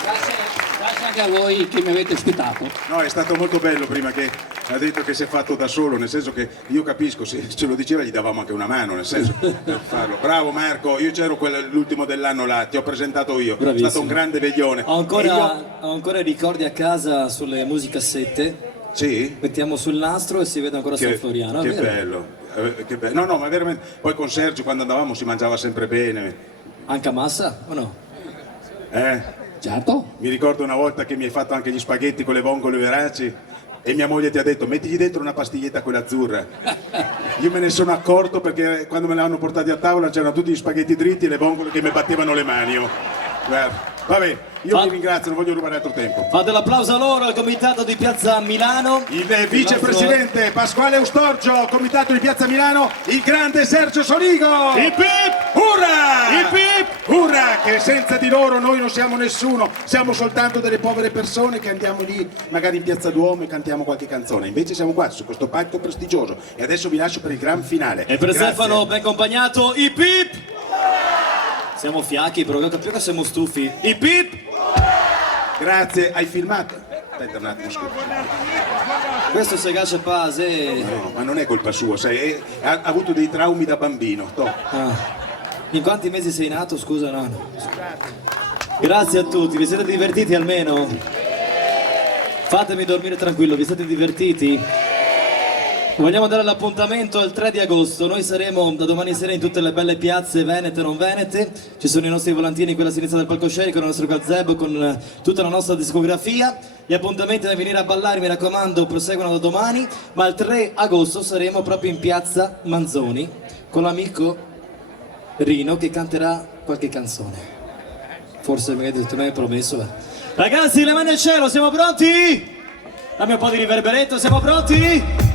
Grazie anche a voi che mi avete ospitato. No, è stato molto bello prima che ha detto che si è fatto da solo, nel senso che io capisco, se ce lo diceva gli davamo anche una mano, nel senso per farlo. Bravo Marco, io c'ero l'ultimo dell'anno là, ti ho presentato io, bravissimo. È stato un grande veglione. Ho ancora ricordi a casa sulle musicassette. Sì? Mettiamo sul nastro e si vede ancora San Floriano. Che bello, che bello. No, ma veramente, poi con Sergio quando andavamo si mangiava sempre bene. Anche a massa o no? Certo. Mi ricordo una volta che mi hai fatto anche gli spaghetti con le vongole veraci e mia moglie ti ha detto mettigli dentro una pastiglietta quella azzurra. Io me ne sono accorto perché quando me l'hanno portati a tavola c'erano tutti gli spaghetti dritti e le vongole che mi battevano le mani. Guarda. Vabbè, io vi ringrazio, non voglio rubare altro tempo. Fate l'applauso a loro al comitato di Piazza Milano. Il vicepresidente Pasquale Eustorgio, comitato di Piazza Milano, il grande Sergio Soligo. Hip hip! Urra! Hip hip! Urra! Che senza di loro noi non siamo nessuno, siamo soltanto delle povere persone che andiamo lì, magari in Piazza Duomo e cantiamo qualche canzone. Invece siamo qua su questo palco prestigioso e adesso vi lascio per il gran finale. E per Grazie. Stefano ben accompagnato, hip hip! Siamo fiacchi, però capisco che siamo stufi. Hip hip! Grazie, hai filmato? Aspetta un attimo, scusa. Questo se gaccia pase. No, ma non è colpa sua, sai, ha avuto dei traumi da bambino. In quanti mesi sei nato? Scusa, no. Grazie a tutti, vi siete divertiti almeno? Fatemi dormire tranquillo, vi siete divertiti? Vogliamo dare l'appuntamento al 3 di agosto, noi saremo da domani sera in tutte le belle piazze venete e non venete, ci sono i nostri volantini qui alla sinistra del palcoscenico, il nostro gazebo con tutta la nostra discografia, gli appuntamenti da venire a ballare mi raccomando proseguono da domani, ma il 3 agosto saremo proprio in piazza Manzoni con l'amico Rino che canterà qualche canzone, forse magari te l'hai promesso. Ragazzi, le mani al cielo, siamo pronti? Dammi un po' di riverberetto, siamo pronti?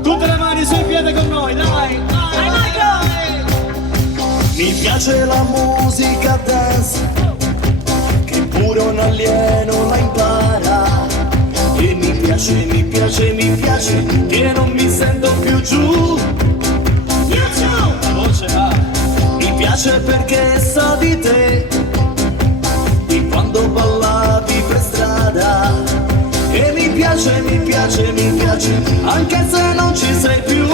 Tutte le mani sul piede con noi, dai! Dai, Michael! Mi piace la musica dance, che pure un alieno la impara. E mi piace, che non mi sento più giù. La voce va! Mi piace perché so di te, di quando ballavi per strada. E mi piace, anche se non ci sei più.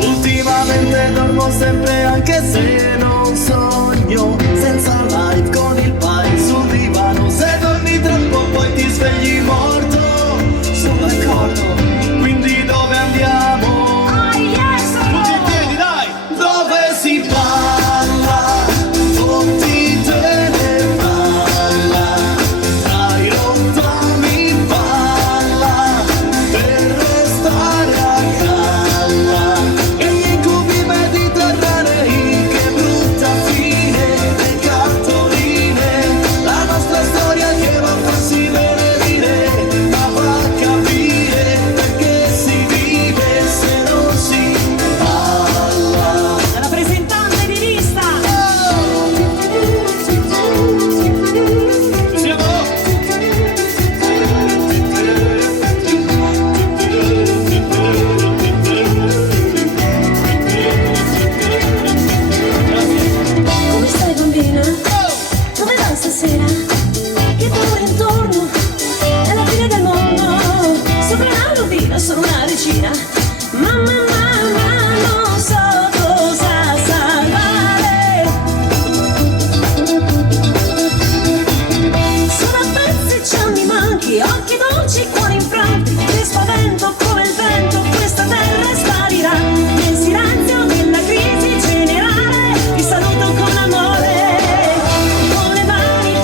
Ultimamente dormo sempre anche se non sogno, senza light con il pai sul divano. Se dormi troppo poi ti svegli morto, sono d'accordo, quindi dove andiamo? Tutti in piedi, dai! Dove si parla, tutti te ne parla, tra i lontani parla, per restare a galla, e gli incubi mediterranei, che brutta fine, le cartoline, la nostra storia che va a farsi benedire, ma va a capire perché si vive se non si parla. La rappresentante di lista. Come stai bambina? Dove vai stasera? Che paura intorno? È la fine del mondo. Sopra una rovina sono una regina. Mamma, non so cosa salvare. Sono a pezzi, c'hanno i manchi, occhi dolci, cuori infranti. Ti spavento come il vento, questa terra sparirà. Nel silenzio della crisi generale ti saluto con amore. Con le mani,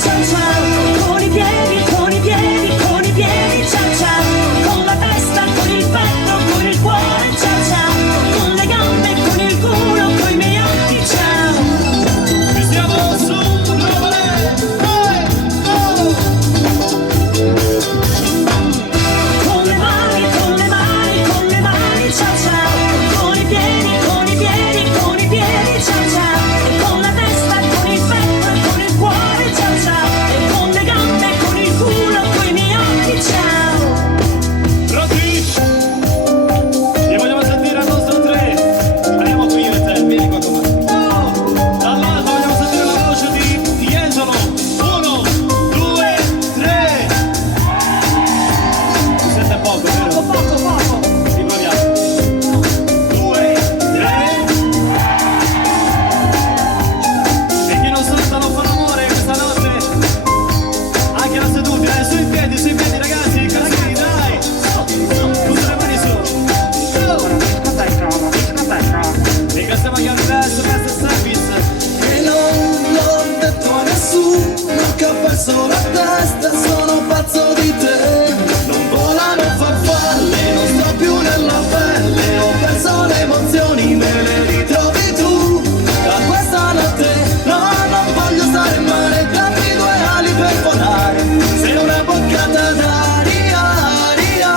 ciao ciao. Con i piedi, ciao ciao. Con la testa, con il petto, con il cuore, ciao ciao. Con le gambe, con il culo, con i miei occhi, ciao. Siamo su, perdo la testa, sono pazzo di te. Non volano farfalle, non sto più nella pelle, ho perso le emozioni, me le ritrovi tu. Da questa notte, no, non voglio stare male, dammi due ali per volare, sei una boccata d'aria, aria.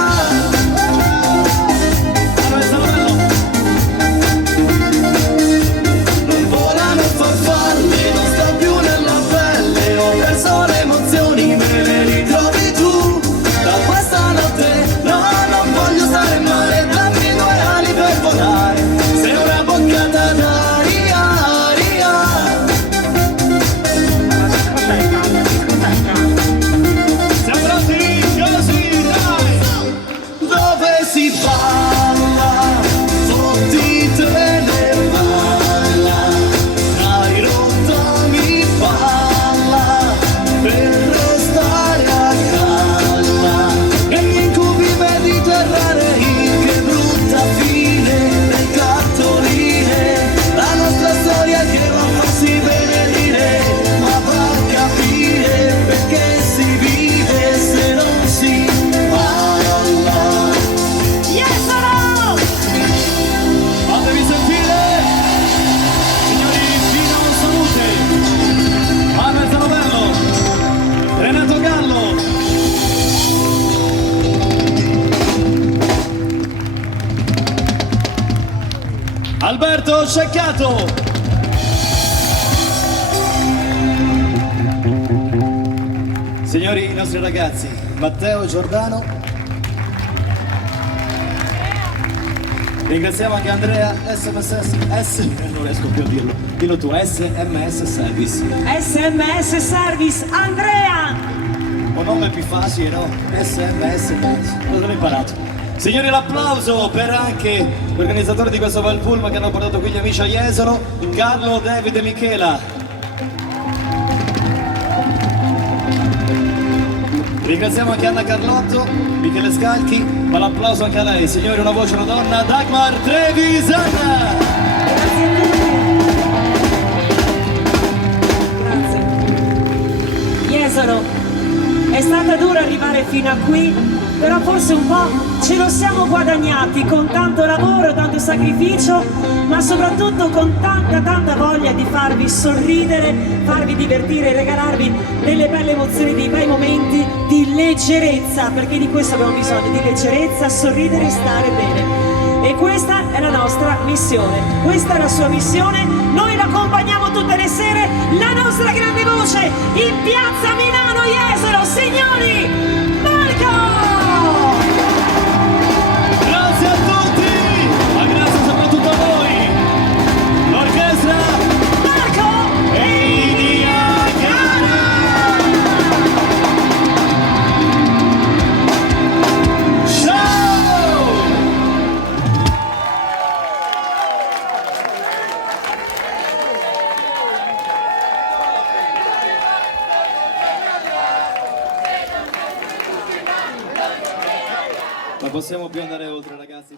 Non volano farfalle, non sto più nella pelle, ho perso le emozioni, me le ritrovi tu. Da questa notte, no, non voglio stare male, dammi due ali per volare, sei una boccata d'aria, aria. Siamo pronti? Così, dai! Dove si balla, fottite le palla, dai rottami palla, per restare a galla. E gli incubi mediterranei, che brutta fine, le cartoline, la nostra storia che non farsi benedire, ma va a capire perché si vive se non si balla. Jesolo! Fatevi sentire, signori, fino a salute. Manuel Zanovello, Renato Gallo. Alberto Ceccato. Signori, i nostri ragazzi, Matteo Giordano. Ringraziamo anche Andrea non riesco più a dirlo. Dillo tu, SMS Service. SMS Service, Andrea! Un nome più facile, no? SMS Service. Cosa l'ho imparato? Signori, l'applauso per anche l'organizzatore di questo Valpulma che hanno portato qui gli amici a Jesolo, Carlo, David e Michela. Ringraziamo anche Anna Carlotto, Michele Scalchi, ma l'applauso anche a lei. Signori, una voce, una donna, Dagmar Trevisana. Jesolo, è stata dura arrivare fino a qui, però forse un po' ce lo siamo guadagnati con tanto lavoro, tanto sacrificio, ma soprattutto con tanta voglia di farvi sorridere, farvi divertire, regalarvi delle belle emozioni, dei bei momenti di leggerezza, perché di questo abbiamo bisogno, di leggerezza, sorridere e stare bene. E questa è la nostra missione, questa è la sua missione, noi l'accompagniamo tutte le sere, la nostra grande voce in piazza Milano Jesolo, signori, Marco! Grazie a tutti, ma grazie soprattutto a voi, l'orchestra Marco e Niagara. Ciao! Ma possiamo più andare oltre, ragazzi?